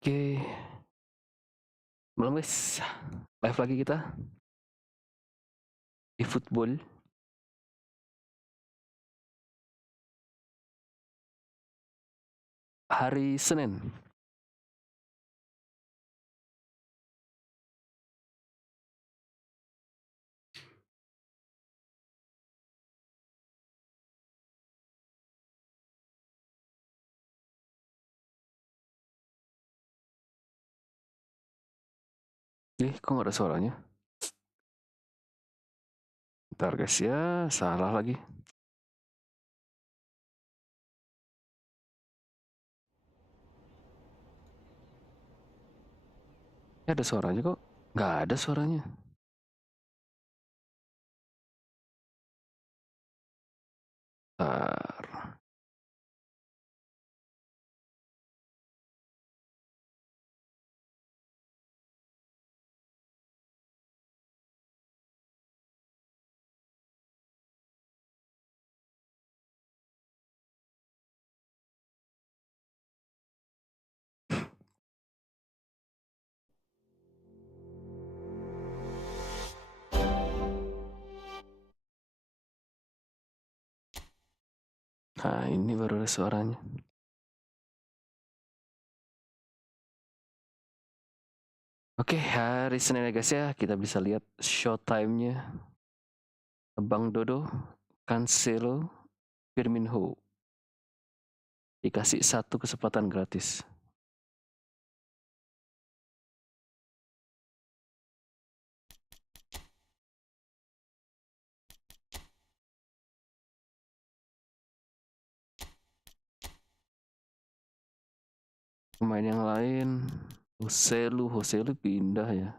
Oke, malam guys, live lagi kita di football. Hari Senin. Kok nggak ada suaranya? Ntar guys ya, salah lagi. Ada suaranya kok? Nggak ada suaranya. Ntar. Nah, ini baru ada suaranya. Oke, hari Senin ya guys ya, kita bisa lihat showtime-nya. Bang Dodo, Cancelo, Firmino. Dikasih 1 kesempatan gratis. Pemain yang lain, Hoselu pindah ya.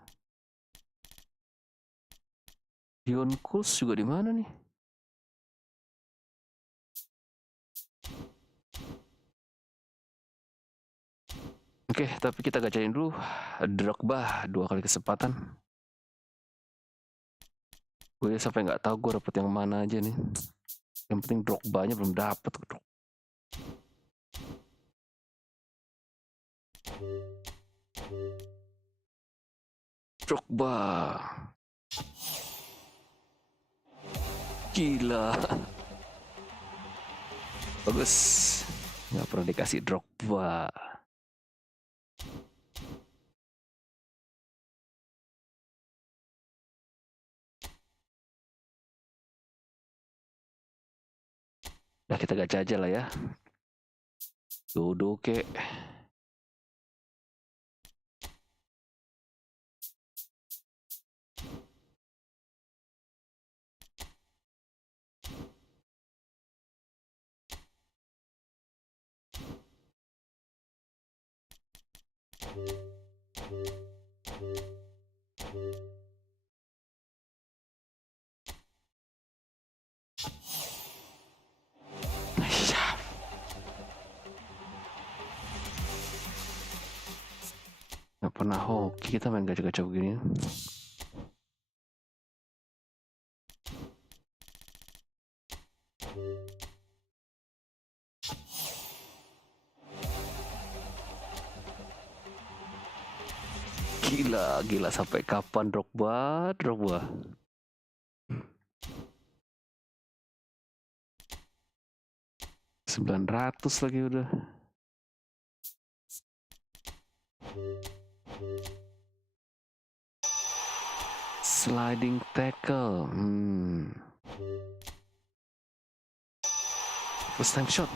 Dion Kuls juga di mana nih? Oke, tapi kita gacain dulu. Drogba 2 kali kesempatan. Gue sampai nggak tahu gue dapet yang mana aja nih. Yang penting Drogba-nya belum dapet. Drogba. Gila. Bagus. Nggak pernah dikasih Drogba. Nah, kita gacha aja lah ya. Dodo kek. Nggak pernah hoki kita main gacha-gacha begini. Gila sampai kapan Drogba? 900 lagi udah. Sliding tackle. First time shot.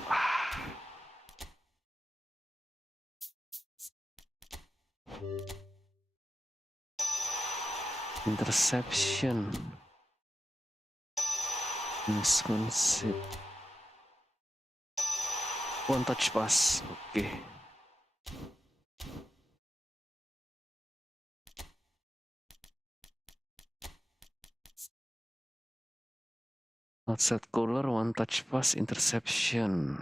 Interception. Misconcept. One touch pass. Oke. Outside corner, one touch pass, interception.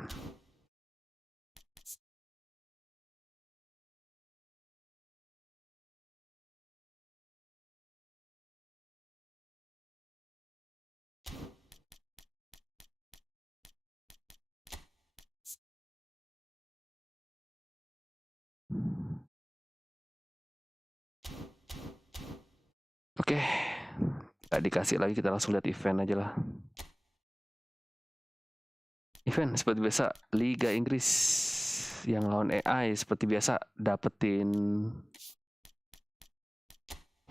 Oke, nggak dikasih lagi, kita langsung lihat event aja lah. Event seperti biasa, Liga Inggris yang lawan AI seperti biasa dapetin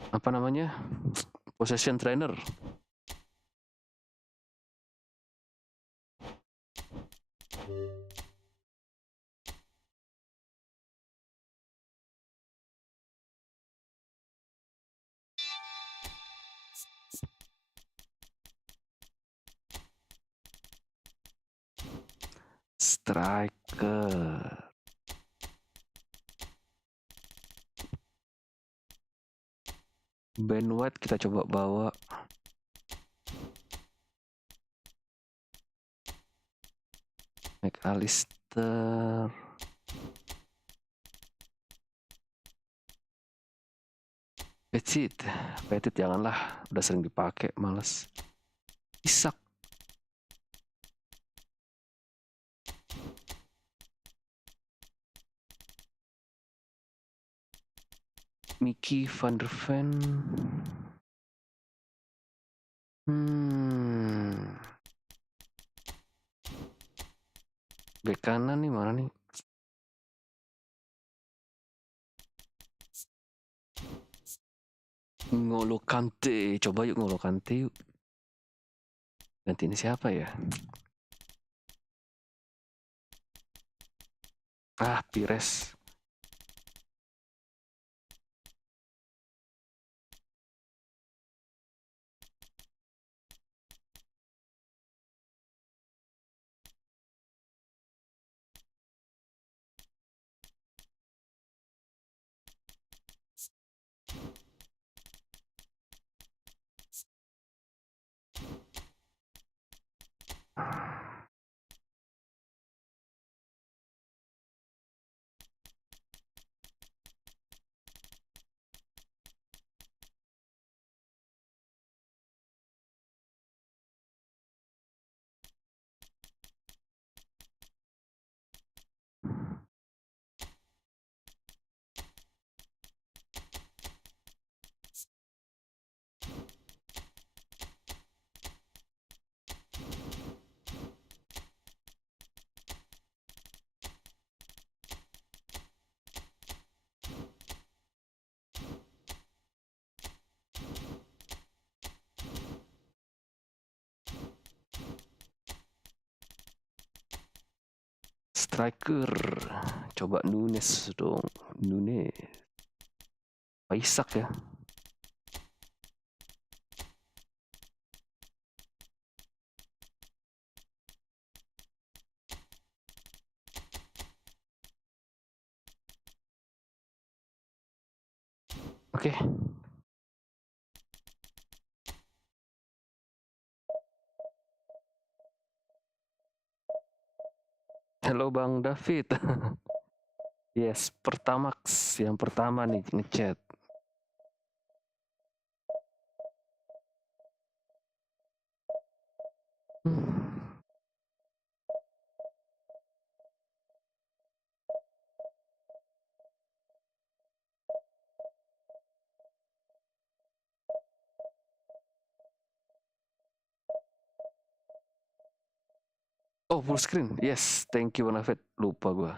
apa namanya, possession trainer. Striker. Ben White kita coba bawa. McAllister. Petit janganlah, udah sering dipakai, males. Isak. Mickey van der Ven. Bek kanan nih mana nih? Ngolo Kante, coba yuk Ngolo Kante yuk. Ganti ini siapa ya? Pires. Striker. Coba Nunes dong. Nunes. Isak ya. Oke. Halo Bang David. Yes, Pertamax yang pertama nih ngechat. Oh, full screen. Yes, thank you Bang David. Lupa gua.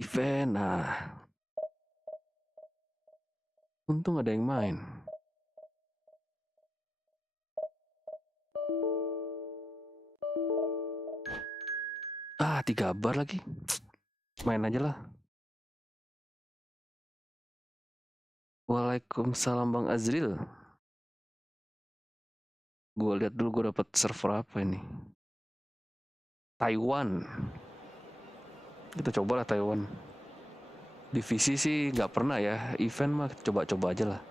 Event, untung ada yang main. 3 bar lagi. Main aja lah. Waalaikumsalam Bang Azril. Gue lihat dulu gue dapat server apa ini. Taiwan. Kita cobalah Taiwan. Divisi sih nggak pernah ya. Event mah coba-coba aja lah.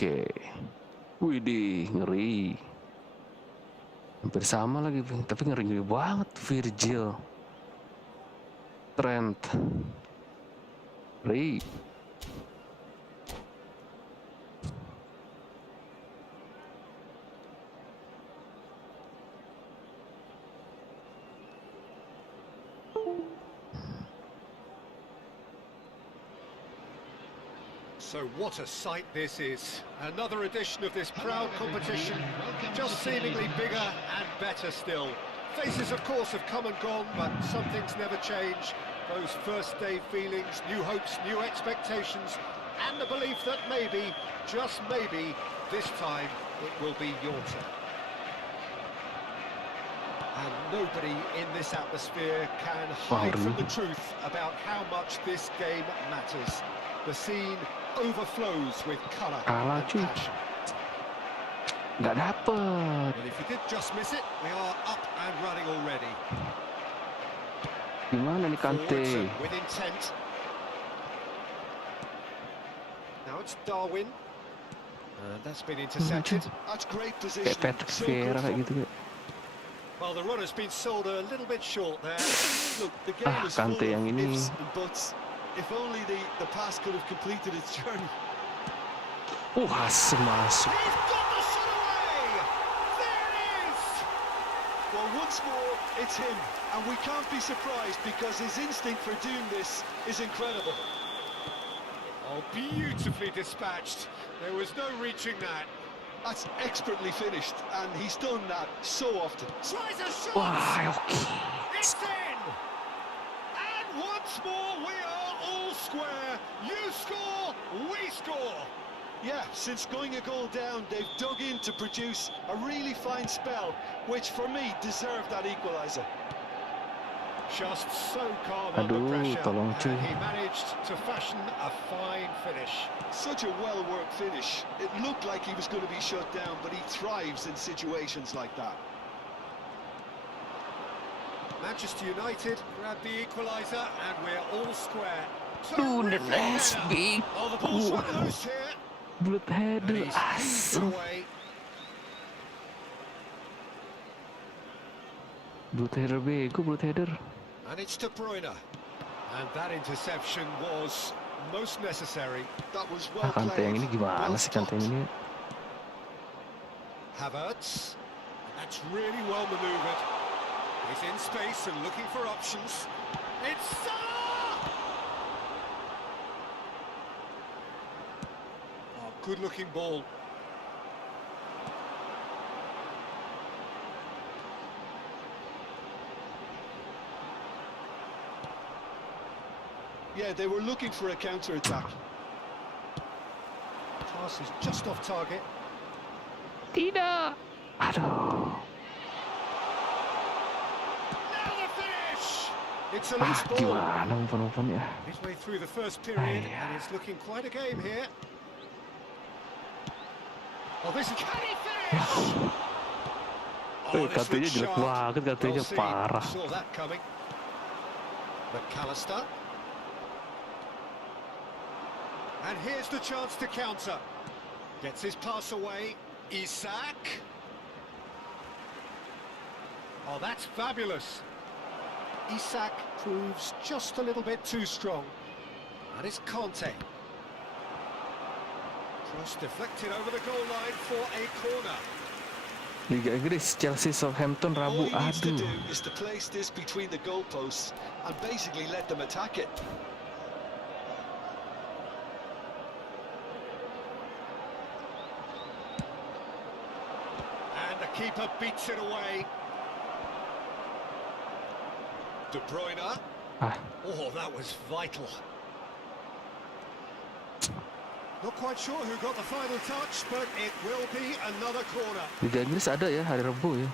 Oke. Widih, ngeri. Hampir sama lagi, tapi ngeri-ngeri banget. Virgil, Trent, Ray. So what a sight this is. Another edition of this proud competition, just seemingly bigger and better still. Faces, of course, have come and gone, but some things never change. Those first day feelings, new hopes, new expectations, and the belief that maybe, just maybe, this time it will be your turn. And nobody in this atmosphere can hide from the truth about how much this game matters. The scene overflows with colour and passion. Nggak dapet. Well, if you did just miss it, we are up and running already. Gimana nih Kante? With intent. Now it's Darwin. That's been intercepted. That's great position. Patrick Vieira kayak gitu. Well, the runner's been sold a little bit short there. Look, the game is Kante full yang of ini. ifs and buts. If only the pass could have completed its journey. Masuk. He's got the shot away! There it is! Well, once more, it's him. And we can't be surprised because his instinct for doing this is incredible. Oh, beautifully dispatched. There was no reaching that. That's expertly finished, and he's done that so often. Tries a shot! Wah, oke. It's in! And once more, we are all square. You score, we score. Yeah, since going a goal down, they've dug in to produce a really fine spell, which for me deserved that equaliser. Just so calm under pressure, tolong cuy. and he managed to fashion a fine finish. Such a well-worked finish. It looked like he was going to be shut down, but he thrives in situations like that. Manchester United grab the equaliser, and we're all square. The last big. Oh, the ball's run loose here. Blood header, asem. Blood header bego, blood header. And it's De Bruyne. And that interception was most necessary. That was well played. Kante yang ini gimana sih Kante yang ini? Havertz. That's really well manoeuvred. He's in space and looking for options. It's Salah! Oh, good-looking ball. Yeah, they were looking for a counter-attack. Pass is just off target. Tidak. Aduh. Now the finish! It's a loose ball. Gimana umpan-umpan ya? Midway through the first period, and it's looking quite a game here. Oh, this is... Can he finish? Katanya jelek banget, katanya parah. Saw that coming. McAllister. And here's the chance to counter. Gets his pass away. Isak. Oh, that's fabulous. Isak proves just a little bit too strong. And it's Conte. Cross deflected over the goal line for a corner. Liga Inggris, Chelsea, Southampton, Rabu. All he needs to Aduh. do is to place this between the goalposts and basically let them attack it. And the keeper beats it away. De Bruyne. Oh, that was vital. Not quite sure who got the final touch, but it will be another corner. Liga Inggris ada ya hari Rabu ya.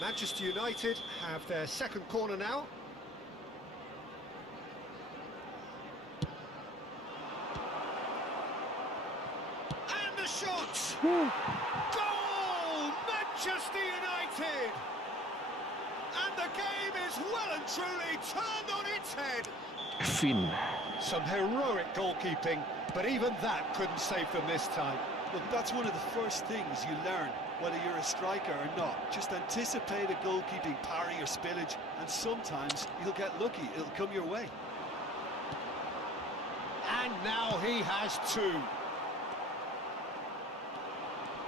Manchester United have their second corner now. And the shot! Goal! Manchester United! And the game is well and truly turned on its head. Finn. Some heroic goalkeeping, but even that couldn't save them this time. Look, that's one of the first things you learn. whether you're a striker or not. Just anticipate a goalkeeping parry or spillage, and sometimes you'll get lucky. It'll come your way. And now he has two.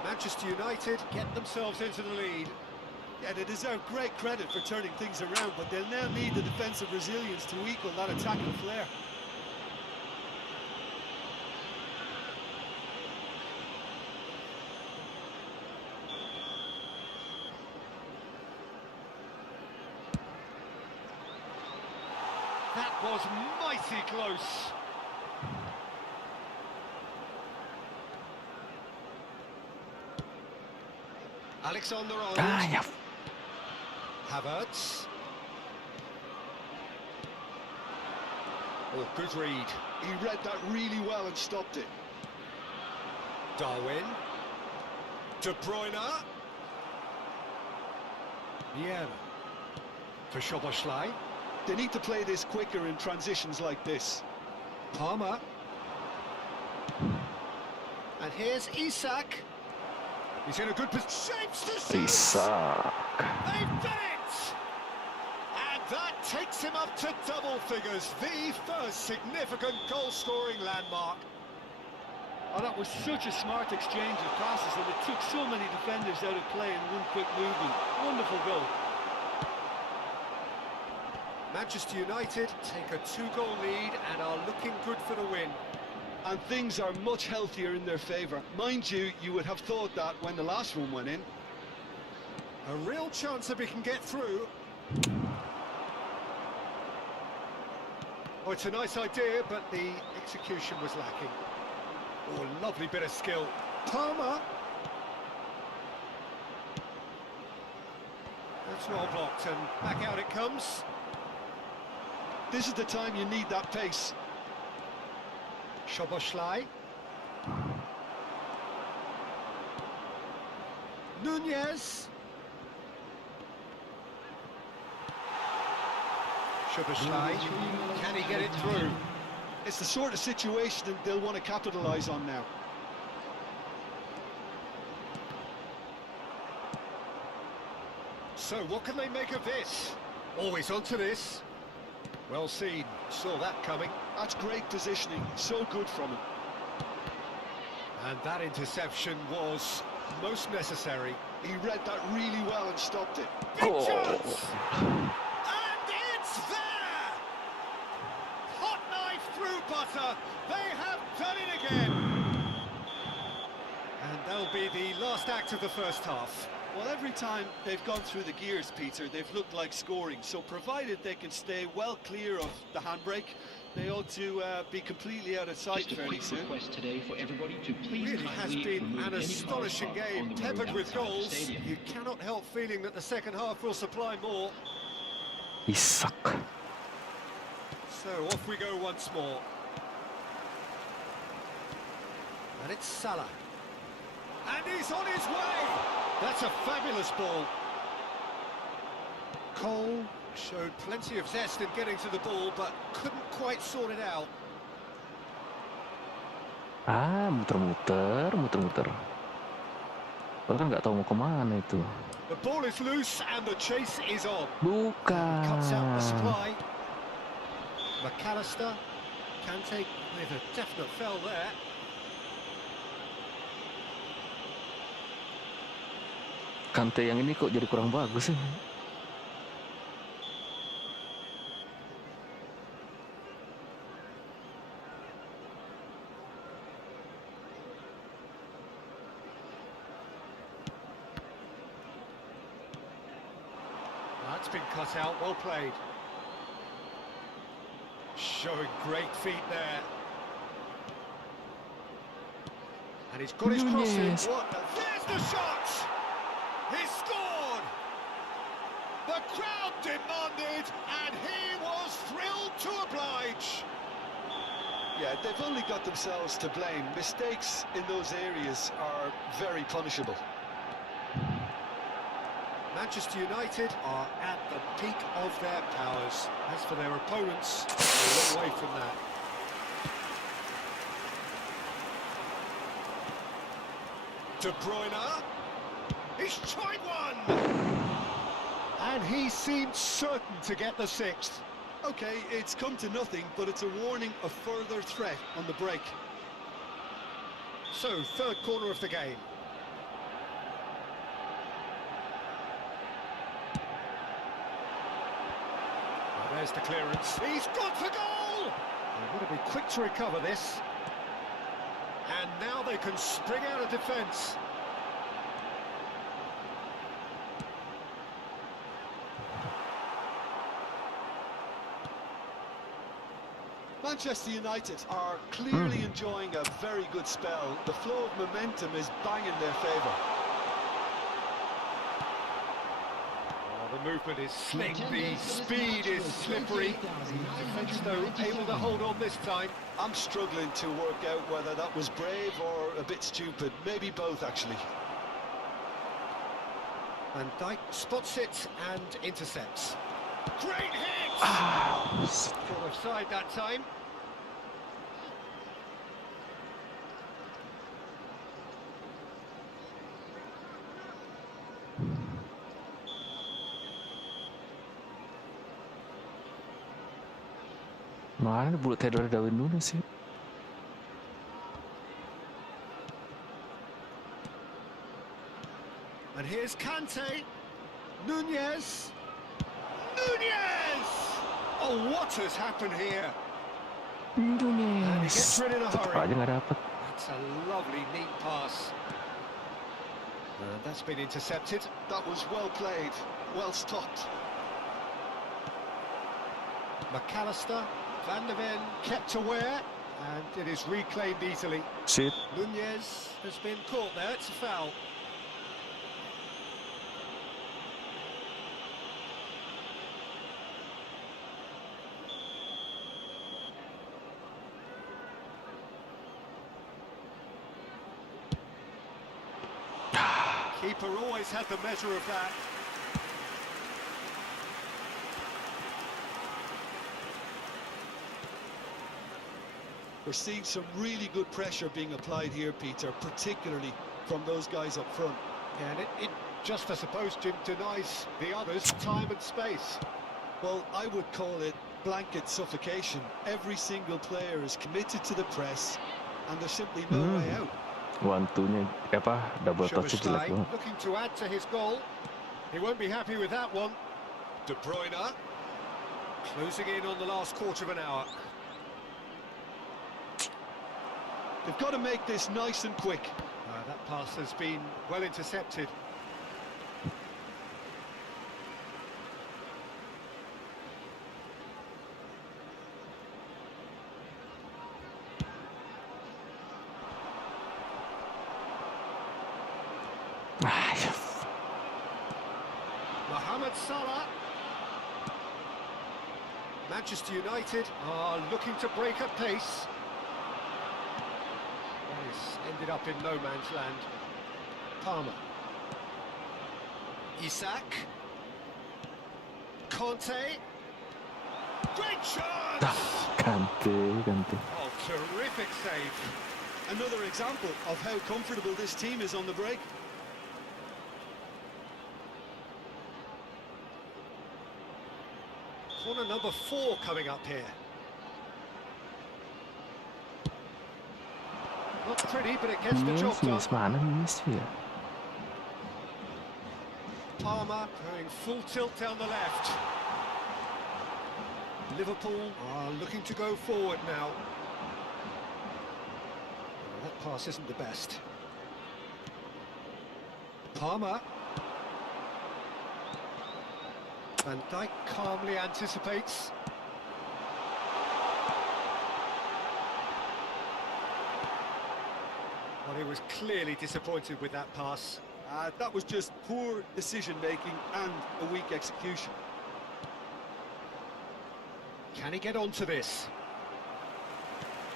Manchester United get themselves into the lead. Yeah, they deserve great credit for turning things around, but they'll now need the defensive resilience to equal that attacking flair. That was mighty close. Alexander-Arnold. Ya. Havertz. Oh, good read. He read that really well and stopped it. Darwin. De Bruyne. Vieira. For Szoboszlai. They need to play this quicker in transitions like this. Palmer. And here's Isak. He's in a good position. Shapes to shoot. Isak. They've done it! And that takes him up to double figures. The first significant goal-scoring landmark. Oh, that was such a smart exchange of passes, and it took so many defenders out of play in one quick movement. Wonderful goal. Manchester United take a 2-goal lead and are looking good for the win. And things are much healthier in their favour. Mind you, you would have thought that when the last one went in. A real chance that we can get through. Oh, it's a nice idea, but the execution was lacking. Oh, lovely bit of skill. Palmer. That's well blocked, and back out it comes. This is the time you need that pace. Szoboszlai. Nunez. Szoboszlai. Can he get it through? It's the sort of situation that they'll want to capitalise on now. So, what can they make of this? Always onto this. Well seen, saw that coming. That's great positioning, so good from him. And that interception was most necessary. He read that really well and stopped it. Big chance! And it's there! Hot knife through butter. They have done it again. And that'll be the last act of the first half. Well, every time they've gone through the gears, Peter, they've looked like scoring. So provided they can stay well clear of the handbrake, they ought to be completely out of sight fairly soon. Today for everybody to please Really has been an astonishing game, peppered with goals. You cannot help feeling that the second half will supply more. Isak. So off we go once more. And it's Salah. And he's on his way! That's a fabulous ball. Cole showed plenty of zest in getting to the ball, but couldn't quite sort it out. Muter-muter. Padahal kan nggak tahu mau kemana itu. The ball is loose and the chase is on. Bukan. Cuts out the supply. McAllister. Kante with a definite foul there. Kante yang ini kok jadi kurang bagus sih. That's been cut out, well played. Showing great feet there. And he's got his crossing. What? There's the shot! He scored! The crowd demanded, and he was thrilled to oblige. Yeah, they've only got themselves to blame. Mistakes in those areas are very punishable. Manchester United are at the peak of their powers. As for their opponents, they're a long way from that. De Bruyne. He's tried one! And he seemed certain to get the sixth. Okay, it's come to nothing, but it's a warning of further threat on the break. So, third corner of the game. Well, there's the clearance. He's gone for goal! They've got to be quick to recover this. And now they can spring out of defence. Manchester United are clearly enjoying a very good spell. The flow of momentum is banging their favour. Oh, the movement is slick, the speed is slippery. The defence, though, able to hold on this time. I'm struggling to work out whether that was brave or a bit stupid. Maybe both, actually. Van Dijk spots it and intercepts. Great hit! Caught offside that time. Mana bulu tengok dari Indonesia. And here's Kante. Nunez. Nunez! Oh, what has happened here? And he gets rid in a Tetap hurry. aja nggak dapat. That's a lovely, neat pass. And that's been intercepted. That was well played, well stopped. McAllister, Van der Ven kept aware, and it is reclaimed easily. Shit. Nunez has been caught there, it's a foul. Keeper always had the measure of that. We're seeing some really good pressure being applied here, Peter, particularly from those guys up front. Yeah, and it just, I suppose, Jim, denies the others time and space. Well, I would call it blanket suffocation. Every single player is committed to the press, and there's simply no way out. One-two-nya double touch jelek Szoboszlai banget. looking to add to his goal. He won't be happy with that one. De Bruyne closing in on the last quarter of an hour. They've got to make this nice and quick. That pass has been well intercepted. Mohamed Salah. Manchester United are looking to break at pace. This ended up in no man's land. Palmer. Isak. Conte. Great chance! Ganti. Oh, terrific save. Another example of how comfortable this team is on the break. Corner number 4 coming up here. Not pretty, but it gets the job done. Mana ya? Palmer going full tilt down the left. Liverpool are looking to go forward now. That pass isn't the best. Palmer. Van Dijk calmly anticipates. Well, he was clearly disappointed with that pass. That was just poor decision-making and a weak execution. Can he get onto this?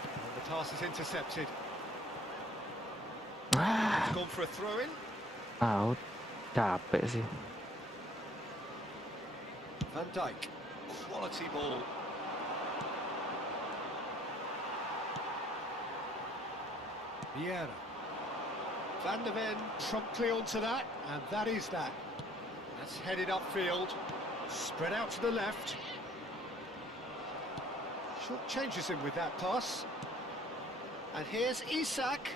And the pass is intercepted. He's gone for a throw-in. Out. Capek sih. Van Dijk, quality ball. Vieira. Van der Ven promptly onto that, and that is that. That's headed upfield, spread out to the left. Short changes him with that pass. And here's Isak.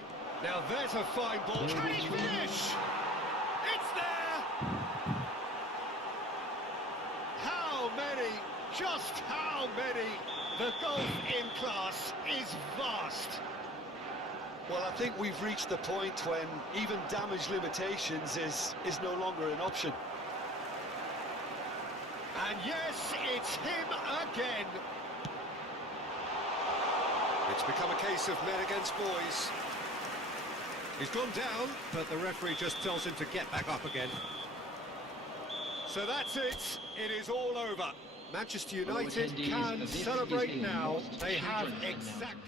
Now there's a fine ball. Can he finish? It's there! How many? Just how many? The golf in class is vast. Well, I think we've reached the point when even damage limitations is no longer an option. And yes, it's him again. It's become a case of men against boys. He's gone down, but the referee just tells him to get back up again. So that's it. It is all over. Manchester United can celebrate now. They have exactly...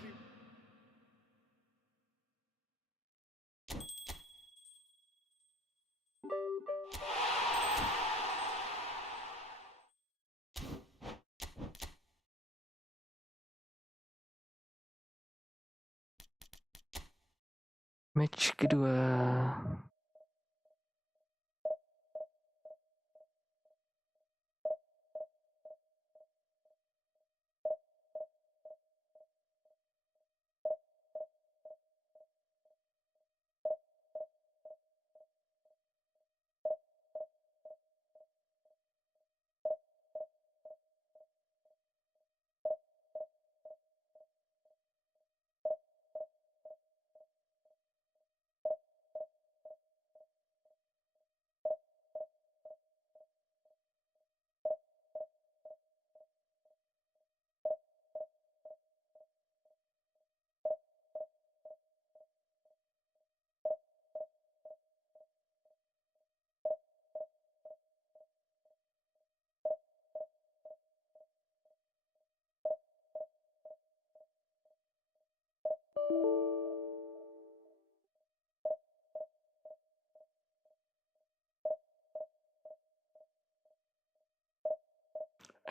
Match kedua.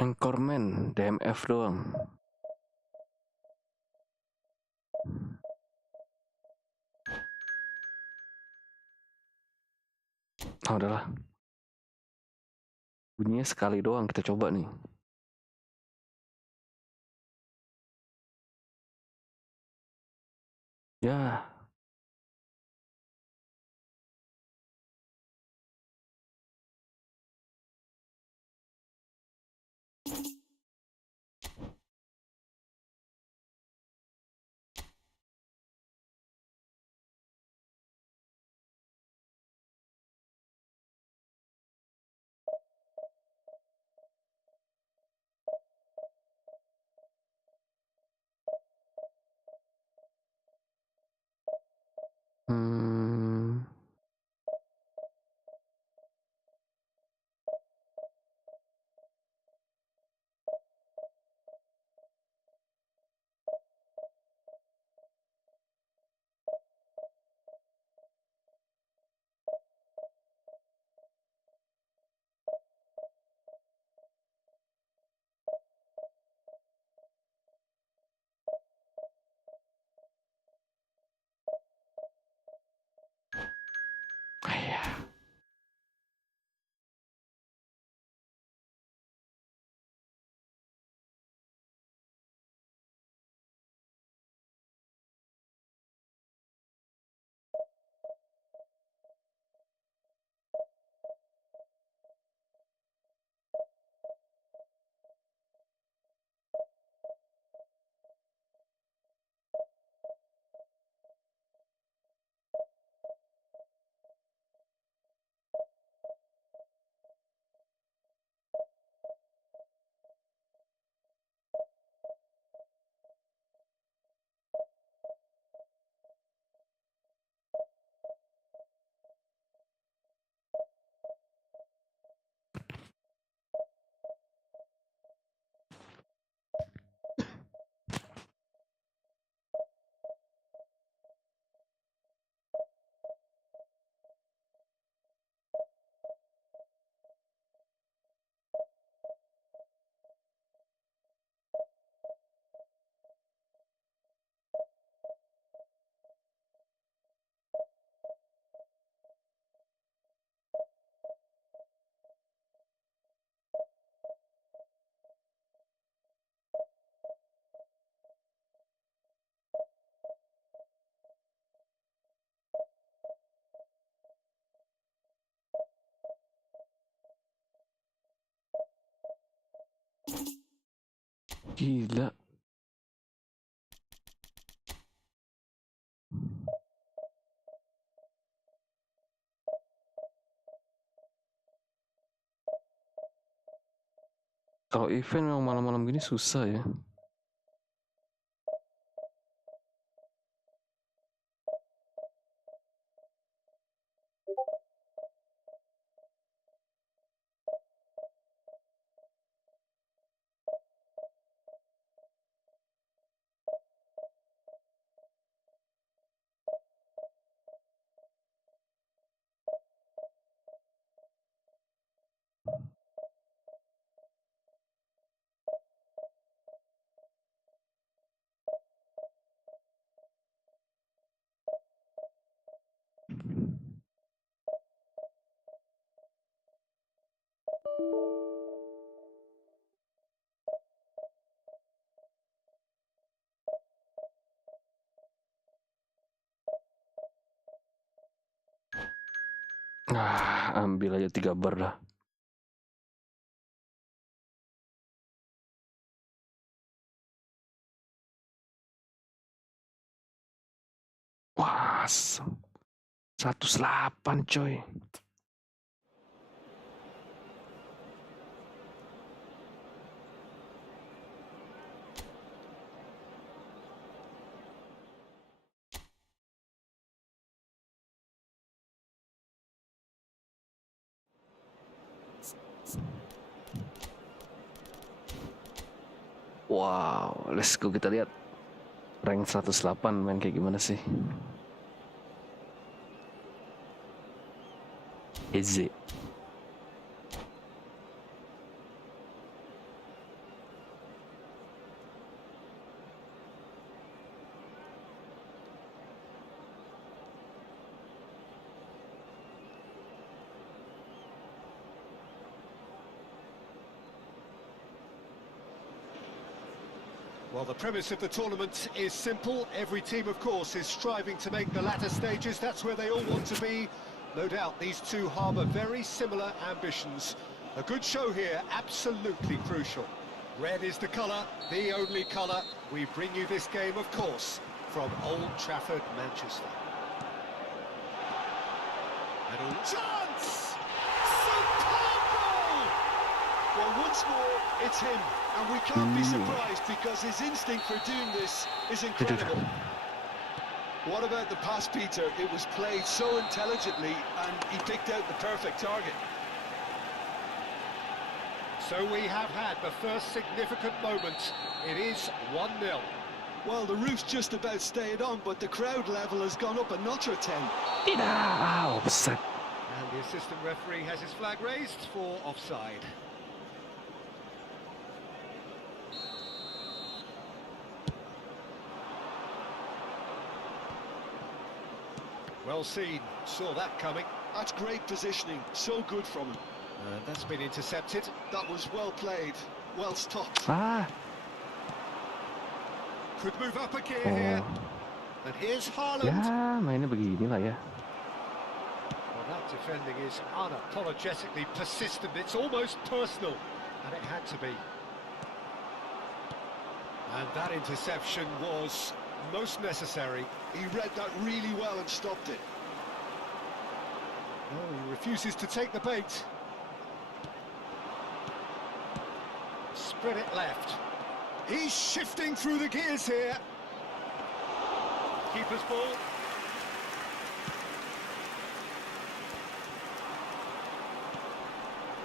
Anchorman DMF doang. Oh, udahlah. Bunyinya sekali doang, kita coba nih. Ya. Gila. Kalau event memang malam-malam gini susah ya. Ambil aja 3 bar lah. Wah, 108 coy. Wow, let's go, kita lihat rank 108 main kayak gimana sih. Easy. Well, the premise of the tournament is simple. Every team, of course, is striving to make the latter stages. That's where they all want to be. No doubt these two harbour very similar ambitions. A good show here, absolutely crucial. Red is the colour, the only colour. We bring you this game, of course, from Old Trafford, Manchester. And chance! Superb goal! Well, once more, it's him. And we can't be surprised because his instinct for doing this is incredible. What about the pass, Peter? It was played so intelligently and he picked out the perfect target. So we have had the first significant moment. It is 1-0. Well, the roof's just about stayed on, but the crowd level has gone up a notch or 10. Offside. And the assistant referee has his flag raised for offside. Well seen, saw that coming. That's great positioning, so good from him. That's been intercepted. That was well played, well stopped. Could move up a gear here. And here's Haaland. Ya, mainnya begini lah ya. Well, that defending is unapologetically persistent. It's almost personal, and it had to be. And that interception was most necessary. He read that really well and stopped it. Oh, he refuses to take the bait. Spread it left. He's shifting through the gears here. Keeper's ball.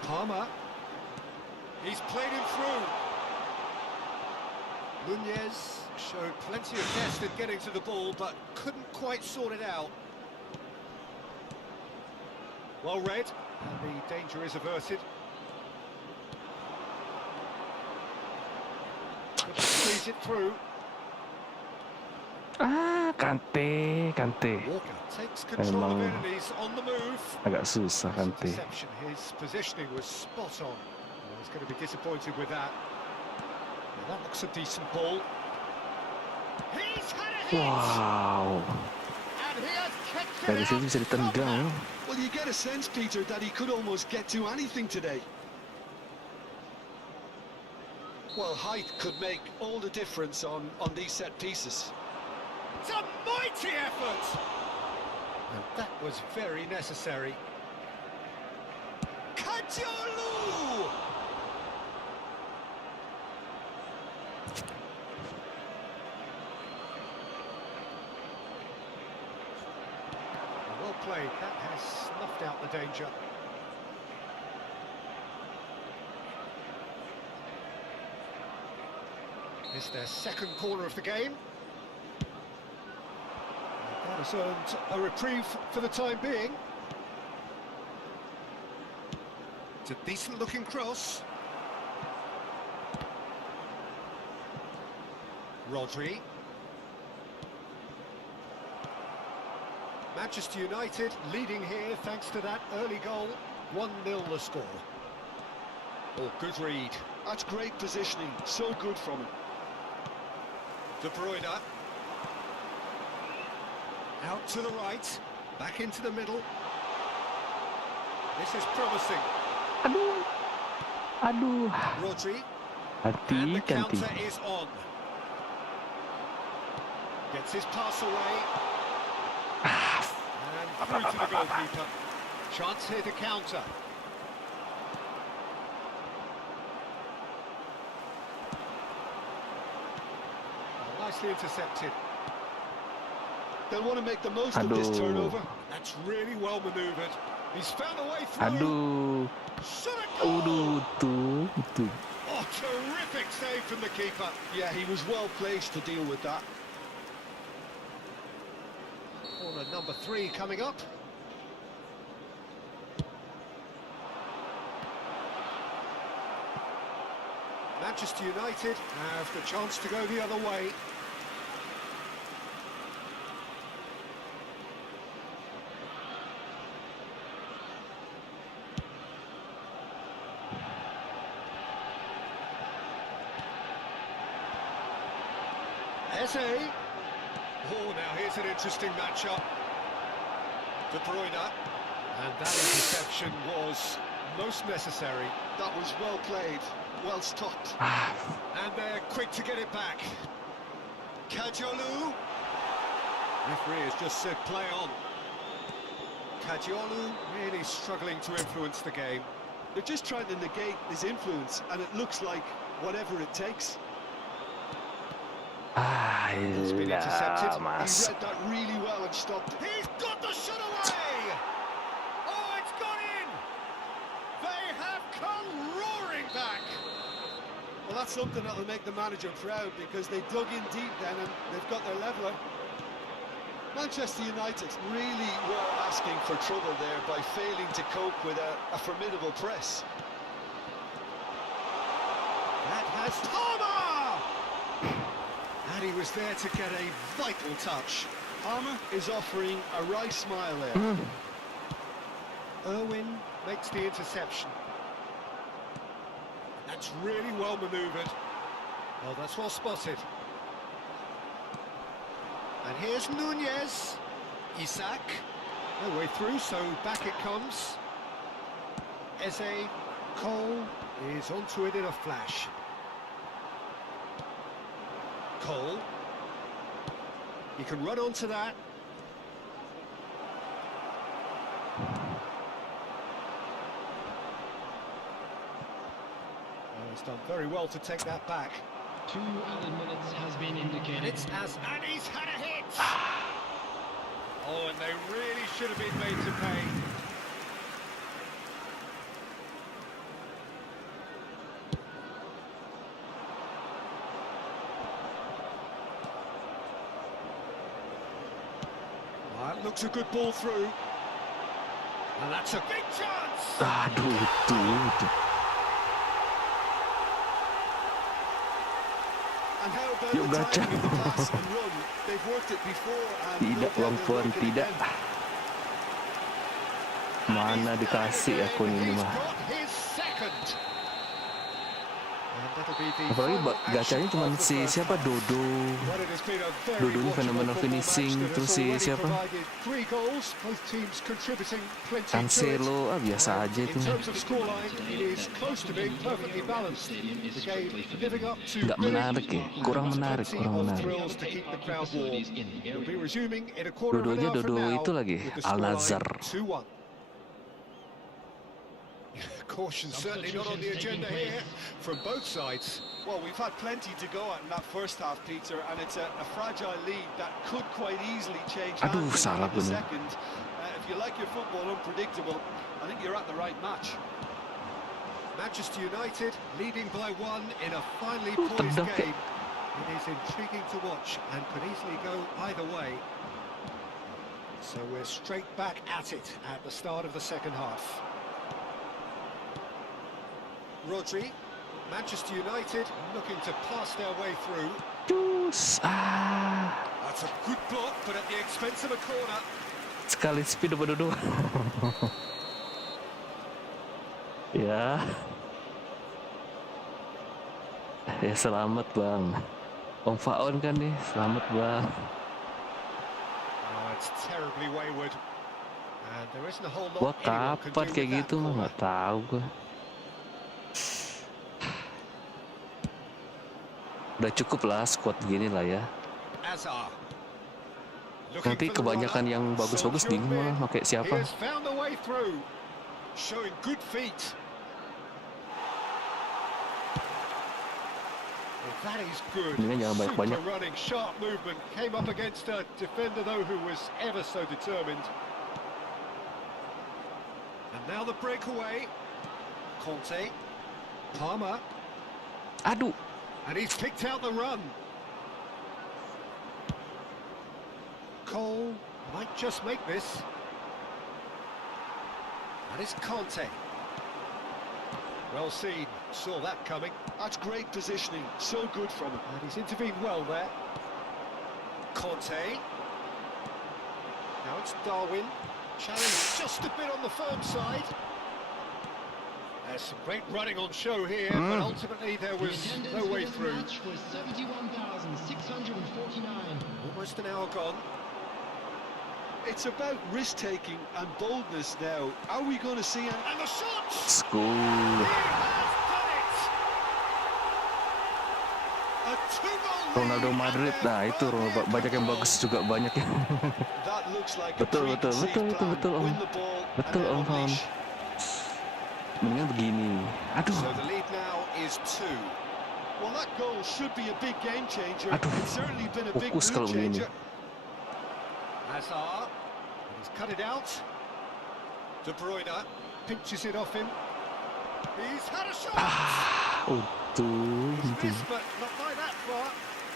Palmer. He's played him through. Nunez showed plenty of zest in getting to the ball, but couldn't quite sort it out. Well read, and the danger is averted. Could squeeze it through. Kante. Walker takes control of it and he's on the move. Agak susah Kante. Interception. His positioning was spot on. Well, he's going to be disappointed with that. Well, that looks a decent ball. He's had a hit! Wow. And he has kept Dari it situ out bisa ditendang. Well, you get a sense, Peter, that he could almost get to anything today. Well, height could make all the difference on these set pieces. It's a mighty effort! And that was very necessary. Kajolu! Well played, that has snuffed out the danger. It's their second corner of the game. That has earned a reprieve for the time being. It's a decent-looking cross. Rodri. Manchester United leading here thanks to that early goal. 1-0 the score. Oh, good read. That's great positioning, so good from him. De Bruyne. Out to the right, back into the middle. This is promising. Aduh. Rodri. And the Hati-hati. counter is on. Gets his pass away. And through to the goalkeeper. Chance here to counter. Oh, nicely intercepted. They'll want to make the most of this Aduh. turnover. That's really well manoeuvred. He's found a way through. Aduh. Shot a goal! Tuh. Oh, terrific save from the keeper. Yeah, he was well placed to deal with that. Corner number 3 coming up. Manchester United have the chance to go the other way. Eze. Oh, now here's an interesting matchup. De Bruyne. And that interception was most necessary. That was well played, well stopped. And they're quick to get it back. Kajolu. Referee has just said play on. Kajolu really struggling to influence the game. They're just trying to negate his influence, and it looks like whatever it takes. It's been intercepted. He Mas. read that really well and stopped it. He's got the shot away! Oh, it's gone in! They have come roaring back! Well, that's something that'll make the manager proud, because they dug in deep then and they've got their leveller. Manchester United really were asking for trouble there by failing to cope with a formidable press. That has Palmer! And he was there to get a vital touch. Palmer is offering a wry smile there. Irwin makes the interception. That's really well manoeuvred. Well, that's well spotted. And here's Nunez. Isak. No way through, so back it comes. Eze. Cole is onto it in a flash. Cole. He can run onto that. He's done very well to take that back. 2 added minutes has been indicated. And he's had a hit! Oh, and they really should have been made to pay. That looks a good ball through. And that's a big chance! Aduh, tuh. And how about Yuk, the gacha. timing of the pass and run? They've worked it before and Tidak, no doubt Bang they'll Puan, work it tidak. again. Mana dikasih akun ini He's mah. got his second. And that'll be the Apalagi final gacanya action cuma of the si first siapa half. Dodo. Well, it has been a very Dodo ini watchable fenomena football match finishing, that terus has si already siapa? provided 3 goals, both teams contributing plenty to it. Cancelo, biasa And aja in itu. terms of scoreline, it is close to being perfectly balanced. The game living up to Nggak billing. menarik ya, kurang There's menarik, plenty kurang of menarik. thrills to keep the crowd warm. We'll be resuming in a quarter of an Dodonya hour from Dodo now itu lagi, with the Al scoreline Nazar. 2-1. Caution certainly not on the agenda here from both sides. Well, we've had plenty to go at in that first half, Peter, and it's a fragile lead that could quite easily change hands Aduh, salah in gue the nih. second. If you like your football unpredictable, I think you're at the right match. Manchester United leading by 1 in a finely poised tendang game. It is intriguing to watch and could easily go either way. So we're straight back at it at the start of the second half. Rodri, Manchester United looking to pass their way through. Cus, That's a good block, but at the expense of a corner. sekali speed apa Dodo? Ya. Ya selamat bang. Om Faon kan nih, selamat bang. Oh, it's terribly wayward. And there isn't a whole Gua lot anyone can kapan do kayak with that gitu mah corner. nggak tahu gua. Udah cukup lah squad gini lah ya. Hazard. Looking Nanti for the kebanyakan runner. yang bagus-bagus Soldier bingung malah mid. pakai He siapa. has found the way through, showing good feet. Well, that is good. Mendingan jangan banyak-banyak. Super running, sharp movement. Came up against a defender though who was ever so determined. And now the breakaway. Conte. Palmer. Aduh, And he's picked out the run. Cole might just make this. That is Conte. Well seen, saw that coming. That's great positioning, so good from him. And he's intervened well there. Conte. Now it's Darwin. Challenge just a bit on the firm side. There's some great running on show here, but ultimately there was no way through. Was 71,649. Almost an hour gone. It's about risk-taking and boldness now. Are we going to see an... And the shot! school. He has done it! A two-goal lead, Ronaldo and Madrid, they're nah itu firmly in banyak yang control. bagus juga banyak ya. That looks like Betul, a betul, preconceived betul, plan. Om. Win the ball Betul, and then Om Faun. unleash. Mendingan begini. Aduh, So the lead now is 2. Well, that goal should be a big game changer. Aduh, It's certainly been a big fokus mood kalau begini. changer. Hazard, he's cut it out. De Bruyne pinches it off him. He's had a shot! Tuh, He's missed, but not by that far.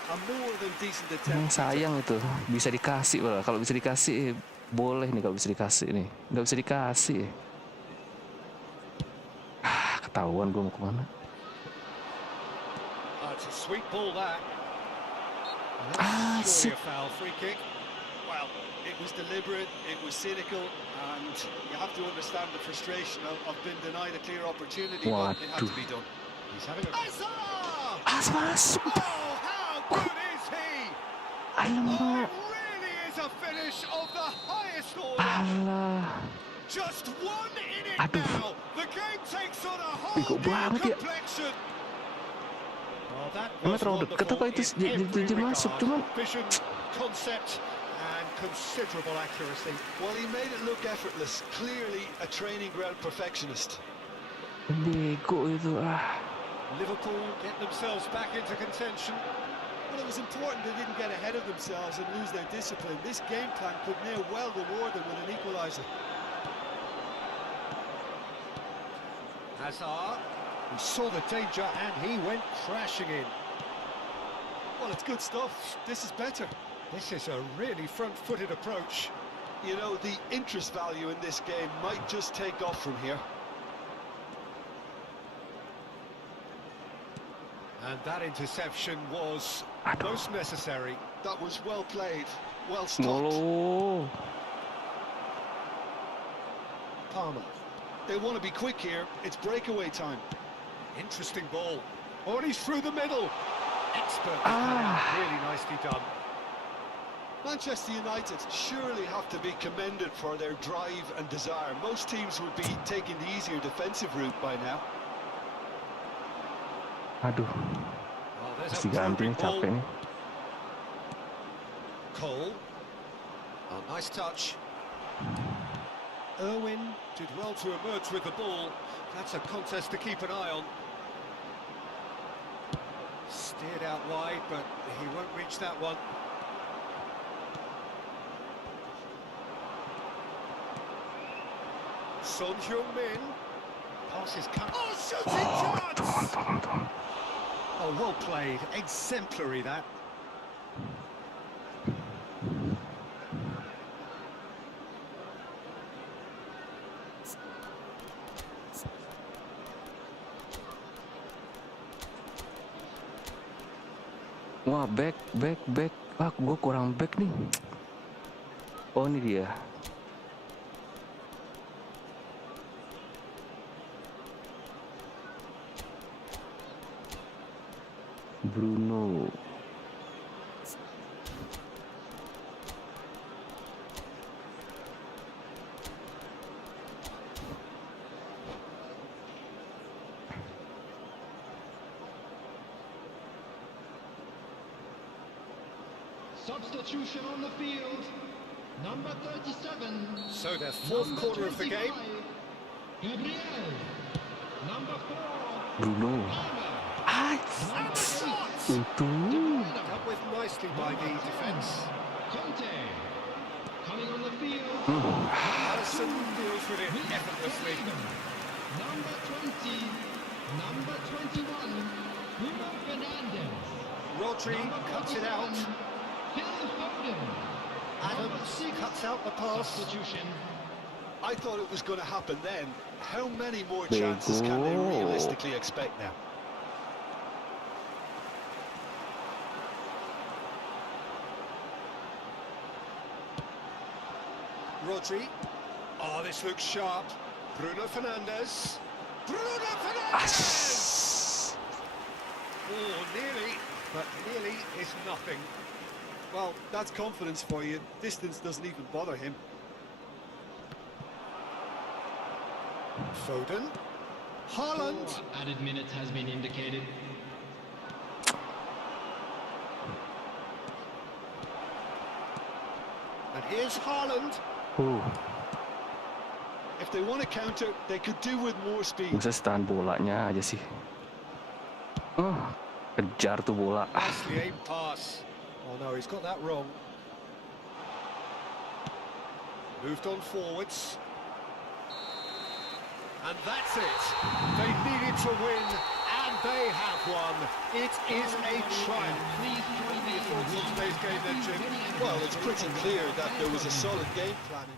A more than decent Emang attempt. sayang itu, bisa dikasih malah. Kalau bisa dikasih, boleh nih kalau bisa dikasih nih. Nggak bisa dikasih. Ketahuan gue mau kemana. It's a sweet ball that. Ah, That's surely a foul free kick. Well, it was deliberate, it was cynical, and you have to understand the frustration of being denied a clear opportunity, but it had to be done. He's having a... Hazard! Masuk. Oh, how good is he? Oh, Alamak. it really is a finish of the highest order. Alah. Just one in it Aduh. now. The game takes on a Ih, whole kok new banget ya? complexion. Well, that Emang was terlalu dekat apa wonderful itu in every jadi masuk regard. cuman Vision, concept, and considerable accuracy. Well, he made it look effortless. Clearly a training ground perfectionist. bego itu Liverpool get themselves back into contention. Well, it was important they didn't get ahead of themselves and lose their discipline. This game plan could now well reward them with an equaliser. Hazard, he saw the danger and he went crashing in. Well, it's good stuff. This is better. This is a really front-footed approach. You know, the interest value in this game might just take off from here. And that interception was most necessary. That was well played, well stopped. Molo. Palmer. They want to be quick here. It's breakaway time. Interesting ball. Oh, and he's through the middle. Expertly cut out, really nicely done. Manchester United surely have to be commended for their drive and desire. Most teams would be taking the easier defensive route by now. Aduh, Oh, there's mesti a ganti nih, probing ball. capek nih. Cole. Oh, nice touch. Irwin did well to emerge with the ball. That's a contest to keep an eye on. Steered out wide, but he won't reach that one. Son Heung-min. Passes come. Oh, shooting chance! Oh, well played. Exemplary, that. Wah, back. Wah, gue kurang back nih. Oh, ini dia. Bruno. Substitution on the field. Number 37. So their fourth quarter of the game. Gabriel. Number 4. Bruno. And the shot! Untung. Dealt with nicely by the defence. Conte. Coming on the field. Allison deals with it effortlessly. Number 20. Number 21. Bruno Fernandes. Rodri cuts it out. Phil Foden. Adams cuts out the pass. Substitution. I thought it was going to happen then. How many more chances can they realistically expect now? Rodri. Oh, this looks sharp. Bruno Fernandes. Bruno Fernandes! Oh, nearly, but nearly is nothing. Well, that's confidence for you. Distance doesn't even bother him. Foden. Haaland. 4 added minutes has been indicated. And here's Haaland. If they want to counter, they could do with more speed. Bisa tahan bolanya aja sih. Kejar tuh bola. Nicely aimed pass. Oh no, he's got that wrong. Moved on forwards. And that's it. They needed to win, and they have won. It is a triumph. Please join me Your thoughts on today's game then, Jim? Well, it's pretty clear that there was a solid game plan in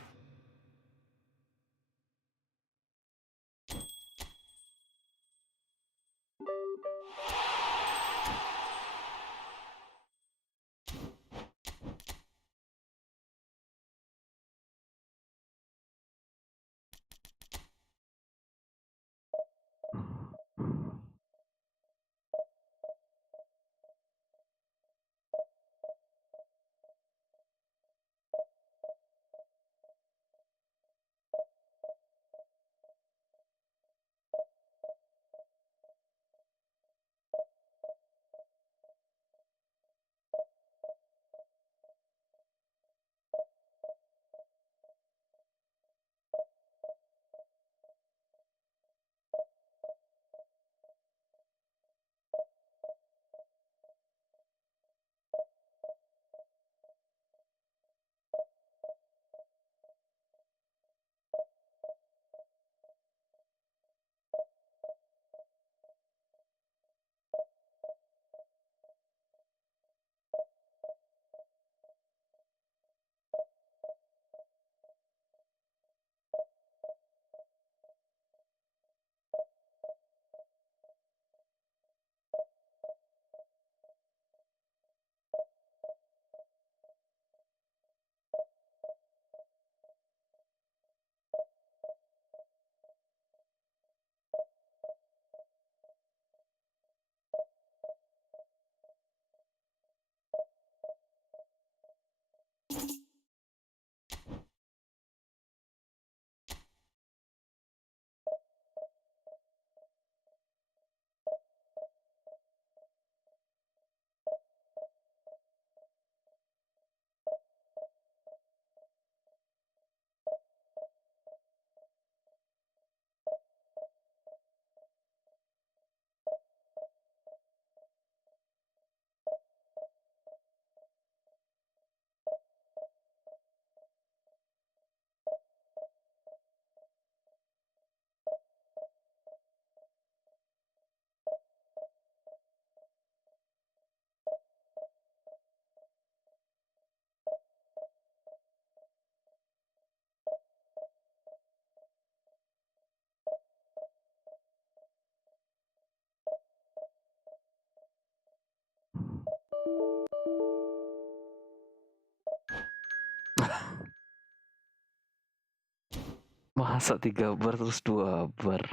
Masa 3 bar terus 2 bar.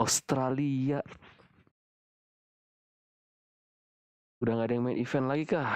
Australia. Udah nggak ada yang main event lagi kah?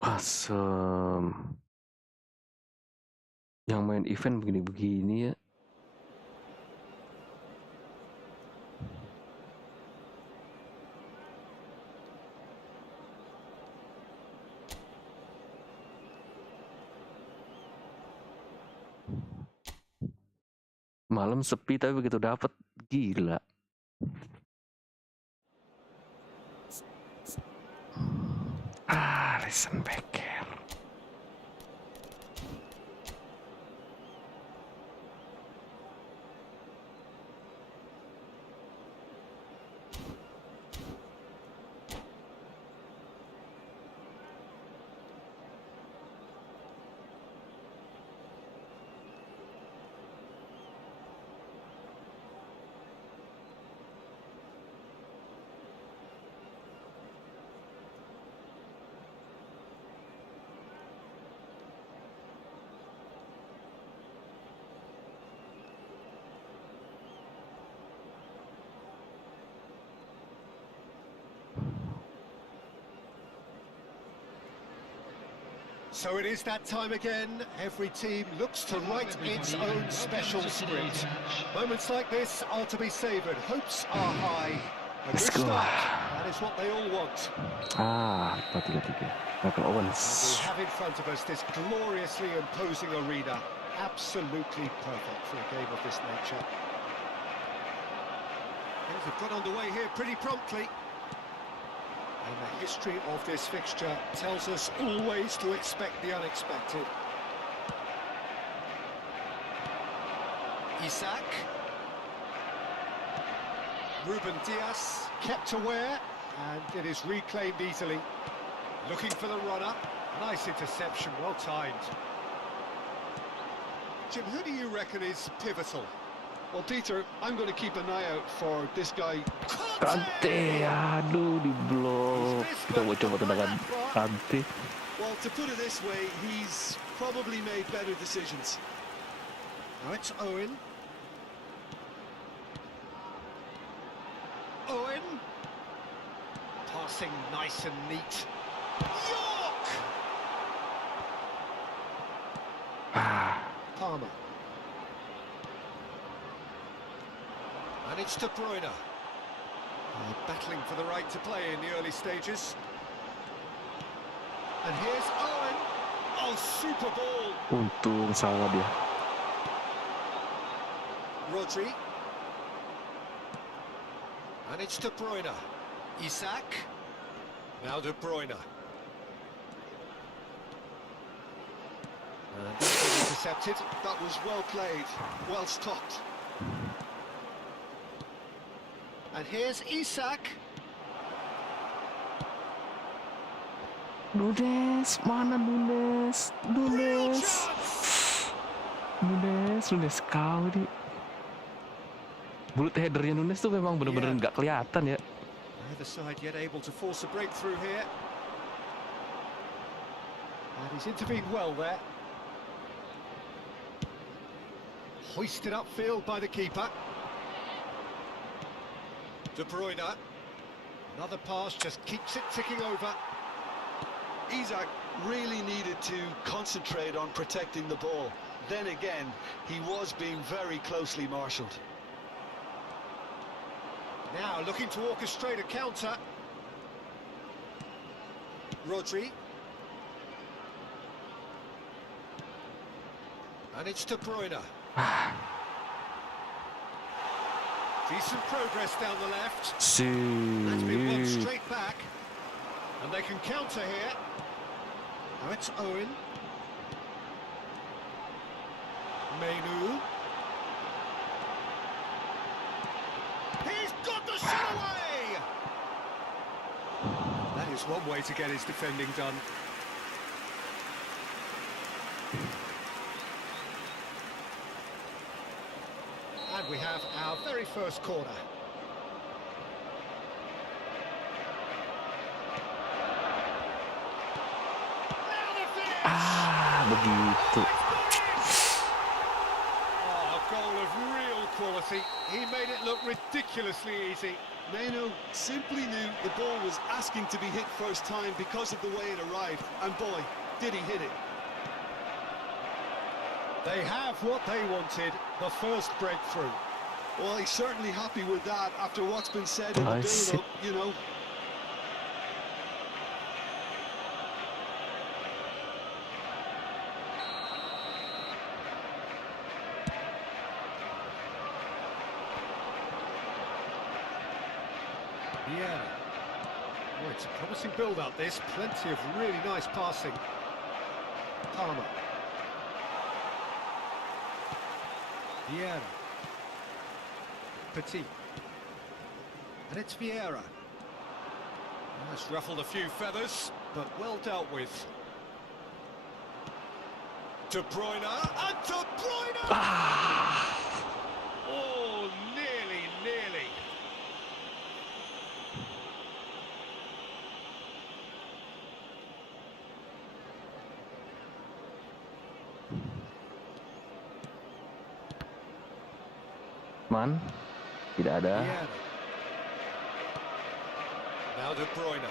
Asem. Yang main event begini-begini ya. Malam sepi tapi begitu dapet gila. Listen Becker. So it is that time again. Every team looks to write its own special script. Moments like this are to be savoured. Hopes are high. A Let's good go. start. That is what they all want. 4-3-3. Michael Owens. We have in front of us this gloriously imposing arena. Absolutely perfect for a game of this nature. Things have got underway here pretty promptly. And the history of this fixture tells us always to expect the unexpected. Isak. Ruben Diaz kept aware, and it is reclaimed easily. Looking for the runner. Nice interception, well timed. Jim, who do you reckon is pivotal? Well, Peter, I'm going to keep an eye out for this guy. Kante, aduh di blok. Kita mau coba tendangan Kante. Well, to put it this way, he's probably made better decisions. Now it's Owen. Owen. Pass passing nice and neat. York! Palmer. And it's De Bruyne. Battling for the right to play in the early stages. And here's Owen. Oh, super ball. Untung salah dia. Rodri. And it's De Bruyne. Isak. Now De Bruyne. And that's been intercepted. That was well played, well stopped. And here's Isak. Nunes, mana Nunes? Real Nunes. chance! Nunes kau di. Bulut headernya Nunes tuh memang bener-bener nggak kelihatan ya. Neither side yet able to force a breakthrough here. And he's intervened well there. Hoisted upfield by the keeper. De Bruyne. Another pass just keeps it ticking over. Isak really needed to concentrate on protecting the ball. Then again, he was being very closely marshalled. Now looking to orchestrate a counter. Rodri. And it's De Bruyne. Decent progress down the left. That's been won straight back. And they can counter here. Now it's Owen. Mainu. He's got the shot away! That is one way to get his defending done. And we have our very first corner. Now the finish! Begitu. Oh, a goal of real quality. He made it look ridiculously easy. Mainu simply knew the ball was asking to be hit first time because of the way it arrived. And boy, did he hit it. They have what they wanted, the first breakthrough. Well, he's certainly happy with that after what's been said in the build-up, you know. Yeah. Oh, it's a promising build-up, this. Plenty of really nice passing. Palmer. Vieira. Petit. And it's Vieira. That's ruffled a few feathers, but well dealt with. De Bruyne, and De Bruyne! Oh, nearly, nearly. Man, tidak ada. Vieira. Now De Bruyne.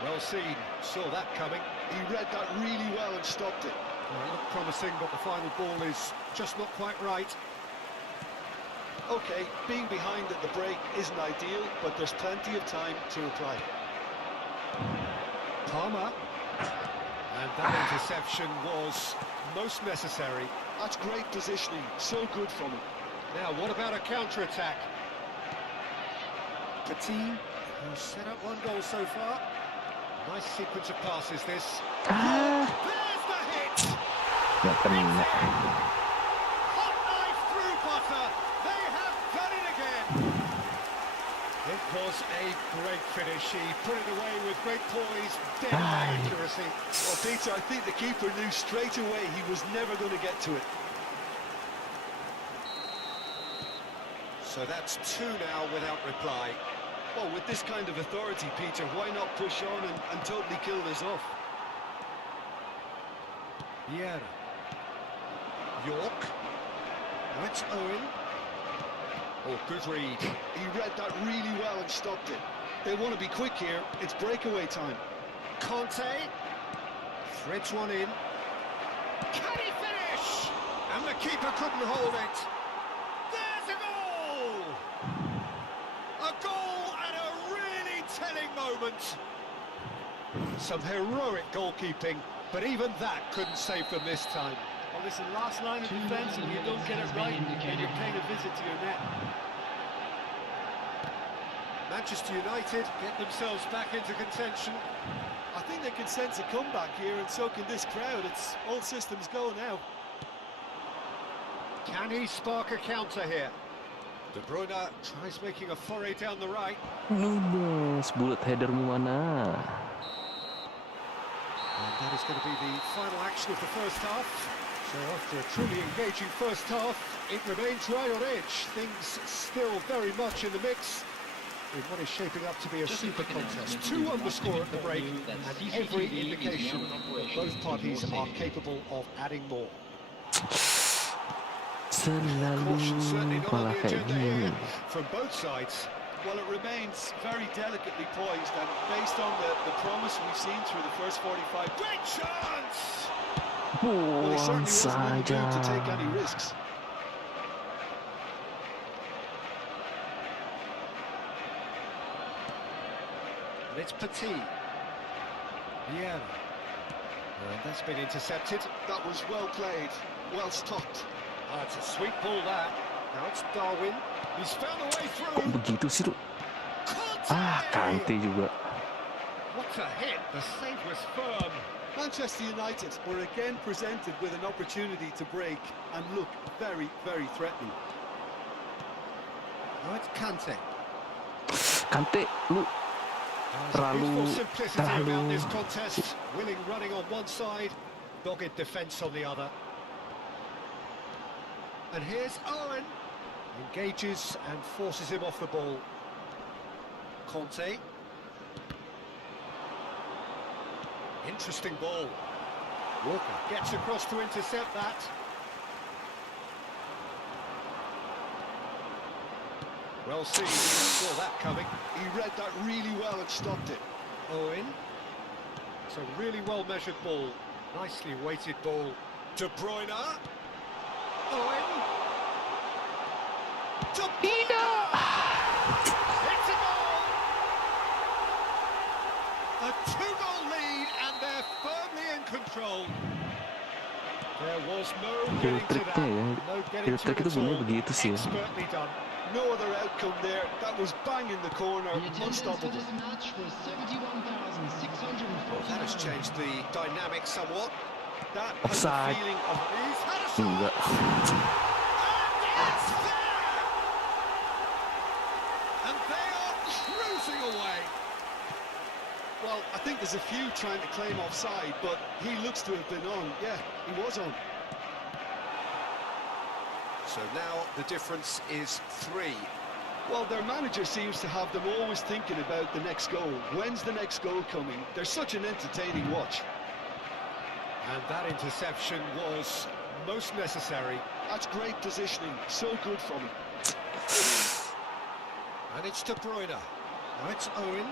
Well seen, saw that coming. He read that really well and stopped it. Well, it looked promising, but the final ball is just not quite right. Okay, being behind at the break isn't ideal, but there's plenty of time to reply. Palmer. And that interception was most necessary. That's great positioning, so good from him. Now, what about a counter-attack? Petit, who's set up one goal so far. Nice sequence of passes, this. There's the hit! Nggak kena. Hot knife through butter. They have done it again. It was a great finish. He put it away with great poise, dead accuracy. Well, Peter, I think the keeper knew straight away he was never going to get to it. So that's two now without reply. Well, with this kind of authority, Peter, why not push on and totally kill this off? Vieira. York. Now it's Owen. Oh, good read. He read that really well and stopped it. They want to be quick here. It's breakaway time. Conte threads one in. Can he finish? And the keeper couldn't hold it. There's a goal! A goal and a really telling moment. Some heroic goalkeeping, but even that couldn't save them this time. Well, listen, last line of defence, and you don't get it right, and you're paying a visit to your net. Manchester United get themselves back into contention. I think they can sense a comeback here, and so can this crowd. It's all systems go now. Can he spark a counter here? De Bruyne tries making a foray down the right. Nunes, bullet headermu mana? And that is going to be the final action of the first half. So after a truly engaging first half, it remains right on edge. Things still very much in the mix in what is shaping up to be a super contest. 2-1 the score at the break, and every indication both parties are capable of adding more. Caution certainly Selalu not on malah the kayak agenda gini. here from both sides. Well, it remains very delicately poised, and based on the promise we've seen through the first 45... Great chance! Well, he Buang certainly wasn't in the mood to take saja. any risks. And it's Petit. Yeah. And that's been intercepted. That was well played, well stopped. Ah, it's a sweet ball that. Now it's Darwin. He's found a way Kok through. begitu sih, Duk? Ah, Conte! Kante juga. What a hit. The save was firm. Manchester United were again presented with an opportunity to break and look very, very threatening. Now it's Kante. Kante, lu There's a beautiful terlalu simplicity around this contest. Willing running on one side, dogged defence on the other. And here's Owen. Engages and forces him off the ball. Conte. Interesting ball. Walker gets across to intercept that. Well seen, saw that coming. He read that really well and stopped it. Owen. It's a really well measured ball. Nicely weighted ball. De Bruyne. Owen. De Bruyne! It's a goal! A 2-goal lead and they're firmly in control. There was no getting to that. Trick-triknya ya. No getting to Trick-trik it itu at bunyinya all. begitu sih ya. Expertly done. No other outcome there. That was bang in the corner, The attendance for unstoppable. this match was 71,640. That has changed the dynamic somewhat. That has a Offside. feeling of... He's had a shot! Enggak. And it's there! And they are cruising away. Well, I think there's a few trying to claim offside, but he looks to have been on. Yeah, he was on. So now the difference is 3. Well, their manager seems to have them always thinking about the next goal. When's the next goal coming? They're such an entertaining watch. And that interception was most necessary. That's great positioning. So good from him. And it's De Bruyne. Now it's Owen.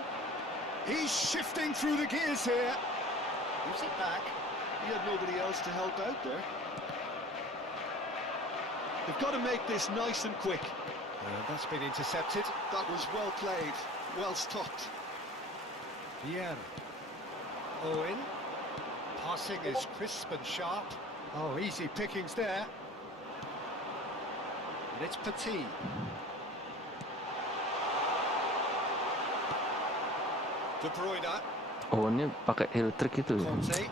He's shifting through the gears here. Gives it back. He had nobody else to help out there. They've got to make this nice and quick. And that's been intercepted. That was well played, well stopped. Vieira. Owen. Passing is crisp and sharp. Oh, easy pickings there. And it's Petit. De Bruyne. Owennya pakai heel trick itu. Conte.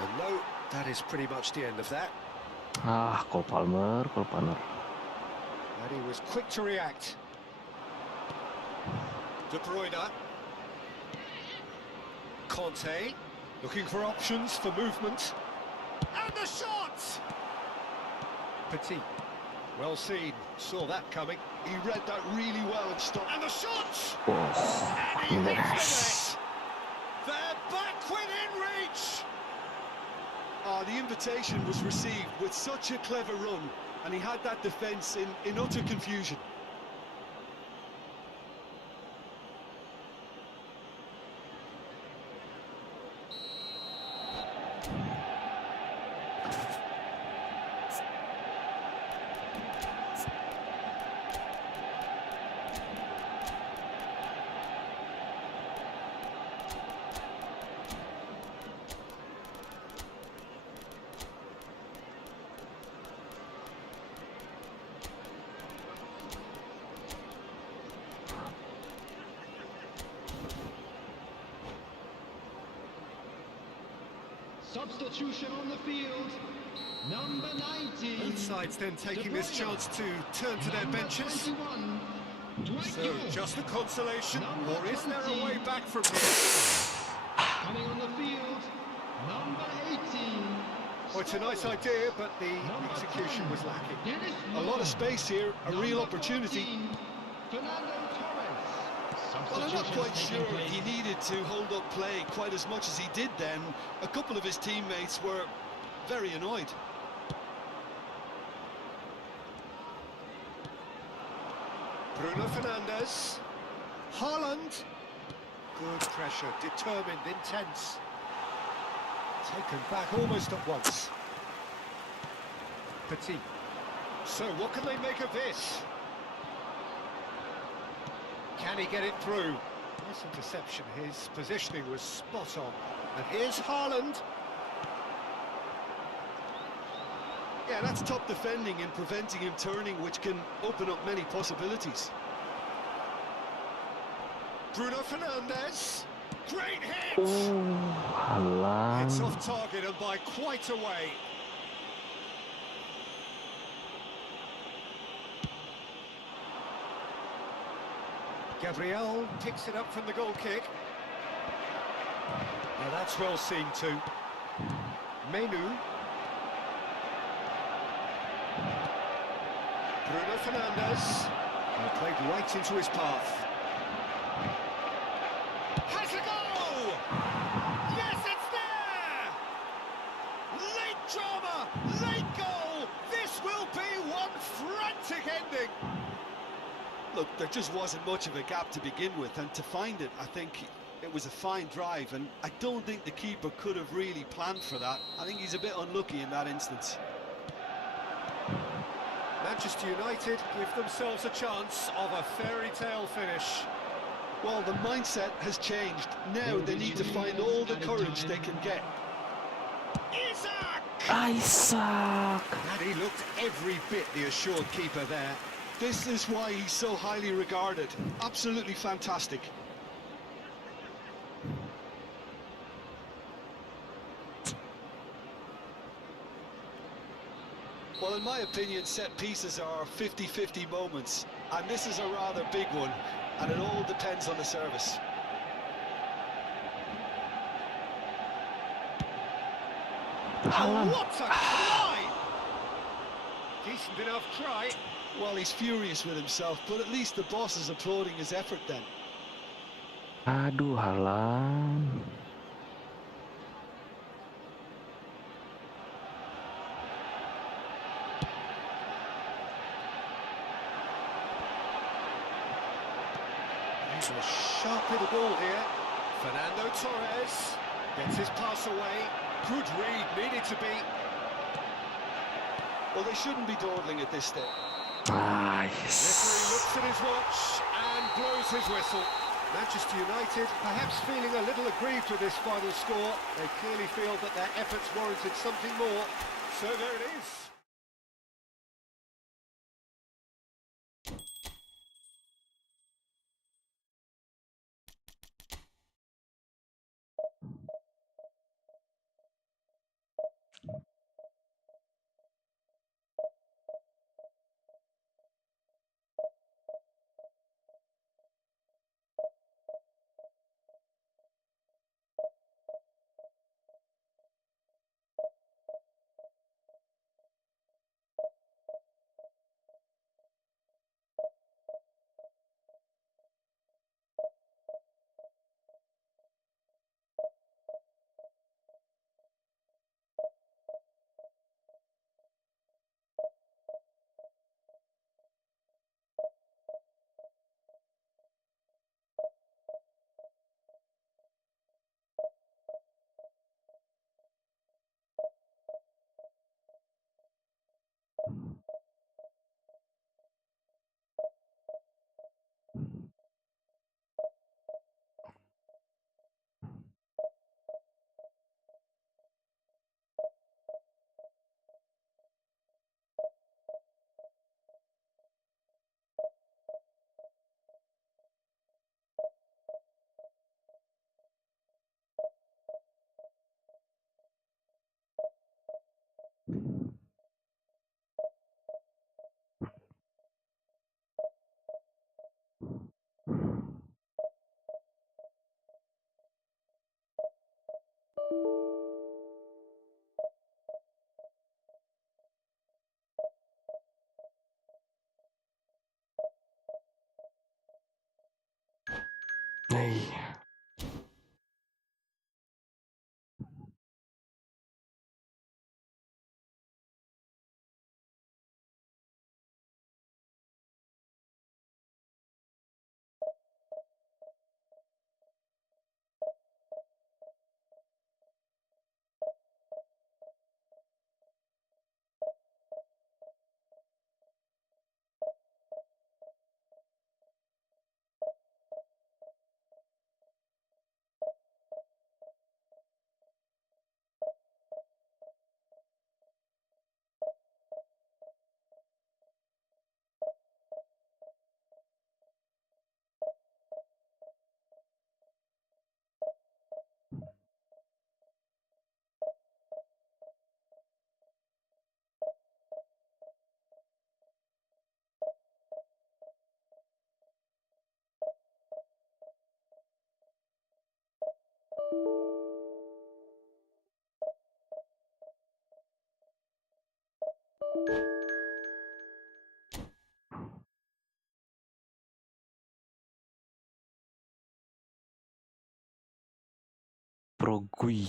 And no, that is pretty much the end of that. Ah, Cole Palmer. And he was quick to react. De Bruyne. Conte. Looking for options for movement. And the shot! Petit. Well seen. Saw that coming. He read that really well and stopped. And the shot! Oh, And he hits nice. the net. They're back within reach! The invitation was received with such a clever run, and he had that defence in utter confusion. Substitution on the field. Number 19. Both sides then taking this chance to turn to their benches. So, just a consolation, or is there a way back from here? Coming on the field. Number 18. Well, it's a nice idea, but the execution was lacking. A lot of space here, a real opportunity. Fernando Torres. Well, I'm not quite sure he needed to hold up play quite as much as he did then. A couple of his teammates were very annoyed. Bruno Fernandes. Haaland. Good pressure, determined, intense. Taken back almost at once. Petit. So what can they make of this? Can he get it through? Nice interception, his positioning was spot on. And here's Haaland. Yeah, that's top defending and preventing him turning, which can open up many possibilities. Bruno Fernandes. Great hit! Haaland. It's off target and by quite a way. Gabriel picks it up from the goal kick. Now that's well seen too. Menu. Bruno Fernandes. Played right into his path. Has a goal! Yes, it's there! Late drama, late goal! This will be one frantic ending! Look, there just wasn't much of a gap to begin with, and to find it, I think it was a fine drive, and I don't think the keeper could have really planned for that. I think he's a bit unlucky in that instance. Manchester United give themselves a chance of a fairy tale finish. Well, the mindset has changed. Now they need to find all the courage they can get. Isaac! Isaac. And he looked every bit the assured keeper there. This is why he's so highly regarded. Absolutely fantastic. Well, in my opinion, set pieces are 50-50 moments, and this is a rather big one, and it all depends on the service. Haaland. What a try! Decent enough try. Well, he's furious with himself, but at least the boss is applauding his effort then. Aduh, Haaland. He's a sharp little ball here. Fernando Torres gets his pass away. Good read, needed to be. Well, they shouldn't be dawdling at this stage. Referee Nice. looks at his watch and blows his whistle. Manchester United perhaps feeling a little aggrieved with this final score. They clearly feel that their efforts warranted something more. So there it is. Hai. Progui.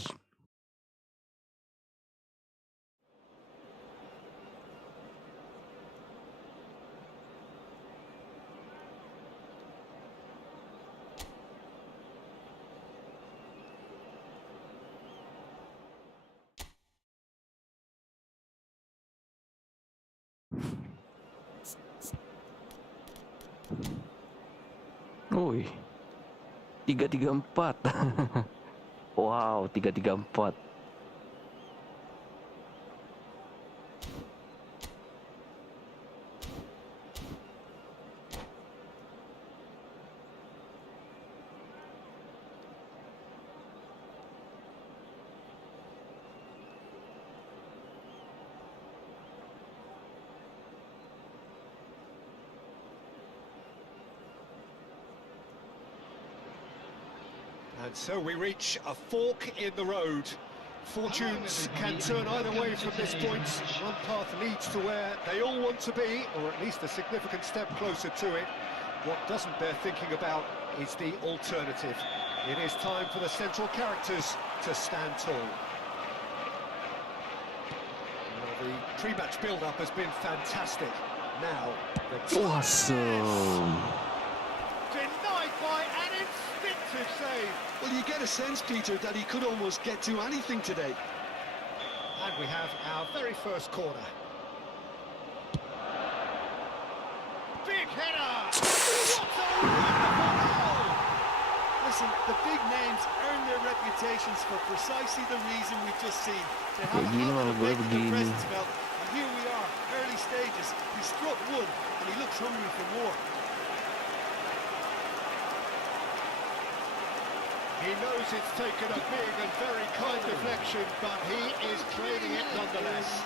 Woi, 3-3-4. Wow, 3-3-4. And so we reach a fork in the road. Fortunes can turn either way from this point. One path leads to where they all want to be, or at least a significant step closer to it. What doesn't bear thinking about is the alternative. It is time for the central characters to stand tall. Well, the pre-match build-up has been fantastic. Now, the Awesome. denied by an instinctive save. Well, you get a sense, Peter, that he could almost get to anything today. And we have our very first corner. Big header! What a wonderful goal! Listen, the big names earn their reputations for precisely the reason we've just seen. They have a Begini habit malah of gue making their begini. presence felt. And here we are, early stages. He struck one, and he looks hungry for more. He knows it's taken a big and very kind deflection, but he is claiming it nonetheless.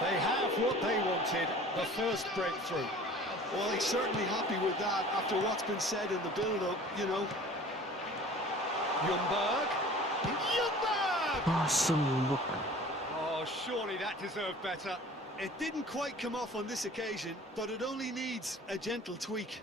They have what they wanted, the first breakthrough. Well, he's certainly happy with that after what's been said in the build-up, you know. Ljungberg. Ljungberg! Awesome. Oh, surely that deserved better. It didn't quite come off on this occasion, but it only needs a gentle tweak.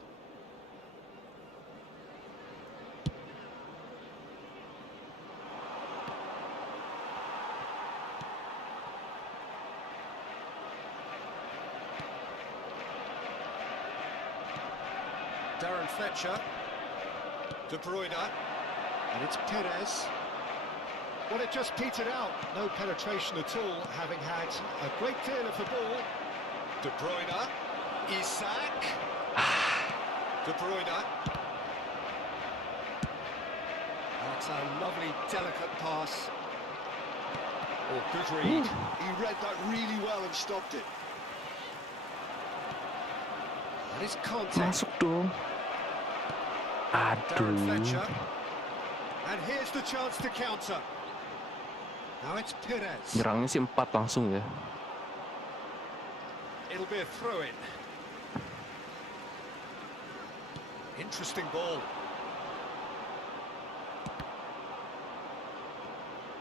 Darren Fletcher. De Bruyne. And it's Perez. Well, it just petered out. No penetration at all, having had a great deal of the ball. De Bruyne. Isak. De Bruyne. That's a lovely, delicate pass. Oh, good read. He read that really well and stopped it. And it's Conte. Masuk dong. Darren Aduh. Fletcher. And here's the chance to counter. Now it's Perez. Nyerangnya sih 4 langsung ya. It'll be a throw-in. Interesting ball.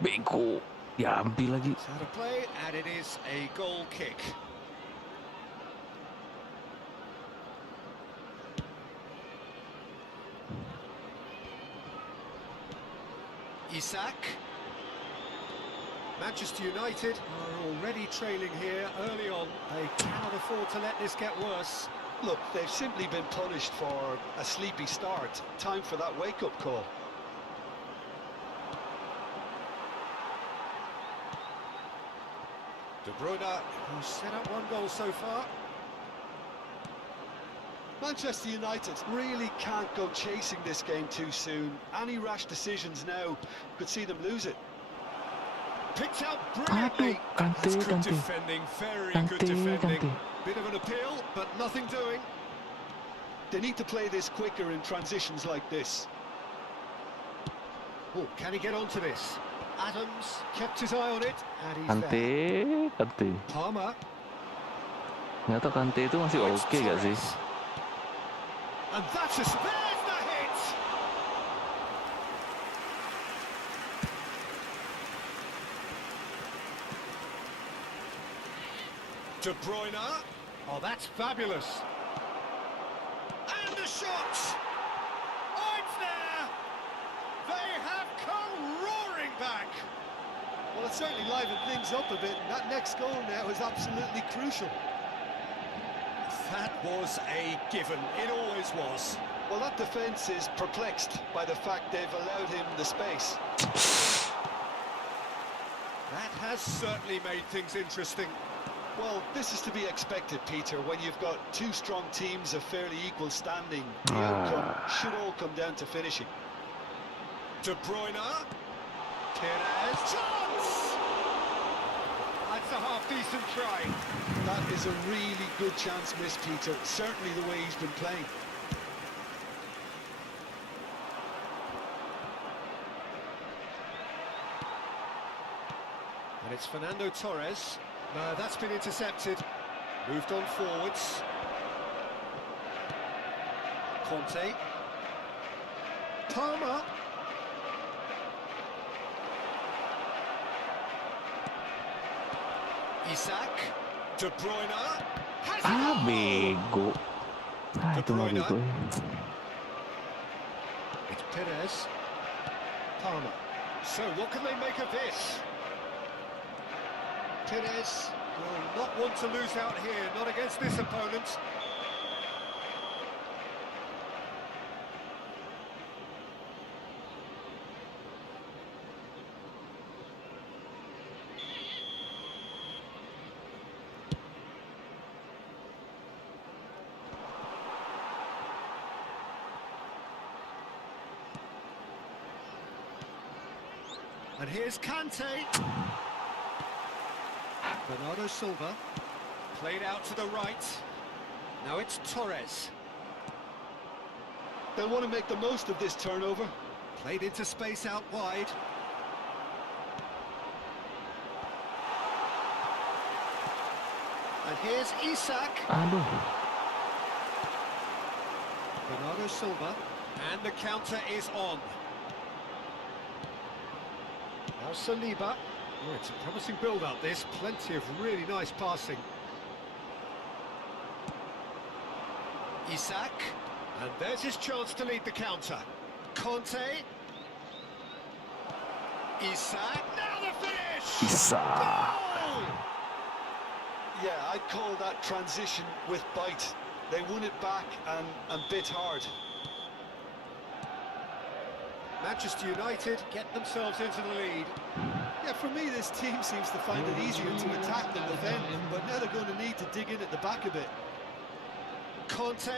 Bego. Diambil lagi. It's out of play, and it is a goal kick. Isak. Manchester United are already trailing here early on. They cannot afford to let this get worse. Look, they've simply been punished for a sleepy start. Time for that wake-up call. De Bruyne, who's set up one goal so far. Manchester United really can't go chasing this game too soon. Any rash decisions now could see them lose it. Picked out Aduh, brilliantly. Kante, That's good Kante. defending, very good Kante, defending. Kante. Bit of an appeal, but nothing doing. They need to play this quicker in transitions like this. Oh, can he get onto this? Adams kept his eye on it, and he's Kante, there. Kante. Palmer. Ternyata Kante itu masih Oh, it's oke gak sih? Torres. And that's there's the hit. De Bruyne. Oh, that's fabulous. And the shot. Oh, it's there. They have come roaring back. Well, it certainly livened things up a bit, and that next goal now is absolutely crucial. That was a given. It always was. Well, that defence is perplexed by the fact they've allowed him the space. That has certainly made things interesting. Well, this is to be expected, Peter, when you've got two strong teams of fairly equal standing. The outcome should all come down to finishing. De Bruyne. Perez. Chance! That's a half-decent try. That is a really good chance missed, Peter. Certainly the way he's been playing. And it's Fernando Torres. No, that's been intercepted. Moved on forwards. Conte. Palmer. Isak. De Bruyne. Has it Ah, all! bego. Ah, De itu mah Bruyne. bego. It's Perez. Palmer. So what can they make of this? Perez will not want to lose out here, not against this opponent. And here's Kante. Bernardo Silva. Played out to the right. Now it's Torres. They'll want to make the most of this turnover. Played into space out wide. And here's Isak. Aduh. Bernardo Silva. And the counter is on. Now Saliba. Oh, it's a promising build-up, this. Plenty of really nice passing. Isak. And there's his chance to lead the counter. Conte. Isak. Now the finish! Bisa. Goal! Yeah, I'd call that transition with bite. They won it back and bit hard. Manchester United get themselves into the lead. Yeah, for me, this team seems to find it easier to attack than defend, but now they're going to need to dig in at the back a bit. Conte.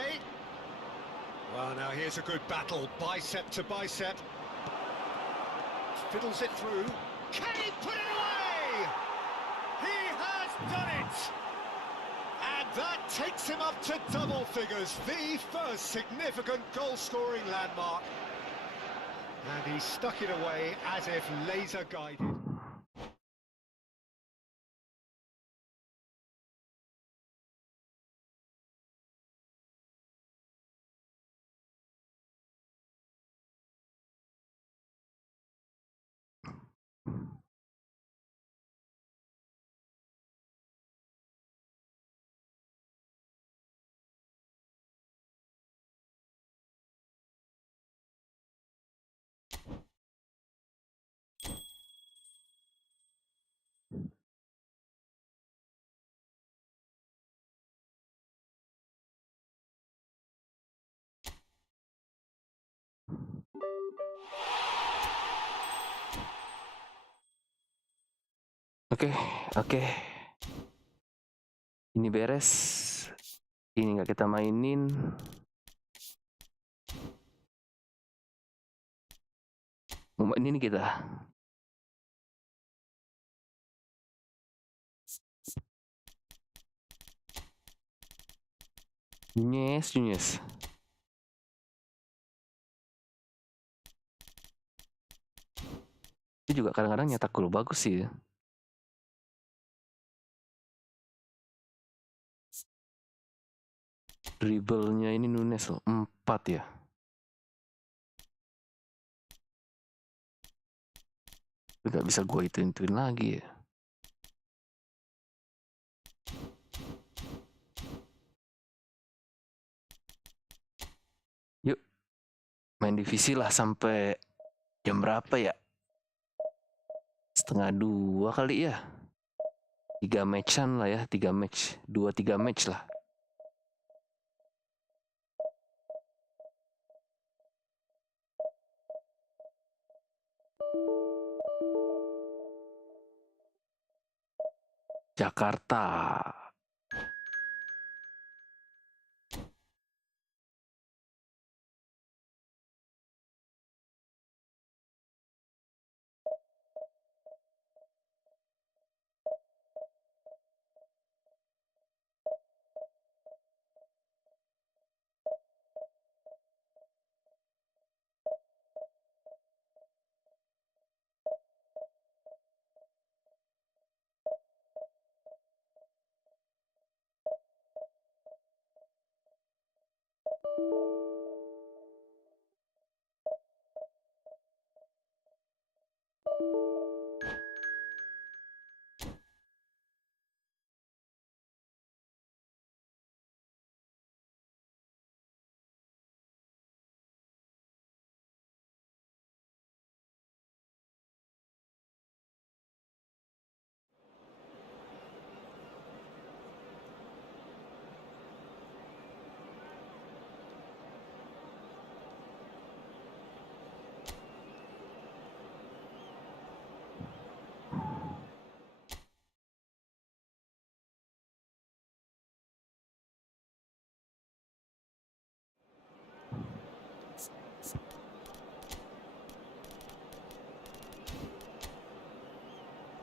Well, now here's a good battle, bicep to bicep. Fiddles it through. Can he put it away? He has done it! And that takes him up to double figures, the first significant goal-scoring landmark. And he stuck it away as if laser-guided. Oke. Ini beres. Ini nggak kita mainin. Ini kita. Nyes. Itu juga kadang-kadang nyetak gol bagus sih. Dribblenya ini Nunes loh, 4 ya. Gak bisa gue ituin lagi ya. Yuk, main divisi lah sampai jam berapa ya? 1:30 kali ya. 3 matchan lah ya, 3 match, 2-3 match lah. Jakarta.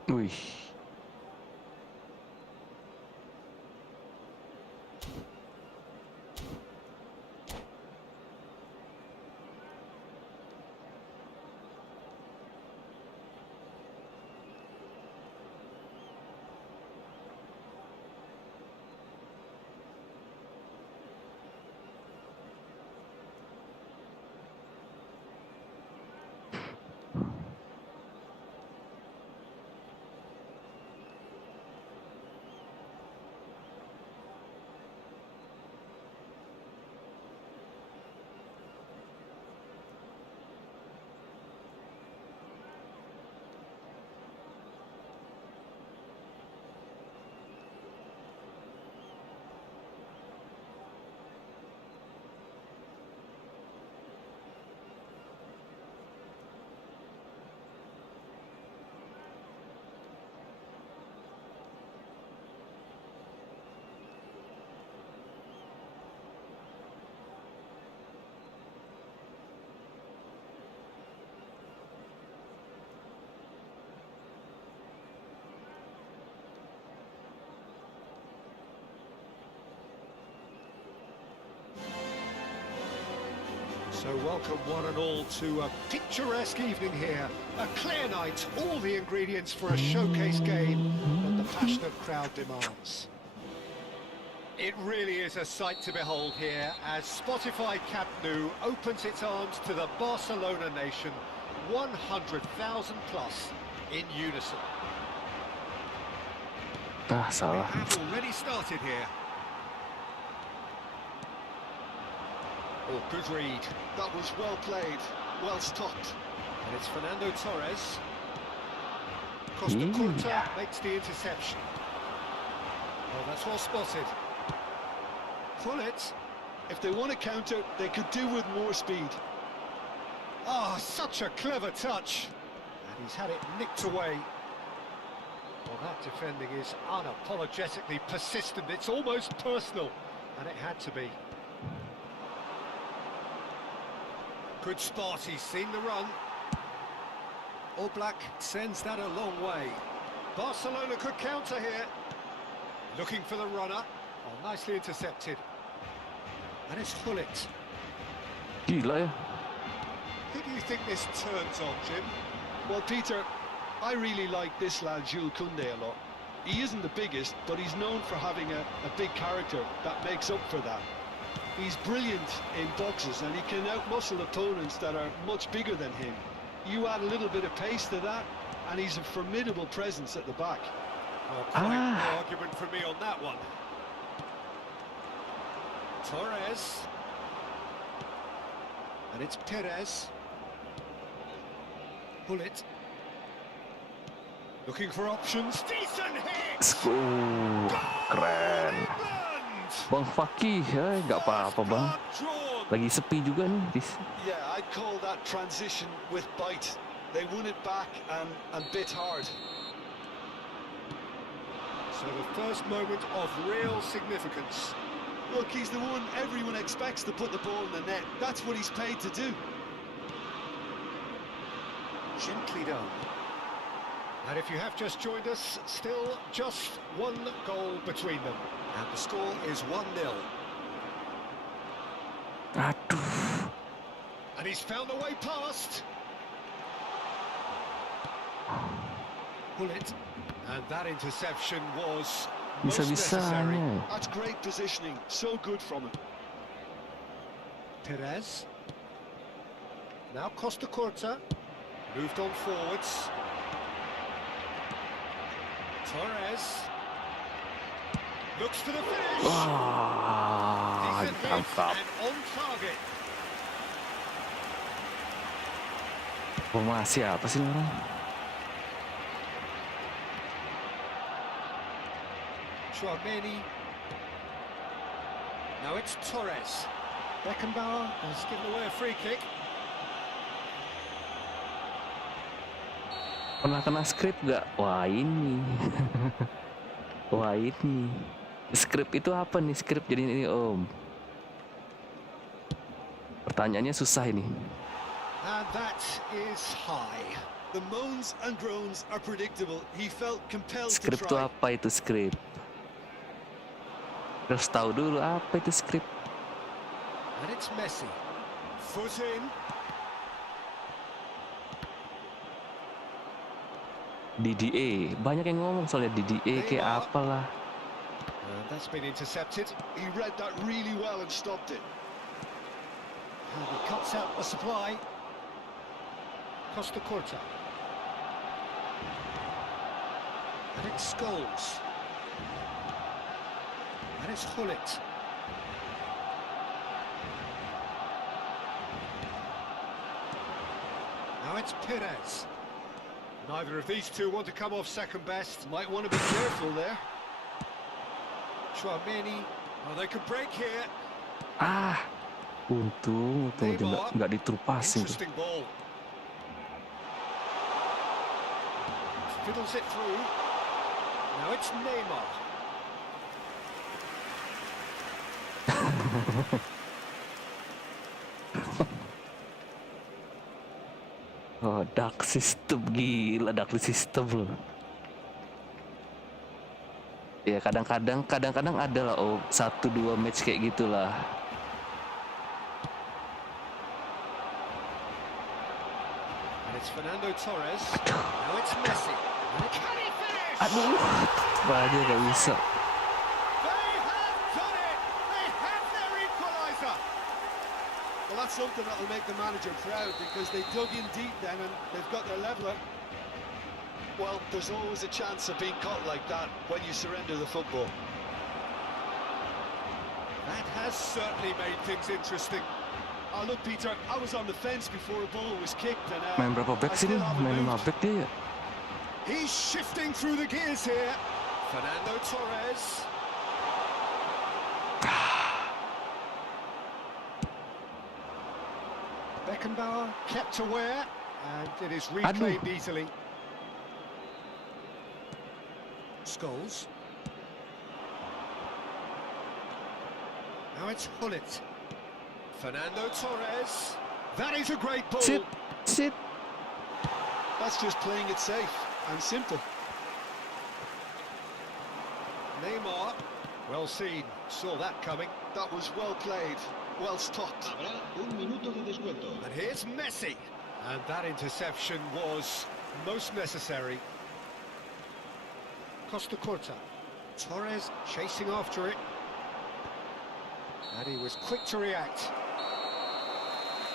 Wih. So welcome one and all to a picturesque evening here. A clear night, all the ingredients for a showcase game that the passionate crowd demands. It really is a sight to behold here as Spotify Camp Nou opens its arms to the Barcelona nation, 100,000 plus in unison. Salah. We have already started here. Oh, good read. That was well played, well stopped. And it's Fernando Torres. Costa Curta makes the interception. Oh, that's well spotted. Pull it. If they want to counter, they could do with more speed. Oh, such a clever touch. And he's had it nicked away. Well, that defending is unapologetically persistent. It's almost personal. And it had to be. Good spot, he's seen the run. All Black sends that a long way. Barcelona could counter here. Looking for the runner. Oh, nicely intercepted. And it's Hullet. Gila ya. Who do you think this turns on, Jim? Well, Peter, I really like this lad, Jules Koundé, a lot. He isn't the biggest, but he's known for having a big character that makes up for that. He's brilliant in boxes, and he can outmuscle opponents that are much bigger than him. You add a little bit of pace to that, and he's a formidable presence at the back. Well, quite no argument for me on that one. Torres. And it's Perez. Hullet. Looking for options. Decent hit! Keren. Bang Fakih, nggak apa-apa bang. Lagi sepi juga nih. Yeah, I'd call that transition with bite. They won it back and bit hard. So the first moment of real significance. Look, he's the one everyone expects to put the ball in the net. That's what he's paid to do. Gently done. And if you have just joined us, still just one goal between them. And the score is 1-0. Aduh. And he's found a way past. Hullet. And that interception was most necessary. Bisa-bisanya. That's great positioning. So good from him. Perez. Now Costa Corta. Moved on forwards. Torres. Looks for the finish. Wah, Decent hit mantap. and on target. Formasi apa sih ini orang? Chouameni. Now it's Torres. Beckenbauer has given away a free kick. Pernah kena skrip gak? Wah ini. Wah ini. Skrip itu apa nih? Skrip jadi ini om. Pertanyaannya susah ini. And that is high. The moans and groans are predictable. He felt compelled to Skrip itu try. apa itu skrip? Harus tahu dulu apa itu skrip. And it's Messi. Foot in. DDA. Banyak yang ngomong soalnya DDA kayak apalah. And that's been intercepted. He read that really well and stopped it. And he cuts out the supply. Costa Corta. And it's Scholes. And it's Hullet. Now it's Perez. Neither of these two want to come off second best. Might want to be careful there. Chouameni. Oh, they could break here. Untung aja nggak diterupasin. Interesting ball. Fiddles it through. Now it's Neymar. Oh, dark system, gila dark system loh. Ya kadang-kadang ada lah 1-2 match kayak gitulah. And it's Fernando Torres. Now it's Messi. Can he finish? Aduh, aja gak bisa. They have done it! They have their equaliser! Well, that's something that'll make the manager proud, because they dug in deep then and they've got their leveller. Well, there's always a chance of being caught like that when you surrender the football. That has certainly made things interesting. Oh, look, Peter, I was on the fence before a ball was kicked, and Main berapa back sih nih? Main 5 back dia ya? He's shifting through the gears here. Fernando Torres. Beckenbauer kept aware, and it is reclaimed easily. Scholes. Now it's Hullet. Fernando Torres. That is a great ball. Sit. That's just playing it safe and simple. Neymar. Well seen. Saw that coming. That was well played, well stopped. Habrá un minuto de descuento. And here's Messi. And that interception was most necessary. Costa Corta. Torres chasing after it. And he was quick to react.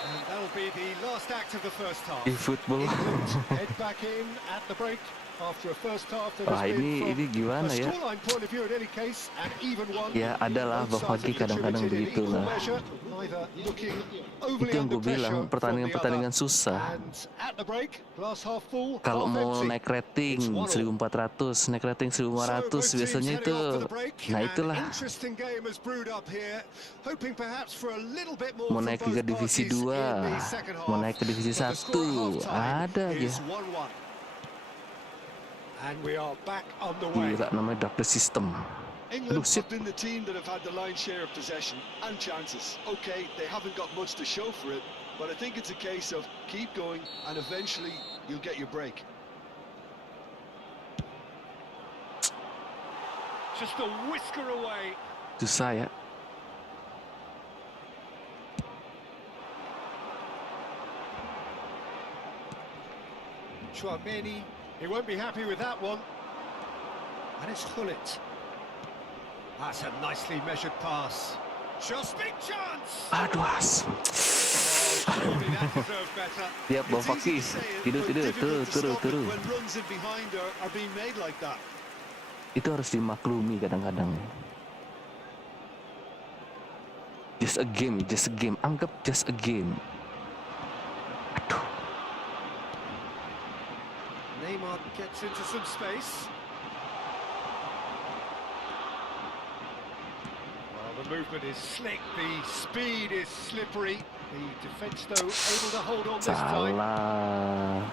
And that'll be the last act of the first half. EFOOTBALL. England head back in at the break after a first half that Wah, has been ini from gimana a ya? scoreline point of view in any case, an even one. Ya adalah Both sides Bapagi have kadang-kadang contributed in begitu equal lah. measure, neither looking Itu overly yang under gue bilang, pressure from the pertandingan-pertandingan other. susah. And at the break, glass half full, Kalau half mau empty. naik rating 1.400, naik rating 1.500 So both teams biasanya heading itu. off for the break. Nah An itulah. interesting game has brewed up here, hoping perhaps for a little bit more Mau from naik both ke divisi parties 2, in the second half. mau naik ke divisi But the score 1, at half-time ada aja. is 1-1. And we are back underway. Gila, namanya Dr. System. England shit. have been the team that have had the lion's share of possession and chances. Okay, they haven't got much to show for it, but I think it's a case of keep going and eventually you'll get your break. Just a whisker away. Susah ya. Chouameni, he won't be happy with that one. And it's Hullet. That's a nicely measured pass. Just big chance! Aduh, as. Surely that deserved better. Tiap It's Bapagi. easy to say it, Tidur, but tidur, difficult to stop it turun. when runs in behind are being made like that. Itu harus dimaklumi kadang-kadang. Just a game. Anggap just a game. Aduh. Neymar gets into some space. Well, the movement is slick, the speed is slippery. The defence, though, able to hold on this time. Salah.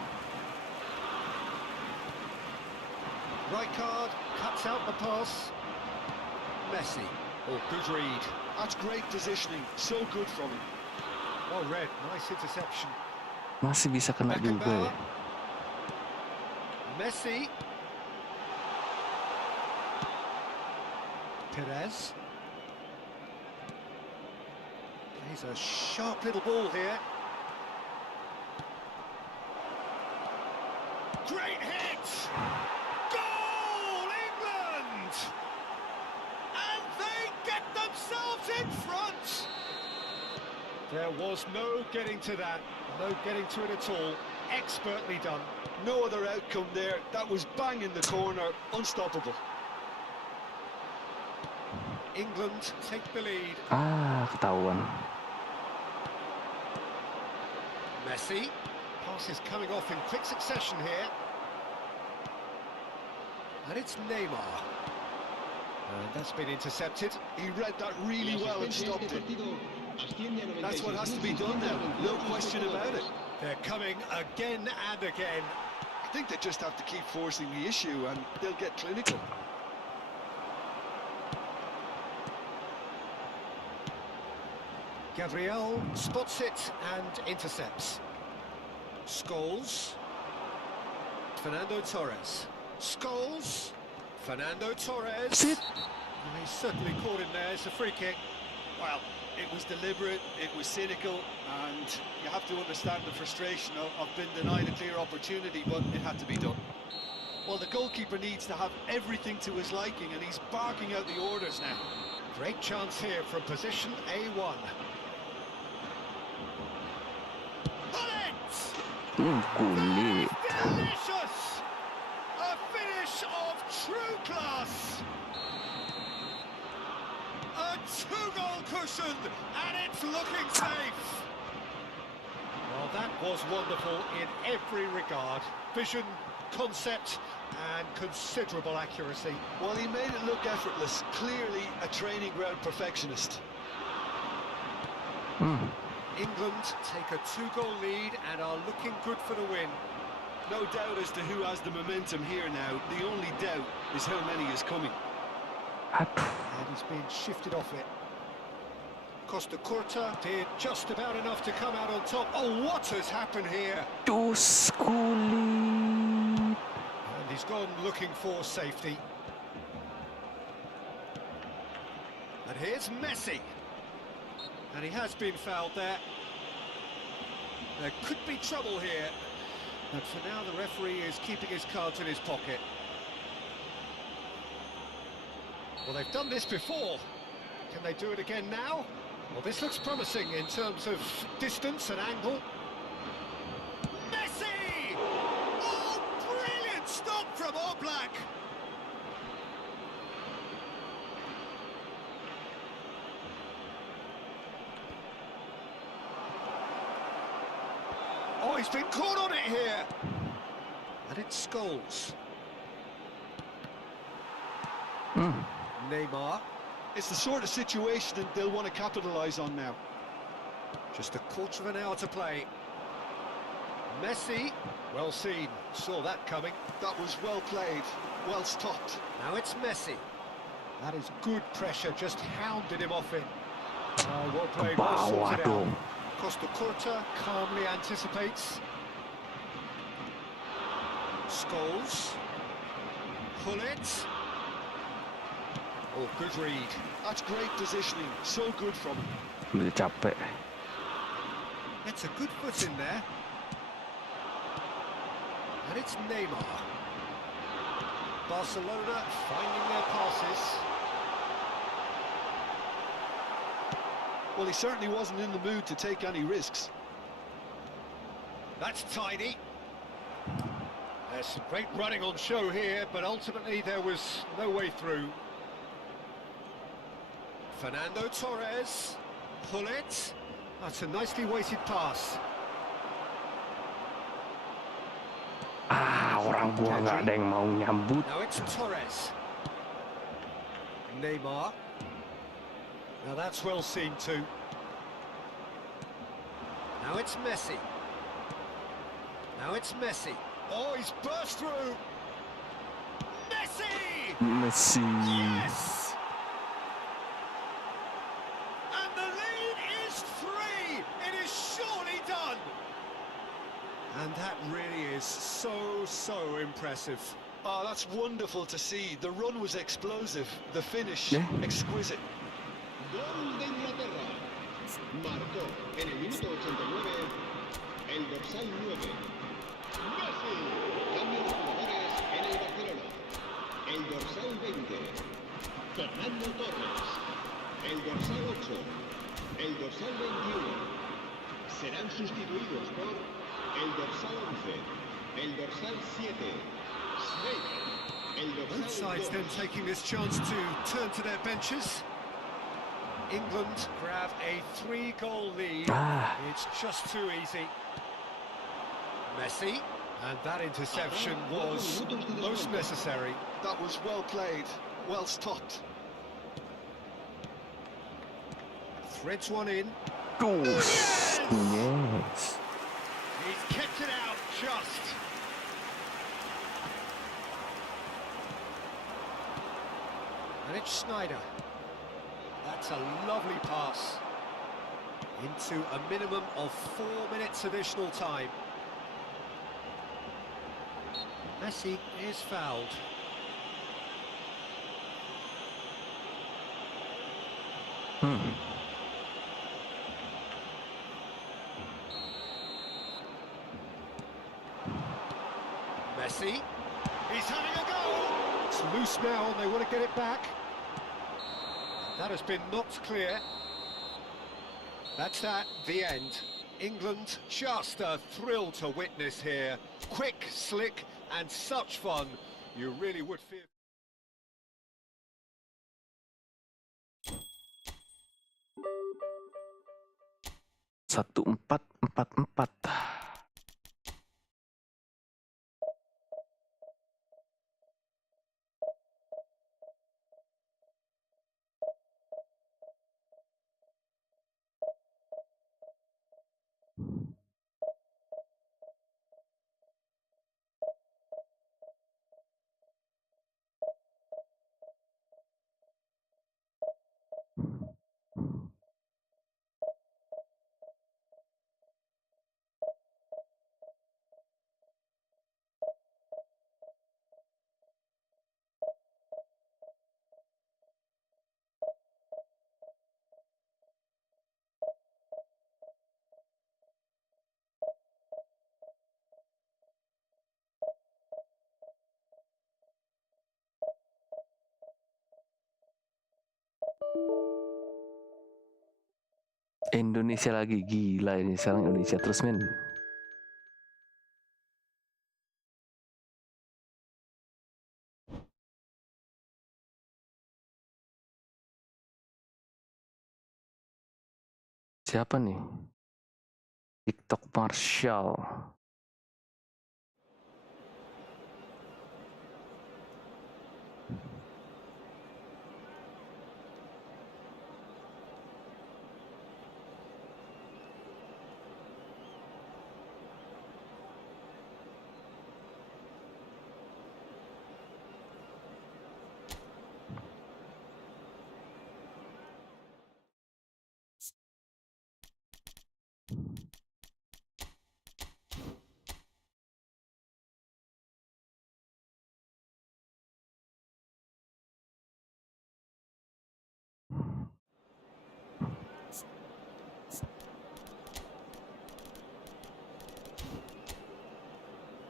Right card, cuts out the pass. Messi. Oh, good read. That's great positioning, so good from him. Well read, nice interception. Masih bisa kena juga Beckenbauer. ya. Messi. Perez. Plays a sharp little ball here. Great hit! Goal, England! And they get themselves in front! There was no getting to that, no getting to it at all. Expertly done. No other outcome there. That was bang in the corner, unstoppable. England take the lead. Ketahuan. Messi. Pass is coming off in quick succession here. And it's Neymar. And that's been intercepted. He read that really well and stopped it. That's what has to be done now, no question about it. They're coming again and again. I think they just have to keep forcing the issue and they'll get clinical. Gabriel spots it and intercepts. Scholes. Fernando Torres. Scholes. Fernando Torres. Sit. Oh, he's certainly caught in there. It's a free kick. Well, it was deliberate, it was cynical, and you have to understand the frustration of being denied a clear opportunity, but it had to be done. Well, the goalkeeper needs to have everything to his liking, and he's barking out the orders now. Great chance here from position A1. Kulit. Delicious! A finish of true class! A two-goal cushion, and it's looking safe! Well, that was wonderful in every regard. Vision, concept, and considerable accuracy. Well, he made it look effortless, clearly a training ground perfectionist. England take a 2-goal lead and are looking good for the win. No doubt as to who has the momentum here now. The only doubt is how many is coming. Aduh. And he's being shifted off it. Costa Curta did just about enough to come out on top. Oh, what has happened here? Dus kulit. And he's gone looking for safety. And here's Messi. And he has been fouled there. There could be trouble here. But for now, the referee is keeping his cards in his pocket. Well, they've done this before. Can they do it again now? Well, this looks promising in terms of distance and angle. Messi! Oh, brilliant stop from Oblak! Oh, he's been caught on it here. And it's Scholes. Neymar. It's the sort of situation that they'll want to capitalise on now. Just a quarter of an hour to play. Messi. Well seen. Saw that coming. That was well played, well stopped. Now it's Messi. That is good pressure, just hounded him off it. Oh, well played, well Bawah sorted out. dong. Costa Curta calmly anticipates. Scholes. Hullet. Oh, good read. That's great positioning, so good from him. Udah capek. It's a good foot in there. And it's Neymar. Barcelona finding their passes. Well, he certainly wasn't in the mood to take any risks. That's tidy. There's some great running on show here, but ultimately there was no way through. Fernando Torres. Hullet. That's a nicely weighted pass. Orang gua nggak ada yang mau nyambut. Now it's Torres. Neymar. Now that's well seen too. Now it's Messi. Now it's Messi. Oh, he's burst through. Messi! Messi. Yes! And the lead is 3. It is surely done. And that really is so impressive. Oh, that's wonderful to see. The run was explosive, the finish Yeah. exquisite. Gol de Inglaterra. Marcó en el minuto 89 el dorsal 9. Messi. Cambio de jugadores en el Barcelona. El dorsal 20. Fernando Torres. El dorsal 8. El dorsal 21. Serán sustituidos por el dorsal 11. El dorsal 7. El Both dorsal sides 2. then taking this chance to turn to their benches. England grab a 3-goal lead. It's just too easy. Messi, and that interception was most necessary. That was well played, well stopped. Threads one in. Dus. Yes. He's kept it out just. And it's Schneider. That's a lovely pass. Into a minimum of 4 minutes additional time. Messi is fouled. Messi. He's having a go. It's loose now and they want to get it back. That has been knocked clear. That's that, the end. England, just a thrill to witness here. Quick, slick, and such fun. You really would feel... Satu empat empat empat. Indonesia lagi, gila ini sekarang Indonesia terus men. Siapa nih? TikTok Marshall.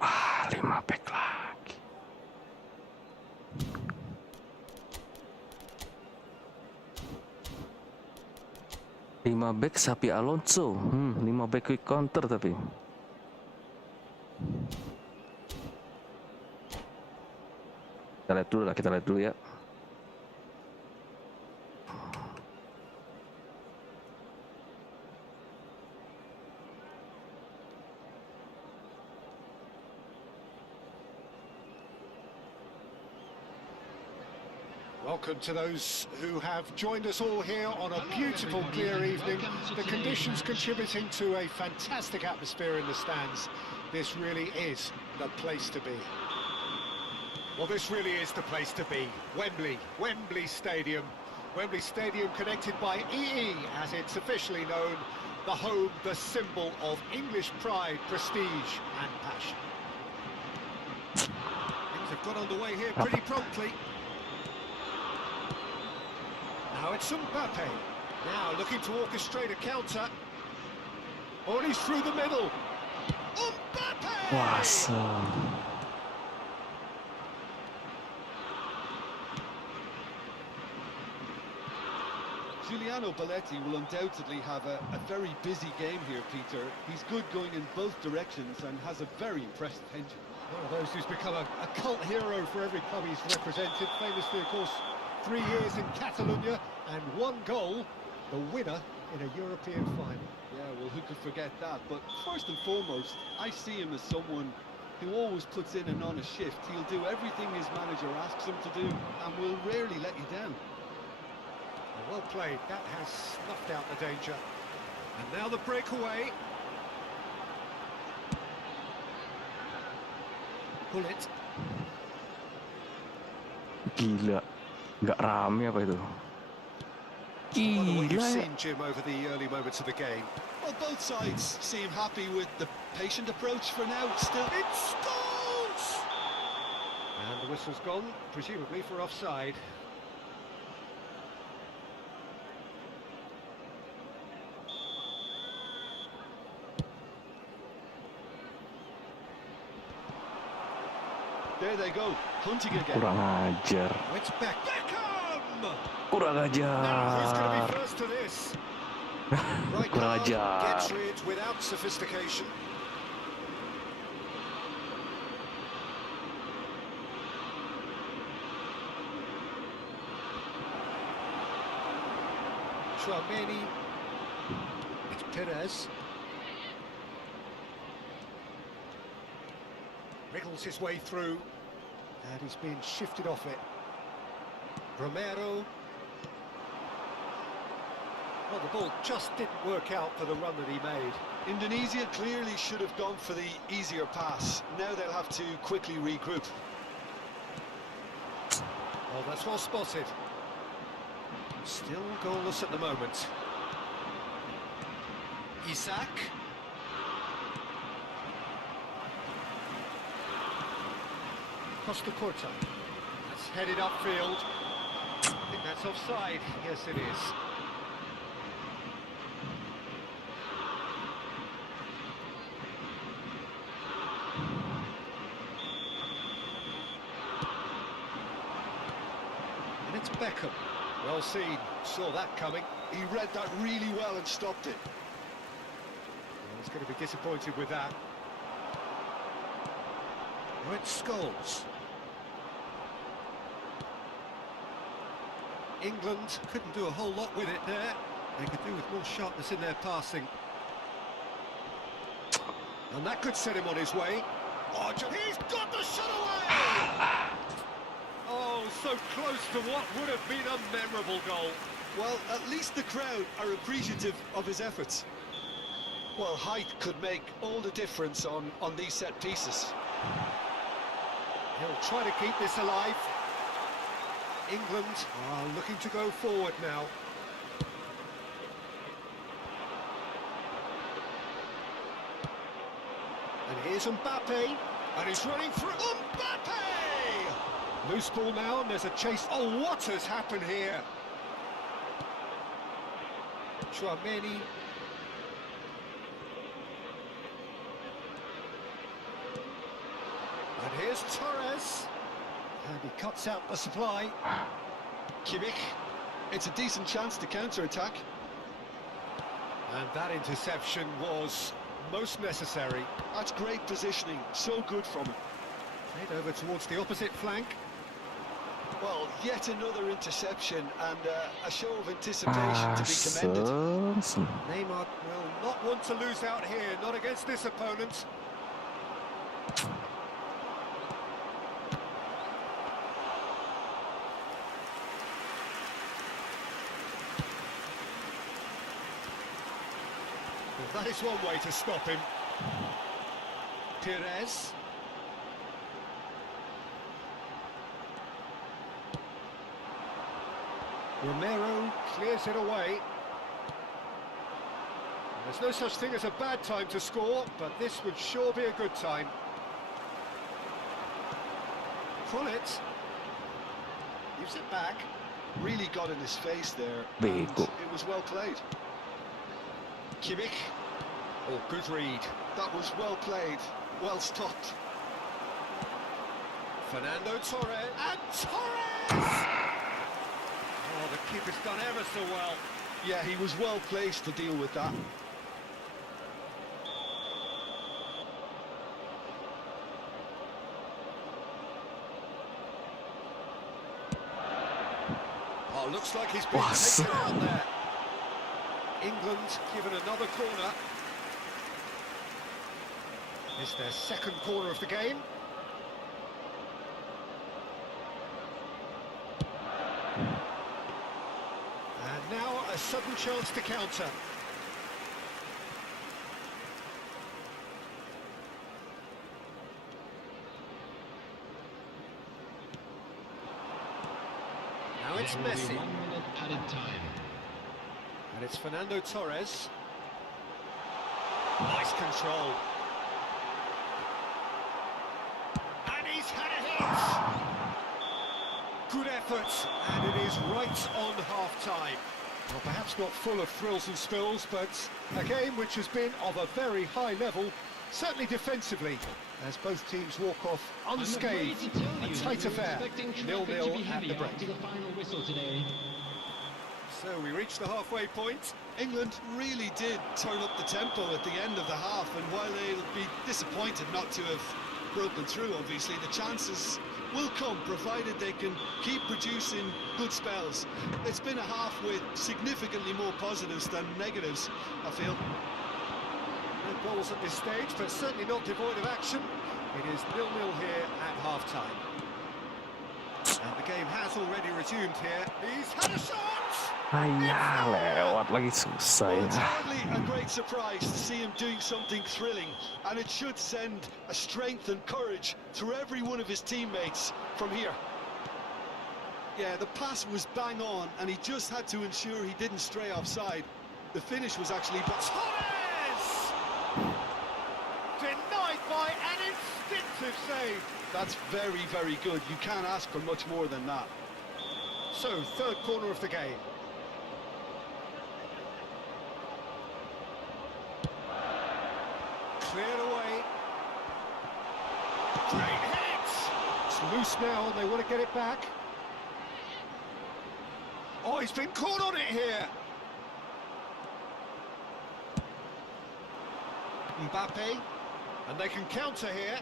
Ah, 5 back lagi. Lima back Sapi Alonso. 5 back quick counter tapi. Kita lihat dulu ya. Welcome to those who have joined us all here on a beautiful, clear evening. The conditions contributing to a fantastic atmosphere in the stands. This really is the place to be. Well, this really is the place to be. Wembley Stadium. Wembley Stadium connected by EE, as it's officially known. The home, the symbol of English pride, prestige and passion. Things have got underway here pretty promptly. Now it's Mbappe. Now looking to orchestrate a counter. Oh, and he's through the middle. Mbappe! Awesome. Giuliano Belletti will undoubtedly have a very busy game here, Peter. He's good going in both directions and has a very impressive engine. One of those who's become a cult hero for every club he's represented. Famously, of course, 3 years in Catalonia and 1 goal, the winner in a European final. Yeah, well, who could forget that? But first and foremost, I see him as someone who always puts in an honest shift. He'll do everything his manager asks him to do and will rarely let you down. Well played, that has snuffed out the danger. And now the breakaway. Pull it. Gila. Nggak rame apa itu? Wonder what you've Gila. seen, Jim, over the early moments of the game. Well, both sides seem happy with the patient approach for now. Still, It scores! And the whistle's gone, presumably for offside. there they go, hunting again. Kurang ajar. Oh, it's back. Beckham! Kurang Now, who's going ajar. to be first to this? Right Kurang now, ajar. gets rid without sophistication. Chouameni. It's Perez. Wriggles his way through, and he's been shifted off it. Romero. Well, the ball just didn't work out for the run that he made. Indonesia clearly should have gone for the easier pass. Now they'll have to quickly regroup. Oh, that's well spotted. Still goalless at the moment. Isak. Costa Corta. That's headed upfield. I think that's offside. Yes, it is. And it's Beckham. Well seen, saw that coming. He read that really well and stopped it. He's going to be disappointed with that. Now it's Scholes. England couldn't do a whole lot with it there. They could do with more sharpness in their passing. And that could set him on his way. Oh, he's got the shot away! Oh, so close to what would have been a memorable goal. Well, at least the crowd are appreciative of his efforts. Well, height could make all the difference on these set pieces. He'll try to keep this alive. England are looking to go forward now. And here's Mbappe, and he's running through. Mbappe! Loose ball now, and there's a chase. Oh, what has happened here? Chouameni. And here's Torres. And he cuts out the supply. Kimmich, it's a decent chance to counter-attack. And that interception was most necessary. That's great positioning, so good from him. Played over towards the opposite flank. Well, yet another interception and a show of anticipation to be commended. Neymar will not want to lose out here, not against this opponent. Well, that is one way to stop him. Pires. Romero clears it away. There's no such thing as a bad time to score, but this would sure be a good time. Follett gives it back. Really got in his face there. Very And good. it was well played. Kimmich. Oh, good read. That was well played, well stopped. Fernando Torres. And Torres! Oh, the keeper's done ever so well. Yeah, he was well placed to deal with that. Oh, looks like he's been Nossa. taken out there. England given another corner. It's their second corner of the game. And now a sudden chance to counter. Now it's There will be Messi. 1 minute added time. And it's Fernando Torres. Nice control. And he's had a hit! Good effort, and it is right on half-time. Well, perhaps not full of thrills and spills, but a game which has been of a very high level, certainly defensively, as both teams walk off unscathed. A tight affair, 0-0 at the break. The final whistle today. So we reach the halfway point. England really did turn up the tempo at the end of the half, and while they'll be disappointed not to have broken through, obviously, the chances will come, provided they can keep producing good spells. It's been a half with significantly more positives than negatives, I feel. No goals at this stage, but certainly not devoid of action. It is 0-0 here at half-time. And the game has already resumed here. He's had a shot! Ayah, lewat lagi susah Well, ya. it's hardly a great surprise to see him doing something thrilling, and it should send a strength and courage through every one of his teammates from here. Yeah, the pass was bang on, and he just had to ensure he didn't stray offside. The finish was actually... Torres! Denied by an instinctive save. That's very, very good. You can't ask for much more than that. So, third corner of the game. Cleared away. Great hit! It's loose now, and they want to get it back. Oh, he's been caught on it here. Mbappe, and they can counter here.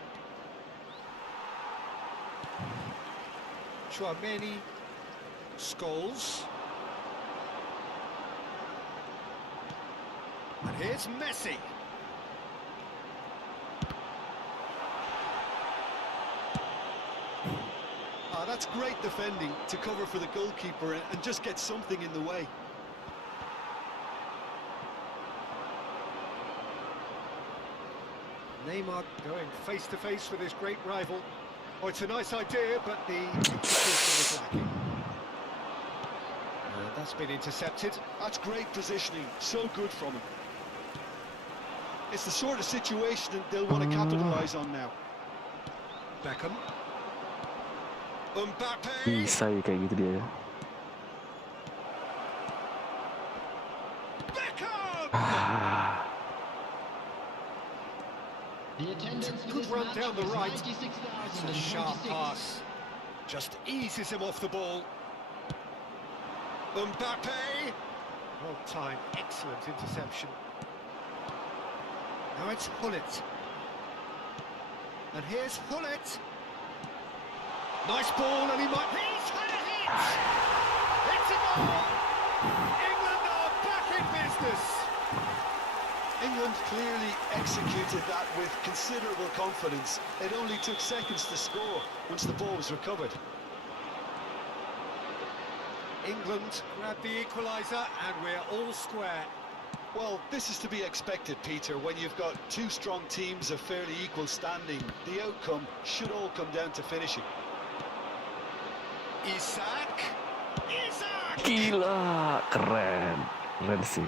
Chouameni, Scholes. And here's Messi. Ah, that's great defending to cover for the goalkeeper and just get something in the way. Neymar going face to face with his great rival. Oh, it's a nice idea, but the execution was lacking. That's been intercepted. That's great positioning, so good from him. It's the sort of situation that they'll want to capitalise on now. Beckham. Mbappe. Bisa ya kayak gitu dia. Beckham. The attendance for Good this run match down the is right. 96,000 It's a sharp pass. Just eases him off the ball. Mbappe. Well timed, excellent interception. Now it's Hullet. And here's Hullet. Nice ball, and he might... He's had a hit! It's a goal! England are back in business! England clearly executed that with considerable confidence. It only took seconds to score once the ball was recovered. England grabbed the equaliser, and we're all square. Well, this is to be expected, Peter, when you've got two strong teams of fairly equal standing. The outcome should all come down to finishing. Isaac! Gila, keren. Keren sih.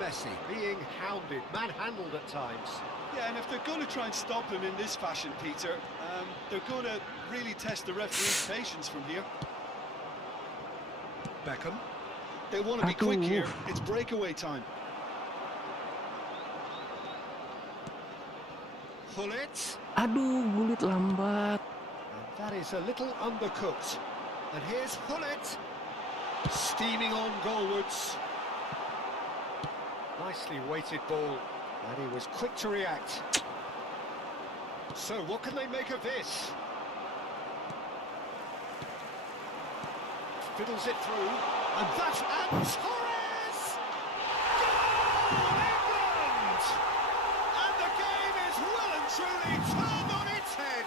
Messi being hounded, manhandled at times. Yeah, and if they're going to try and stop him in this fashion, Peter, they're going to really test the referee's patience from here. Beckham. They want to be quick here. It's breakaway time. Hullet. Aduh, Gullit lambat. And that is a little undercooked. And here's Hullet. Steaming on goalwards. Nicely weighted ball. And he was quick to react. So what can they make of this? Fiddles it through. And that's... And Torres! Goal, England! And the game is well and truly turned on its head.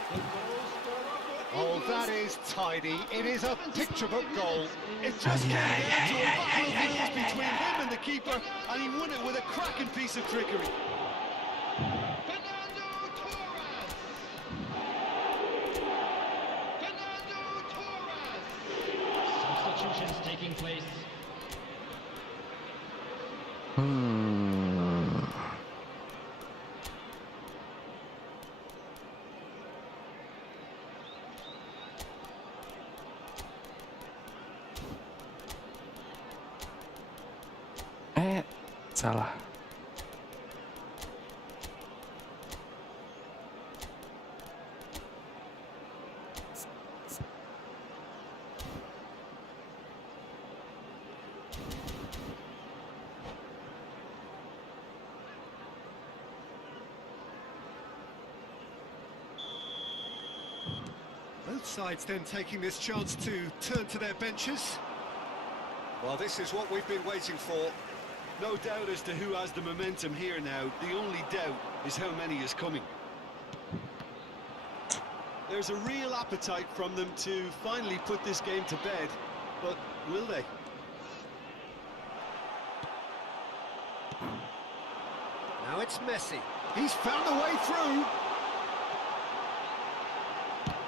Oh, that is tidy. It is a picture-book goal. It just came down to a battle of wills between him and the keeper, and he won it with a cracking piece of trickery. Substitutions taking place. Salah. Both sides then taking this chance to turn to their benches. Well, this is what we've been waiting for. No doubt as to who has the momentum here now. The only doubt is how many is coming. There's a real appetite from them to finally put this game to bed, but will they? Now it's Messi. He's found a way through.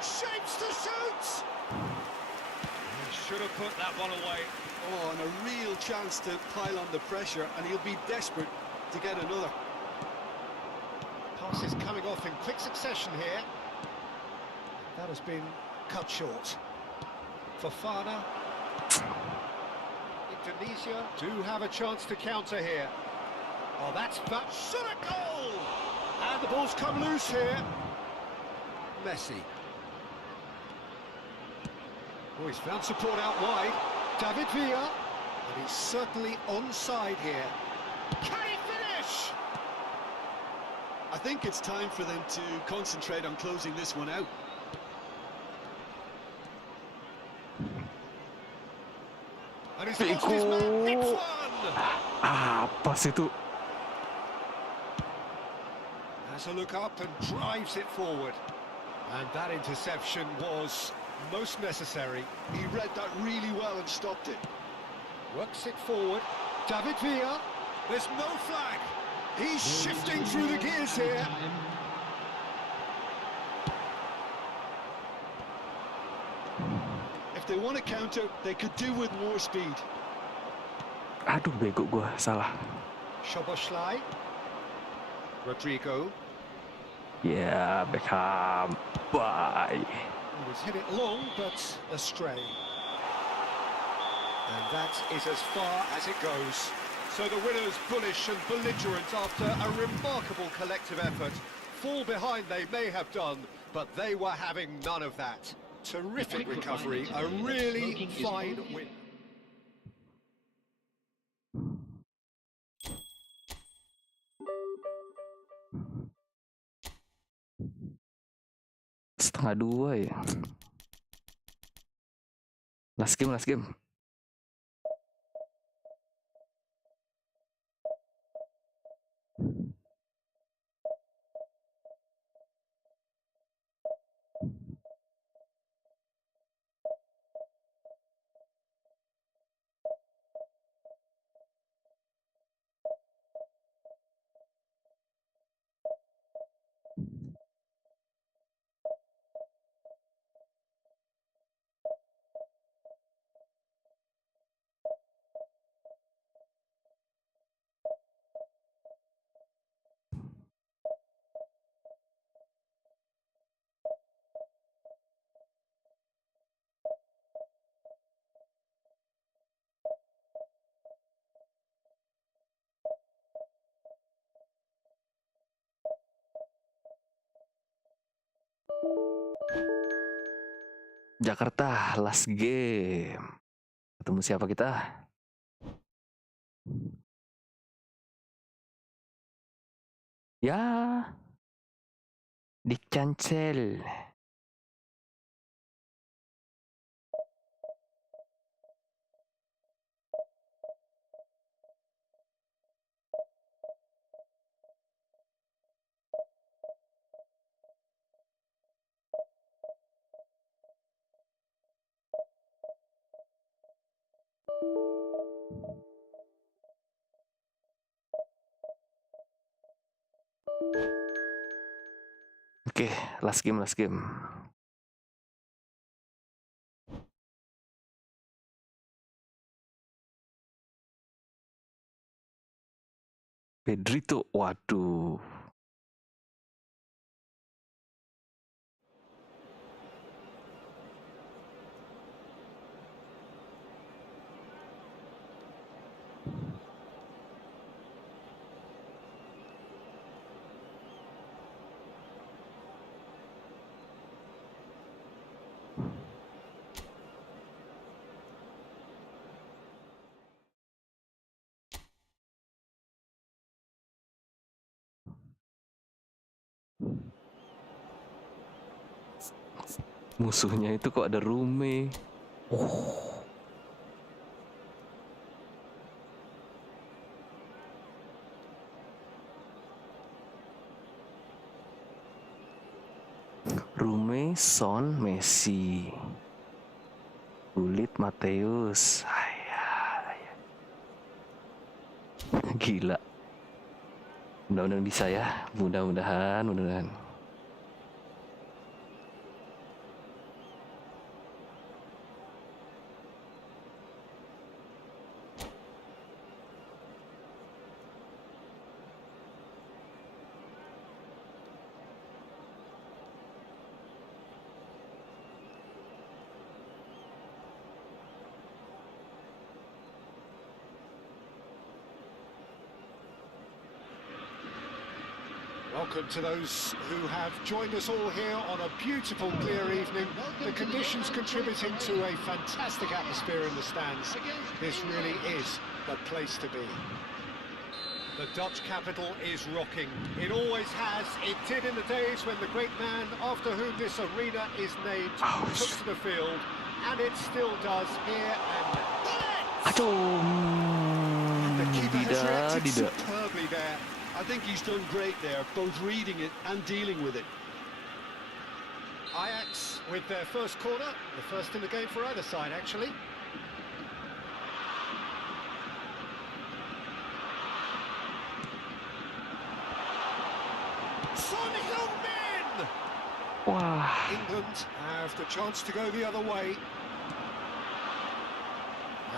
Shapes to shoot! He should have put that one away. Oh, and a real chance to pile on the pressure, and he'll be desperate to get another. Passes coming off in quick succession here. That has been cut short. Fofana. Indonesia do have a chance to counter here. Oh, that's that shot a goal! And the ball's come loose here. Messi. Oh, he's found support out wide. David Villa, and he's certainly onside here. Can he finish? I think it's time for them to concentrate on closing this one out. And he's lost his man. It's one! Apa sih itu? Has a look up and drives it forward. And that interception was most necessary. He read that really well and stopped it. Works it forward. David Villa. There's no flag. He's shifting through the gears here. If they want to counter, they could do with more speed. Aduh, bego gua, salah. Szoboszlai. Rodrigo. Ya, Beckham. Bye. He was hit it long, but astray. And that is as far as it goes. So the winners bullish and belligerent after a remarkable collective effort. Fall behind they may have done, but they were having none of that. Terrific recovery, a really fine win. Setengah dua ya. Last game, last game. Jakarta, last game. Ketemu siapa kita? Ya, di-cancel. Oke, last game, last game. Pedrito, waduh. Musuhnya itu kok ada Rume. Rume, Son, Messi, Gullit, Mateus. Gila. Mudah-mudahan bisa ya. Mudah-mudahan. Well, welcome to those who have joined us all here on a beautiful, clear evening. The conditions contributing to a fantastic atmosphere in the stands. This really is the place to be. The Dutch capital is rocking. It always has. It did in the days when the great man after whom this arena is named took to the field, and it still does here. And Aduh, the keeper has reacted tidak. superbly there. I think he's done great there, both reading it and dealing with it. Ajax with their first corner, the first in the game for either side, actually. Son Heung-min! Wah, England have the chance to go the other way.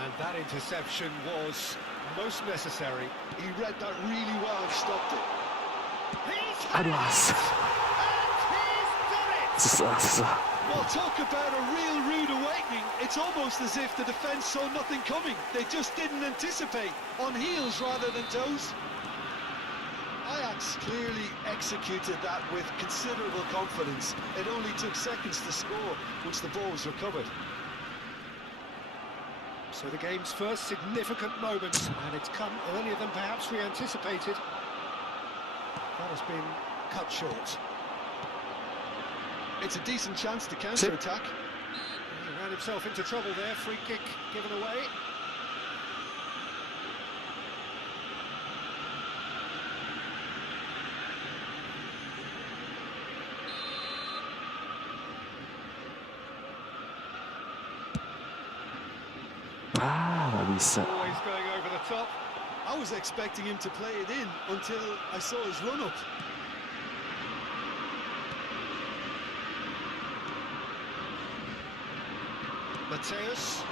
And that interception was most necessary. He read that really well and stopped it. He's aduh, and he's done it! susah. Well, talk about a real rude awakening. It's almost as if the defence saw nothing coming. They just didn't anticipate, on heels rather than toes. Ajax clearly executed that with considerable confidence. It only took seconds to score once the ball was recovered. So the game's first significant moment, and it's come earlier than perhaps we anticipated. That has been cut short. It's a decent chance to counter-attack. He ran himself into trouble there, free kick given away. Nggak bisa. Always going over the top. I was expecting him to play it in until I saw his run-up. Mateus.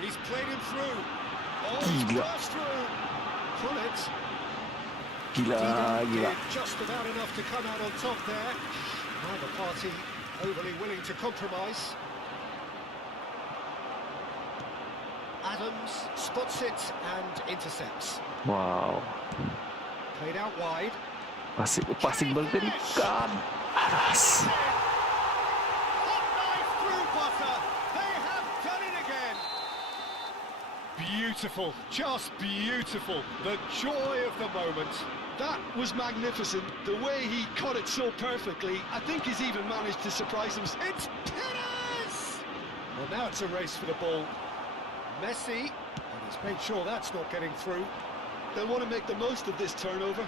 He's played him through. Oh, he's Gila. crossed through. Pull it. Gila. Did just about enough to come out on top there. Neither party overly willing to compromise. Adams spots it and intercepts. Wow, Played out wide. passing mengerikan. Aras. Hot knife through butter. They have done it again. Beautiful, just beautiful. The joy of the moment. That was magnificent. The way he caught it so perfectly, I think he's even managed to surprise him. It's Perez! Well, now it's a race for the ball. Messi, and he's made sure that's not getting through. They'll want to make the most of this turnover.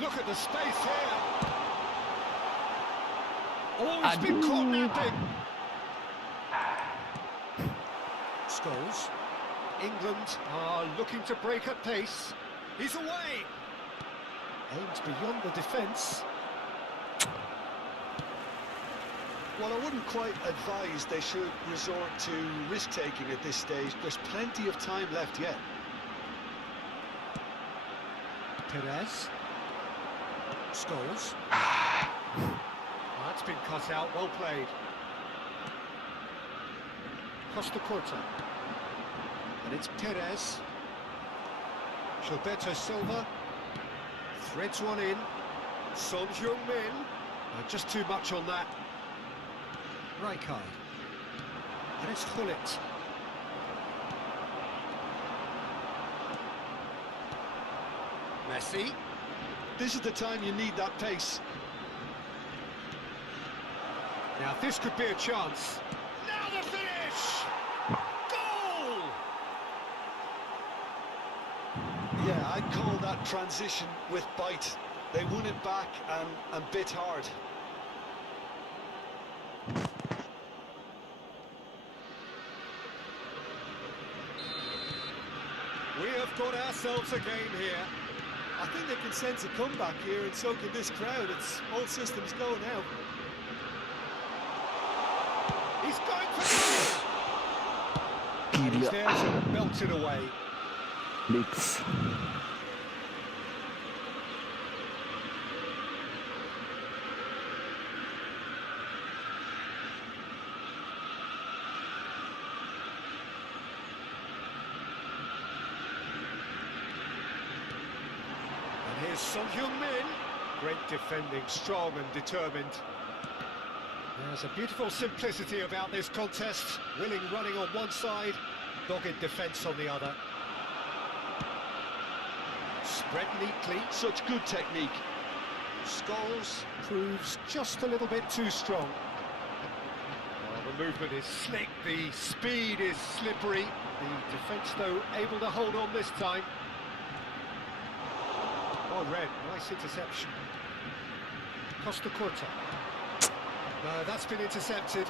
Look at the space here. Oh, he's been caught napping. Scholes. England are looking to break at pace. He's away. Aims beyond the defence. Well, I wouldn't quite advise they should resort to risk-taking at this stage. There's plenty of time left yet. Perez. Scholes. That's been cut out, well played. Costa Corta. And it's Perez. Gilberto Silva. Threads one in. Son Heung-min. Just too much on that. Rijkaard. And it's Gullit. Messi. This is the time you need that pace. Now this could be a chance. Now the finish! Goal! Yeah, I'd call that transition with bite. They won it back and bit hard. We have got ourselves a game here. I think they can sense a comeback here, and so can this crowd. It's all systems go now. He's going for it! And he's there to melt it away. Leaks. Here's Son Heung-min. Great defending, strong and determined. There's a beautiful simplicity about this contest. Willing running on one side, dogged defence on the other. Spread neatly. Such good technique. Scholes proves just a little bit too strong. Well, the movement is slick, the speed is slippery. The defence, though, able to hold on this time. Oh, Red, nice interception. Costa Curta. No, that's been intercepted.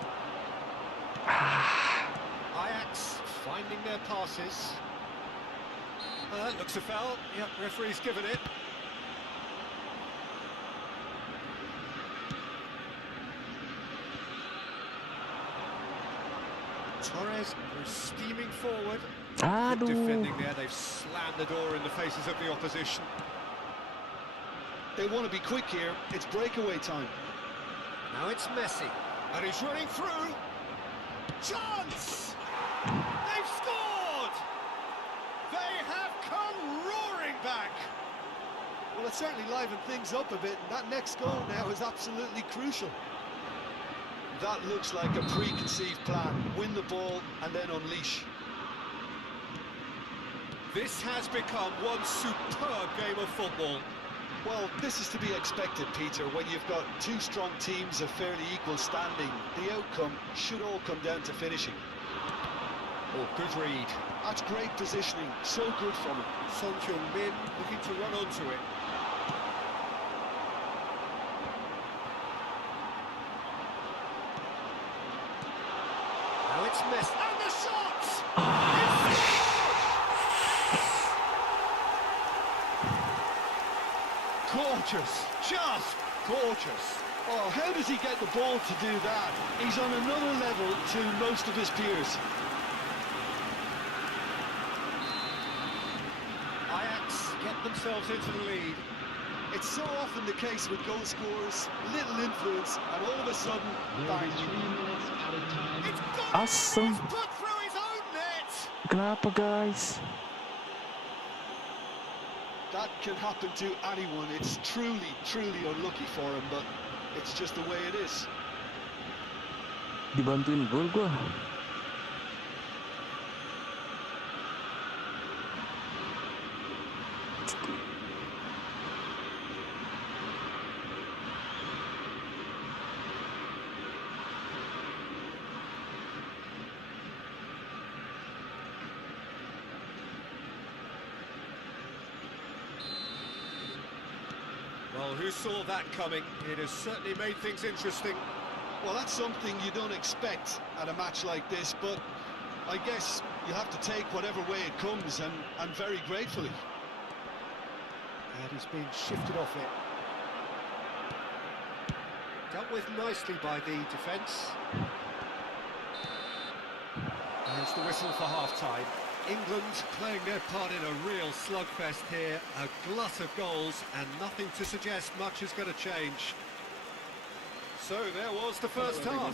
Ajax finding their passes. Looks a foul. Yep, referee's given it. Torres goes steaming forward. Good Aduh. defending there. They've slammed the door in the faces of the opposition. They want to be quick here. It's breakaway time. Now it's Messi, and he's running through. Chance! They've scored! They have come roaring back. Well, it certainly livened things up a bit, and that next goal now is absolutely crucial. That looks like a preconceived plan. Win the ball and then unleash. This has become one superb game of football. Well, this is to be expected, Peter. When you've got two strong teams of fairly equal standing, the outcome should all come down to finishing. Oh, good read. That's great positioning. So good from him. Son Heung-min looking to run onto it. Now it's Messi. And the shot! It's scored! Gorgeous, just gorgeous. Oh, how does he get the ball to do that? He's on another level to most of his peers. Ajax get themselves into the lead. It's so often the case with goal scorers, little influence, and all of a sudden, There will bang. be 3 minutes added time. It's gone! Awesome. He's put through his own net! Kenapa guys? That can happen to anyone. It's truly, truly unlucky for him, but it's just the way it is. Dibantuin gol gua. Well, who saw that coming? It has certainly made things interesting. Well, that's something you don't expect at a match like this, but I guess you have to take whatever way it comes, and very gratefully. And he's been shifted off it. Dealt with nicely by the defence. There's the whistle for half-time. England playing their part in a real slugfest here. A glut of goals and nothing to suggest much is going to change. So there was the first half.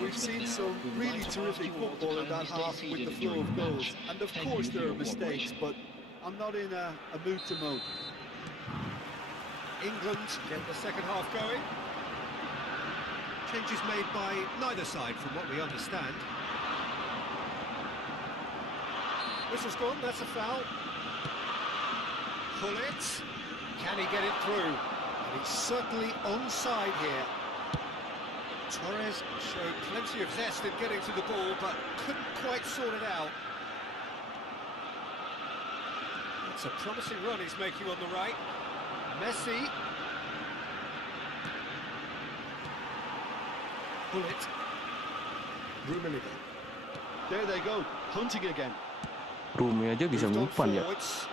We've seen some really terrific football in that half with the flow of goals. And of course there are mistakes, but I'm not in a mood to moan. England get the second half going. Changes made by neither side from what we understand. Whistle's gone, that's a foul. Pull it. Can he get it through? And he's certainly onside here. Torres showed plenty of zest in getting to the ball, but couldn't quite sort it out. It's a promising run he's making on the right. Messi. Pull it. Rummenigge. There they go, hunting again. Rumi aja bisa Moved on ngumpan ya. forwards.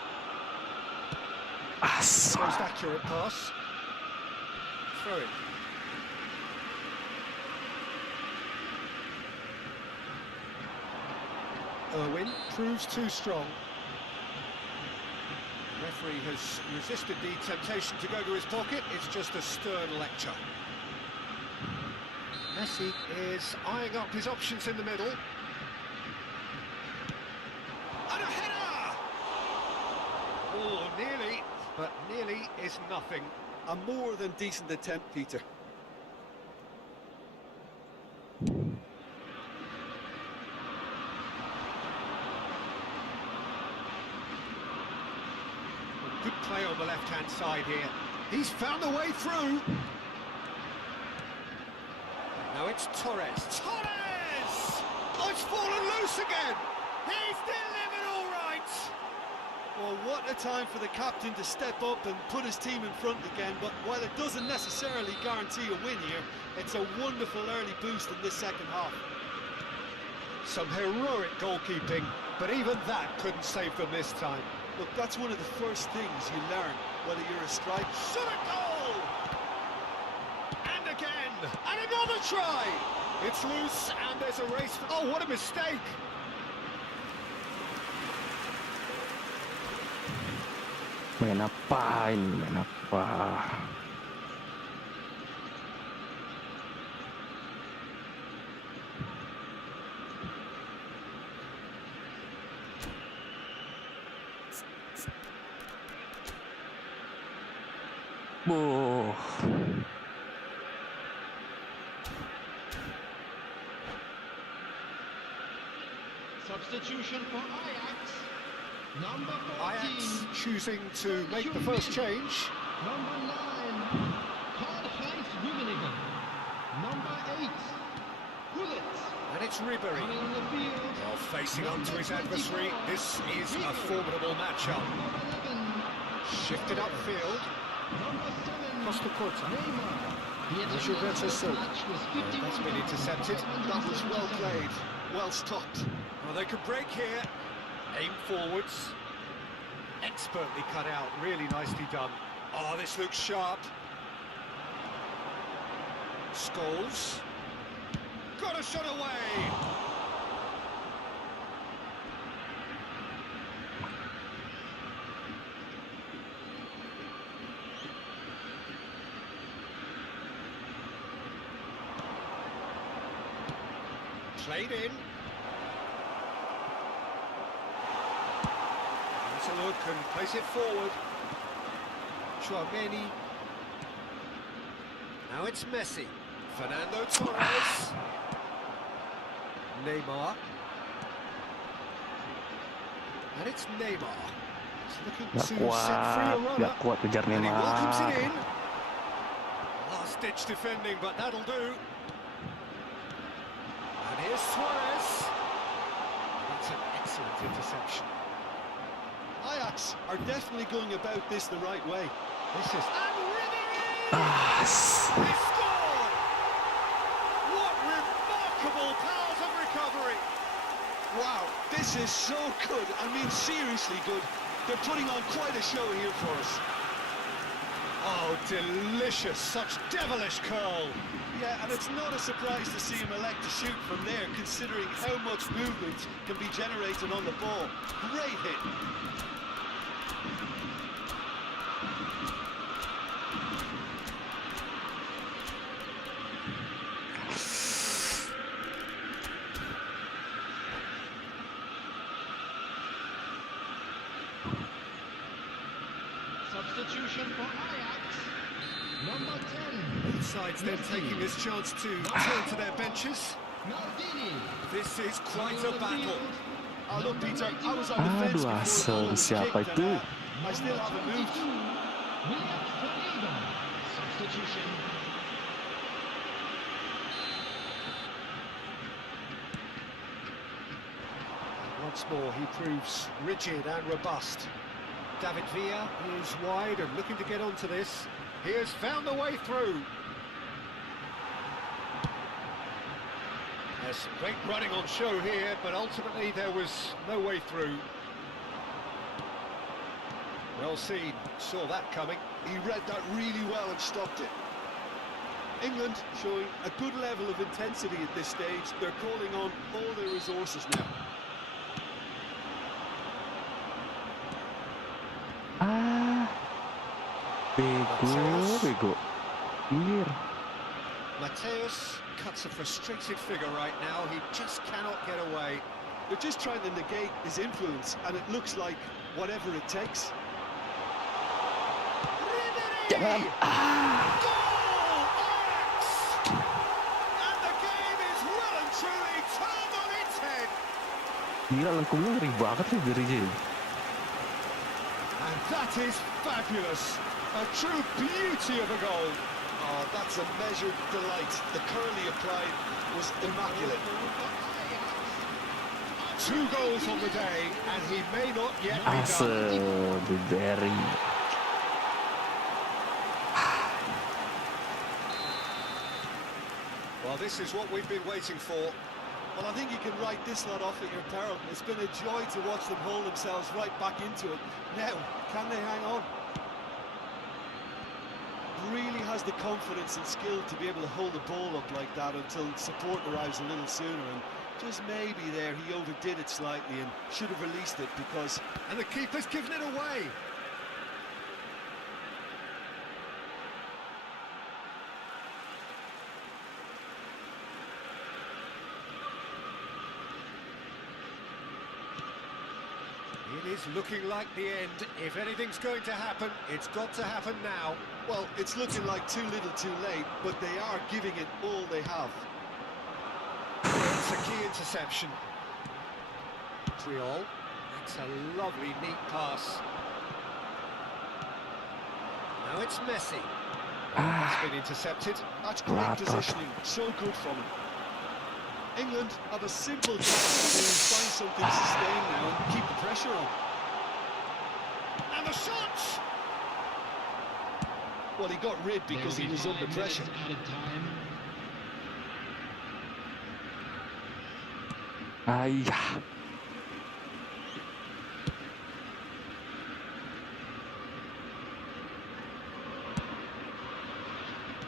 Asa. Most accurate pass. Throw it. Irwin proves too strong. Referee has resisted the temptation to go to his pocket. It's just a stern lecture. Messi is eyeing up his options in the middle. And a header! Oh, nearly. but nearly is nothing. A more than decent attempt, Peter. Good play on the left-hand side here. He's found a way through. Now it's Torres. Torres! Oh, it's fallen loose again. He's delivered all right. Well, what a time for the captain to step up and put his team in front again, but while it doesn't necessarily guarantee a win here, it's a wonderful early boost in this second half. Some heroic goalkeeping, but even that couldn't save them this time. Look, that's one of the first things you learn, whether you're a striker. Shot a goal! And again! And another try! It's loose, and there's a race. Oh, what a mistake! Main apa ini? Main apa? Boh. Substitution for Ajax. Number 14. Ajax choosing to make the first change. Number 9. Karl-Heinz Rummenigge. Number 8. Gullit. And it's Ribéry. Coming on the field. Well, facing up to his adversary, this is a formidable matchup. Number 11. Shifted upfield. Number 7. Costa Corta. Neymar. The Gilberto Silva. match was 51 That's been intercepted. That was well played, well stopped. Well, they could break here. Aim forwards. Expertly cut out. Really nicely done. Oh, this looks sharp. Scholes. Got a shot away. Played in. Has a look and place it forward. Chouameni. Now it's Messi. Fernando Torres. Neymar. And it's Neymar. He's looking to set free a runner. Gak kuat kejar And he welcomes it Neymar. in. Last-ditch defending, but that'll do. And here's Suarez. That's an excellent interception. Ajax are definitely going about this the right way. This is... And Ribéry! Ah, He scored! What remarkable powers of recovery! Wow, this is so good. I mean, seriously good. They're putting on quite a show here for us. Oh, delicious. Such devilish curl. Yeah, and it's not a surprise to see him elect to shoot from there, considering how much movement can be generated on the ball. Great hit. Substitution for Ajax. Number 10. Both sides then taking this chance to turn to their benches. Maldini. This is quite a battle. Oh, look, Peter, I was on the fence Aduh, before the asal ball was siapa kicked, itu? and I still haven't moved. William Saliba. Substitution. Once more, he proves rigid and robust. David Villa is wide and looking to get onto this. He has found the way through. There's some great running on show here, but ultimately there was no way through. Well seen, saw that coming. He read that really well and stopped it. England showing a good level of intensity at this stage. They're calling on all their resources now. Ah, bego. Here. Mateus cuts a frustrated figure right now. He just cannot get away. They're just trying to negate his influence, and it looks like whatever it takes. Jangan. Goal! Ajax! And the game is well and truly turned on its head. Gila, lengkungnya ngeri banget nih Dirije. And that is fabulous. A true beauty of a goal. Oh, that's a measured delight. The curl he applied was immaculate. 2 goals on the day, and he may not yet be Ase, done. Blueberry. Well, this is what we've been waiting for. Well, I think you can write this lot off at your peril. It's been a joy to watch them hold themselves right back into it. Now, can they hang on? Really has the confidence and skill to be able to hold the ball up like that until support arrives a little sooner, and just maybe there he overdid it slightly and should have released it because... And the keeper's given it away. It is looking like the end. If anything's going to happen, it's got to happen now. Well, it's looking like too little too late, but they are giving it all they have. It's a key interception. Triol. That's a lovely, neat pass. Now it's Messi. It's been intercepted. That's great positioning, so good from him. England have a simple task to find something sustained now and keep the pressure on. And the shots! Well, he got rid because he was under pressure. Ayah.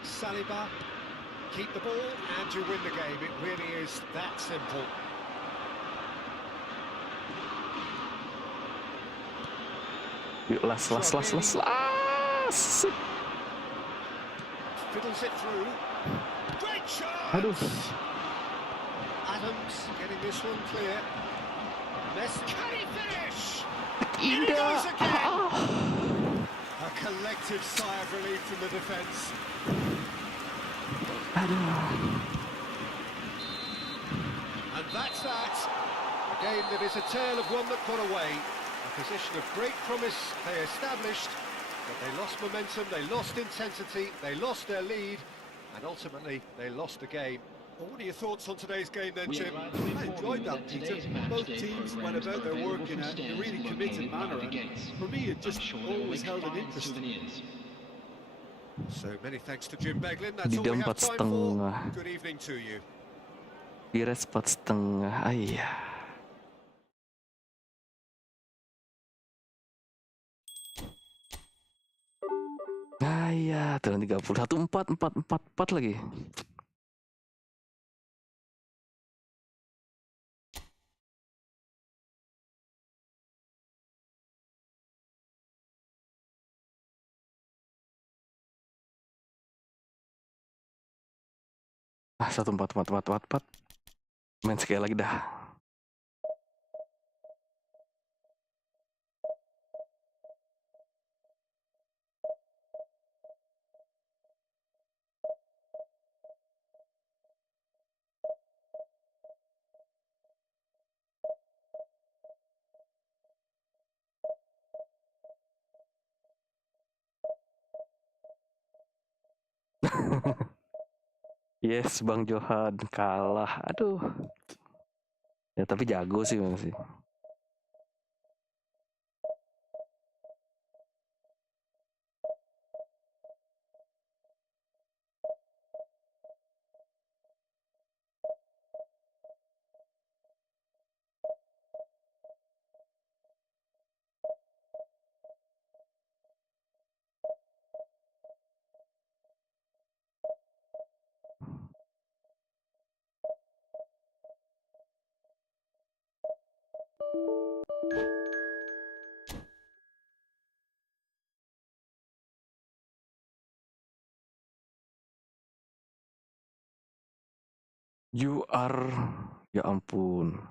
Saliba, keep the ball and you win the game. It really is that simple. Yuk, las. Fiddles it through. Great shot! Aduh. Adams getting this one clear. Messi, can he finish? In he goes Indah. again! A collective sigh of relief from the defence. Aduh. And that's that. A game that is a tale of one that got away. A position of great promise they established, but they lost momentum, they lost intensity, they lost their lead, and ultimately they lost the game. Well, what are your thoughts on today's game then, Jim? I enjoyed that, Peter. Both teams went about their work in a really committed manner, and for me it just always held an interest. So many thanks to Jim Beglin. That's Di all we jam have 4 time setengah. for. Good evening to you. Kira 4 setengah. Ayah. Ayah, turun 31, 4 lagi. Ah, 1-4. Main sekali lagi dah. Yes, Bang Johan kalah. Aduh. Ya tapi jago sih masih. You are, ya ampun.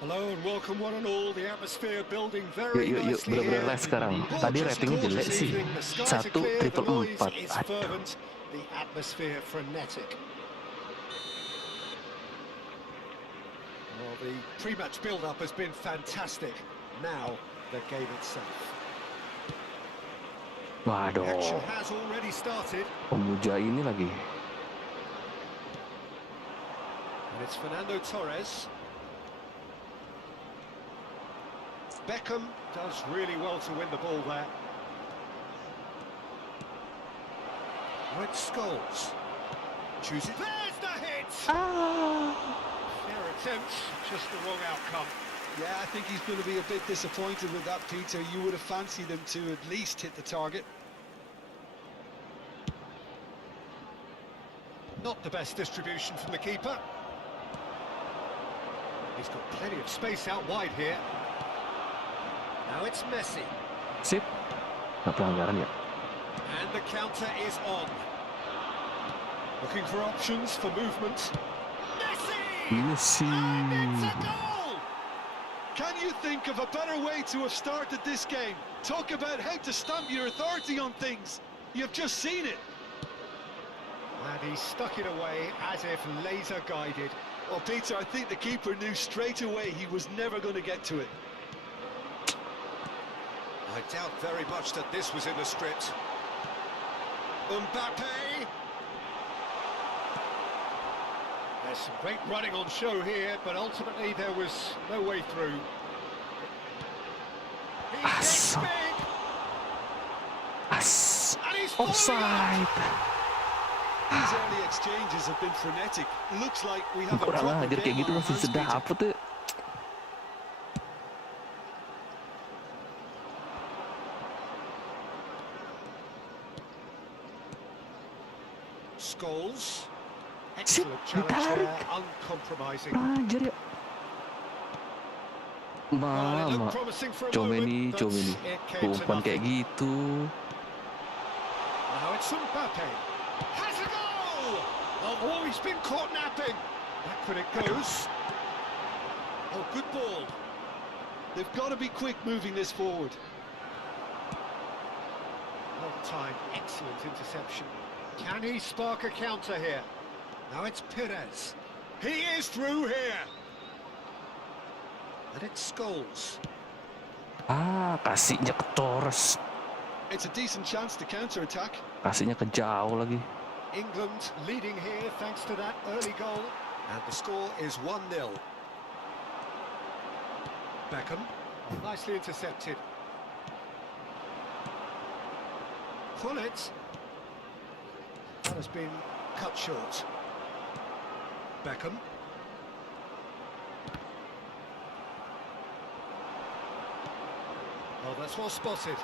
Hello and welcome one and all. The atmosphere building very Yuk, nicely bener-bener here. les sekarang. Tadi Gorgeous, ratingnya jelek gorgeous sih. evening. The skies are 1 clear, the triple noise 4. is Aduh. fervent, the atmosphere frenetic. Well, the pre-match build-up has been fantastic. Now, the game itself. Waduh. Action has already started. Pemuja ini lagi. And it's Fernando Torres. Beckham does really well to win the ball there. Red Scholes. Chooses. There's the hit! Fair attempt, just the wrong outcome. Yeah, I think he's going to be a bit disappointed with that, Peter. You would have fancied him to at least hit the target. Not the best distribution from the keeper. He's got plenty of space out wide here. Now it's Messi. Sip. Nggak pelanggaran ya? And the counter is on. Looking for options for movement. Messi! Messi. And it's a goal! Can you think of a better way to have started this game? Talk about how to stamp your authority on things. You've just seen it. And he stuck it away as if laser guided. Well, Peter, I think the keeper knew straight away he was never going to get to it. I doubt very much that this was in the script. Mbappe! There's some great running on show here, but ultimately there was no way through. He hits big! And he's following up! Offside. These early exchanges have been frenetic. Looks like we have a Kurang proper ajar kayak game gitu on our masih hands, Peter. sedap tuh. Scholes. Excellent challenge ditarik. there, uncompromising. Ajar ya. Well, it Mama. looked promising for a Comeni, moment, but Comeni. it came to Umpan kayak nothing. gitu. Now it's Mbappe. Has a goal! Oh, he's been caught napping. Back when it goes. Oh, good ball. They've got to be quick moving this forward. Well timed, excellent interception. Can he spark a counter here? Now it's Perez. He is through here. And it's Scholes. Kasihnya ke Torres. It's a decent chance to counter-attack. Kasihnya ke jauh lagi. England leading here thanks to that early goal. And the score is 1-0. Beckham, nicely intercepted. Pull it. That has been cut short. Beckham. Oh, that's well spotted.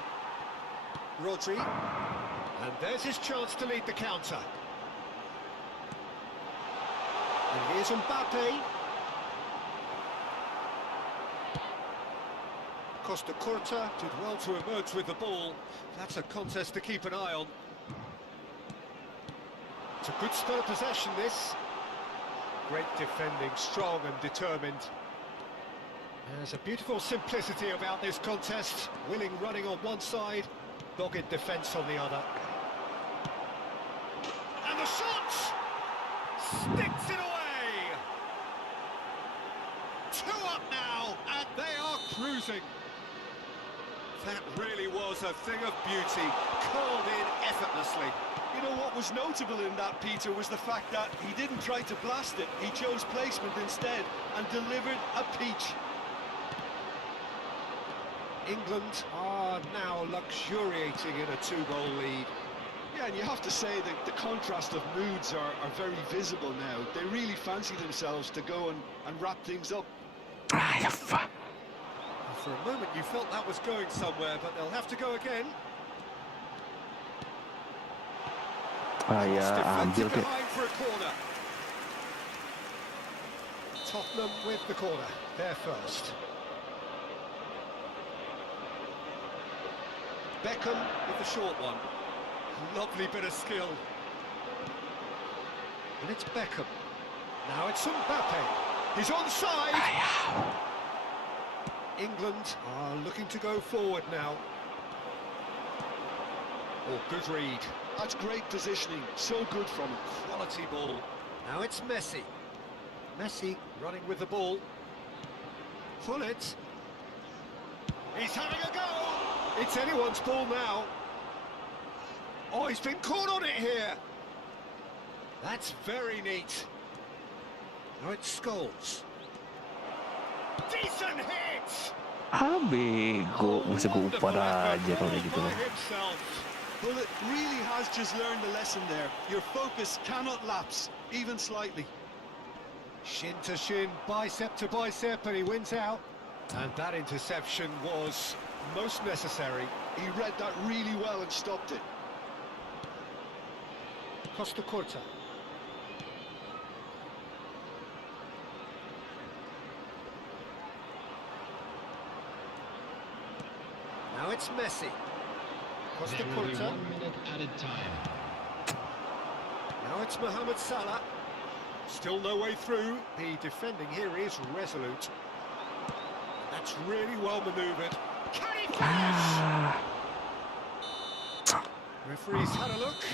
Rodri. And there's his chance to lead the counter. And here's Mbappe. Costa Curta did well to emerge with the ball. That's a contest to keep an eye on. It's a good spell of possession, this. Great defending, strong and determined. There's a beautiful simplicity about this contest. Willing running on one side, dogged defence on the other. And the shot! Sticks it away! 2 up now, and they are cruising. That really was a thing of beauty, curled in effortlessly. You know what was notable in that, Peter, was the fact that he didn't try to blast it. He chose placement instead and delivered a peach. England are now luxuriating in a 2-goal lead. Yeah, and you have to say that the contrast of moods are very visible now. They really fancy themselves to go and wrap things up. For a moment you felt that was going somewhere, but they'll have to go again. Ya ambil Deflected ke. behind for a corner. Tottenham with the corner, they're first. Beckham with the short one. Lovely bit of skill. And it's Beckham. Now it's Mbappe. He's onside. England are looking to go forward now. Oh, good read. That's great positioning, so good from him. Quality ball. Now it's Messi. Messi running with the ball. Pull it. He's having a go. It's anyone's ball now. Oh, he's been caught on it here. That's very neat. Now it's Scholes. Decent hit. Bego, masa gue upar aja kalau kayak gitu. By himself. Well, it really has just learned the lesson there. Your focus cannot lapse, even slightly. Shin to shin, bicep to bicep, and he wins out. And that interception was most necessary. He read that really well and stopped it. Costa Curta. Now it's Messi. Costa There will be Curta. 1 minute added time. Now it's Mohamed Salah. Still no way through. The defending here is resolute. That's really well manoeuvred. Can he finish? Referee's had a look,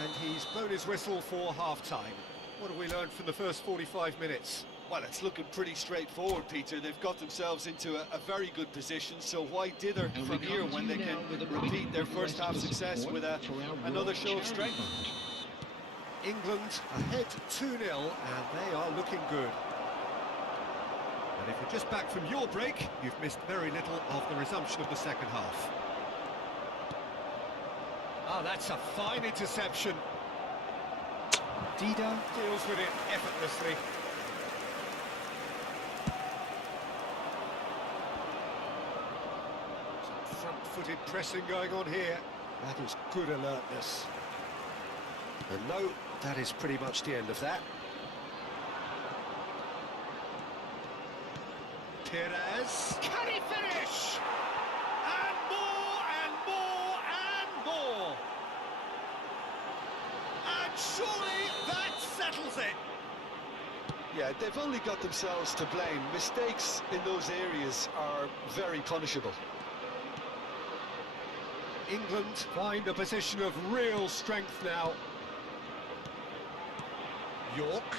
and he's blown his whistle for half-time. What have we learned from the first 45 minutes? Well, it's looking pretty straightforward, Peter. They've got themselves into a very good position, so why dither And from we here come to when you they now can with a quick repeat their first request half for success support with for our another World show of Charity strength? Fund. England ahead 2-0, and they are looking good. And if you're just back from your break, you've missed very little of the resumption of the second half. Ah, that's a fine interception. Dida deals with it effortlessly. Some front-footed pressing going on here. That is good alertness. And no, that is pretty much the end of that. Perez, can he finish? And more, and more, and more. And surely that settles it. Yeah, they've only got themselves to blame. Mistakes in those areas are very punishable. England find a position of real strength now. York.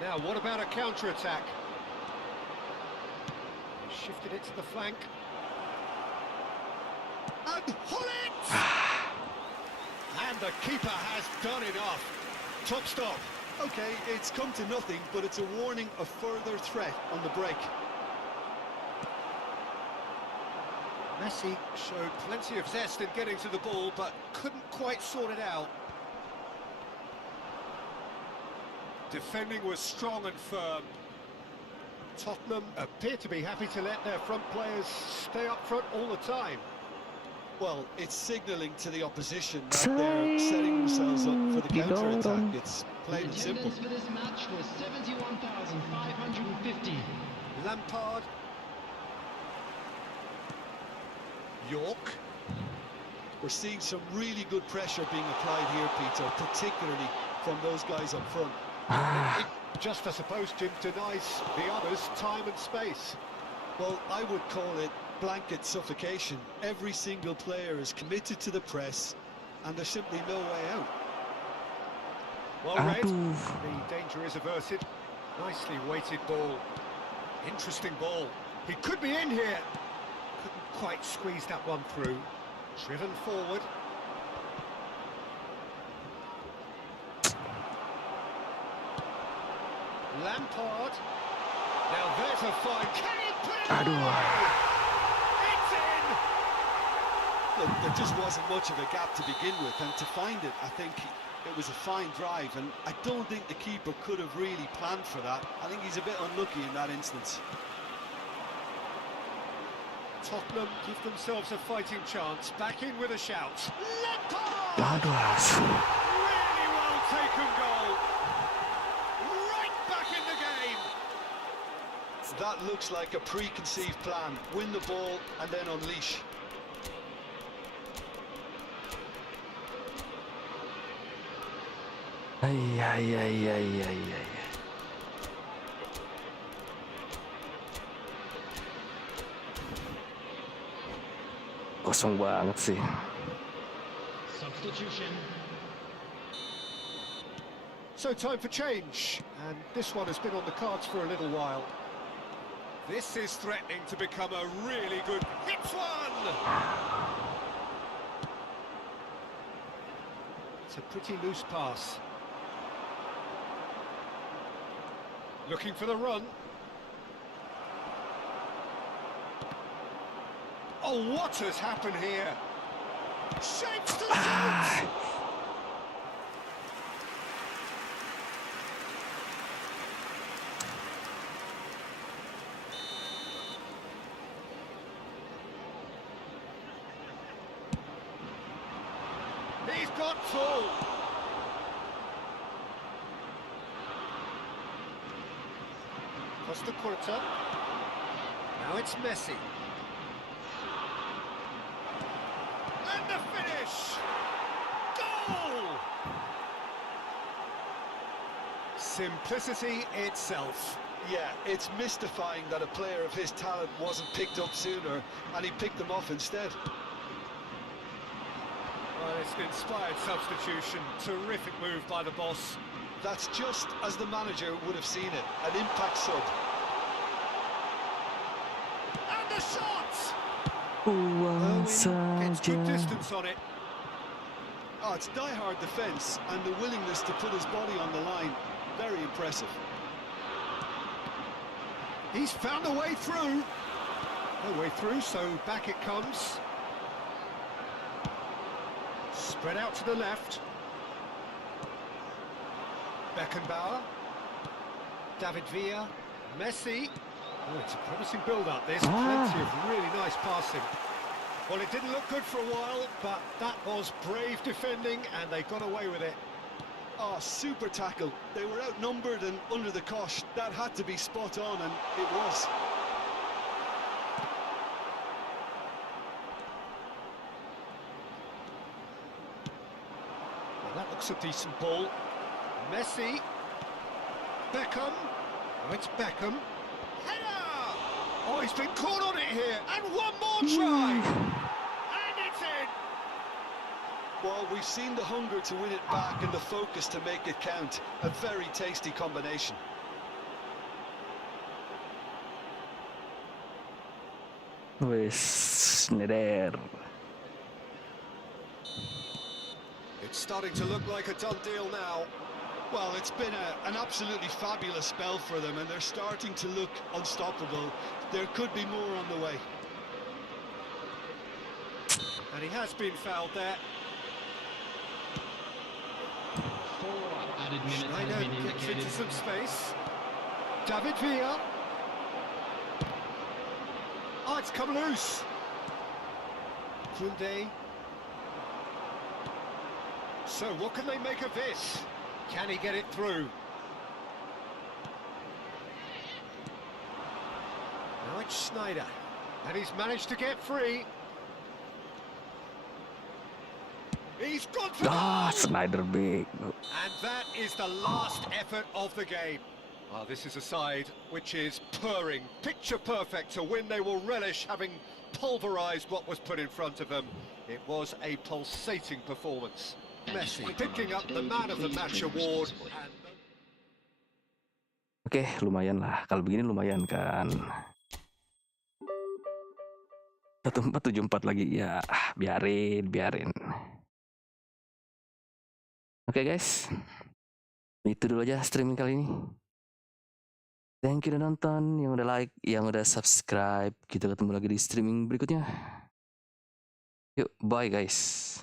Now, what about a counter-attack? Shifted it to the flank. And pull it! And the keeper has done enough. Top stop. Okay, it's come to nothing, but it's a warning of further threat on the break. Messi showed plenty of zest in getting to the ball, but couldn't quite sort it out. Defending was strong and firm. Tottenham appear to be happy to let their front players stay up front all the time. Well, it's signalling to the opposition that they're setting themselves up for the counter-attack. It's plain and simple. Attendance for this match was 71,550. Lampard. York. We're seeing some really good pressure being applied here, Peter, particularly from those guys up front. It just, I suppose, Jim, denies the others time and space. Well, I would call it blanket suffocation. Every single player is committed to the press, and there's simply no way out. Well read. Aduh. The danger is averted. Nicely weighted ball. Interesting ball. He could be in here. Couldn't quite squeeze that one through. Driven forward. Lampard. Now there's a fine. Can he put it Aduh. away? It's in! Look, there just wasn't much of a gap to begin with, and to find it, I think it was a fine drive, and I don't think the keeper could have really planned for that. I think he's a bit unlucky in that instance. Tottenham give themselves a fighting chance. Back in with a shout. Lampard! Aduh. Really well taken goal. Right back in the game. That looks like a preconceived plan. Win the ball and then unleash. Ay, ay, ay, ay, ay, ay. Kosong banget sih. Substitution. So time for change, and this one has been on the cards for a little while. This is threatening to become a really good hits one. It's a pretty loose pass. Looking for the run. Oh, what has happened here? Shapes to shoot! He's got full. Costa Curta. Now it's Messi. And the finish! Goal! Simplicity itself. Yeah, it's mystifying that a player of his talent wasn't picked up sooner, and he picked them off instead. Well, it's an inspired substitution. Terrific move by the boss. That's just as the manager would have seen it, an impact sub. And the shot! Buang Gets good saja. distance on it. Oh, it's die-hard defence, and the willingness to put his body on the line. Very impressive. He's found a way through. No way through, so back it comes. Spread out to the left. Beckenbauer. David Villa. Messi. Oh, it's a promising build-up, this. Plenty of really nice passing. Well, it didn't look good for a while, but that was brave defending, and they got away with it. Oh, super tackle. They were outnumbered and under the cosh. That had to be spot on, and it was. Well, that looks a decent ball. Messi. Beckham. Oh, it's Beckham. Header! Oh, he's been caught on it here. And one more try. And it's in. Well, we've seen the hunger to win it back and the focus to make it count. A very tasty combination. Wes, neder. It's starting to look like a done deal now. Well, it's been an absolutely fabulous spell for them, and they're starting to look unstoppable. There could be more on the way. And he has been fouled there. 4 added minutes has Schneider been gets indicated. into some space. David Villa. Oh, it's come loose. Koundé. So what can they make of this? Can he get it through? Now it's Schneider. And he's managed to get free. He's gone for Ah, goal! Snyder big. And that is the last effort of the game. Well, this is a side which is purring, picture perfect to win. They will relish having pulverised what was put in front of them. It was a pulsating performance. Messi picking up the Man of the Match award. And Oke, lumayan lah. Kalau begini lumayan kan. 1474 lagi ya, biarin. Oke guys, itu dulu aja streaming kali ini. Thank you udah nonton, yang udah like, yang udah subscribe. Kita ketemu lagi di streaming berikutnya. Yuk, bye guys.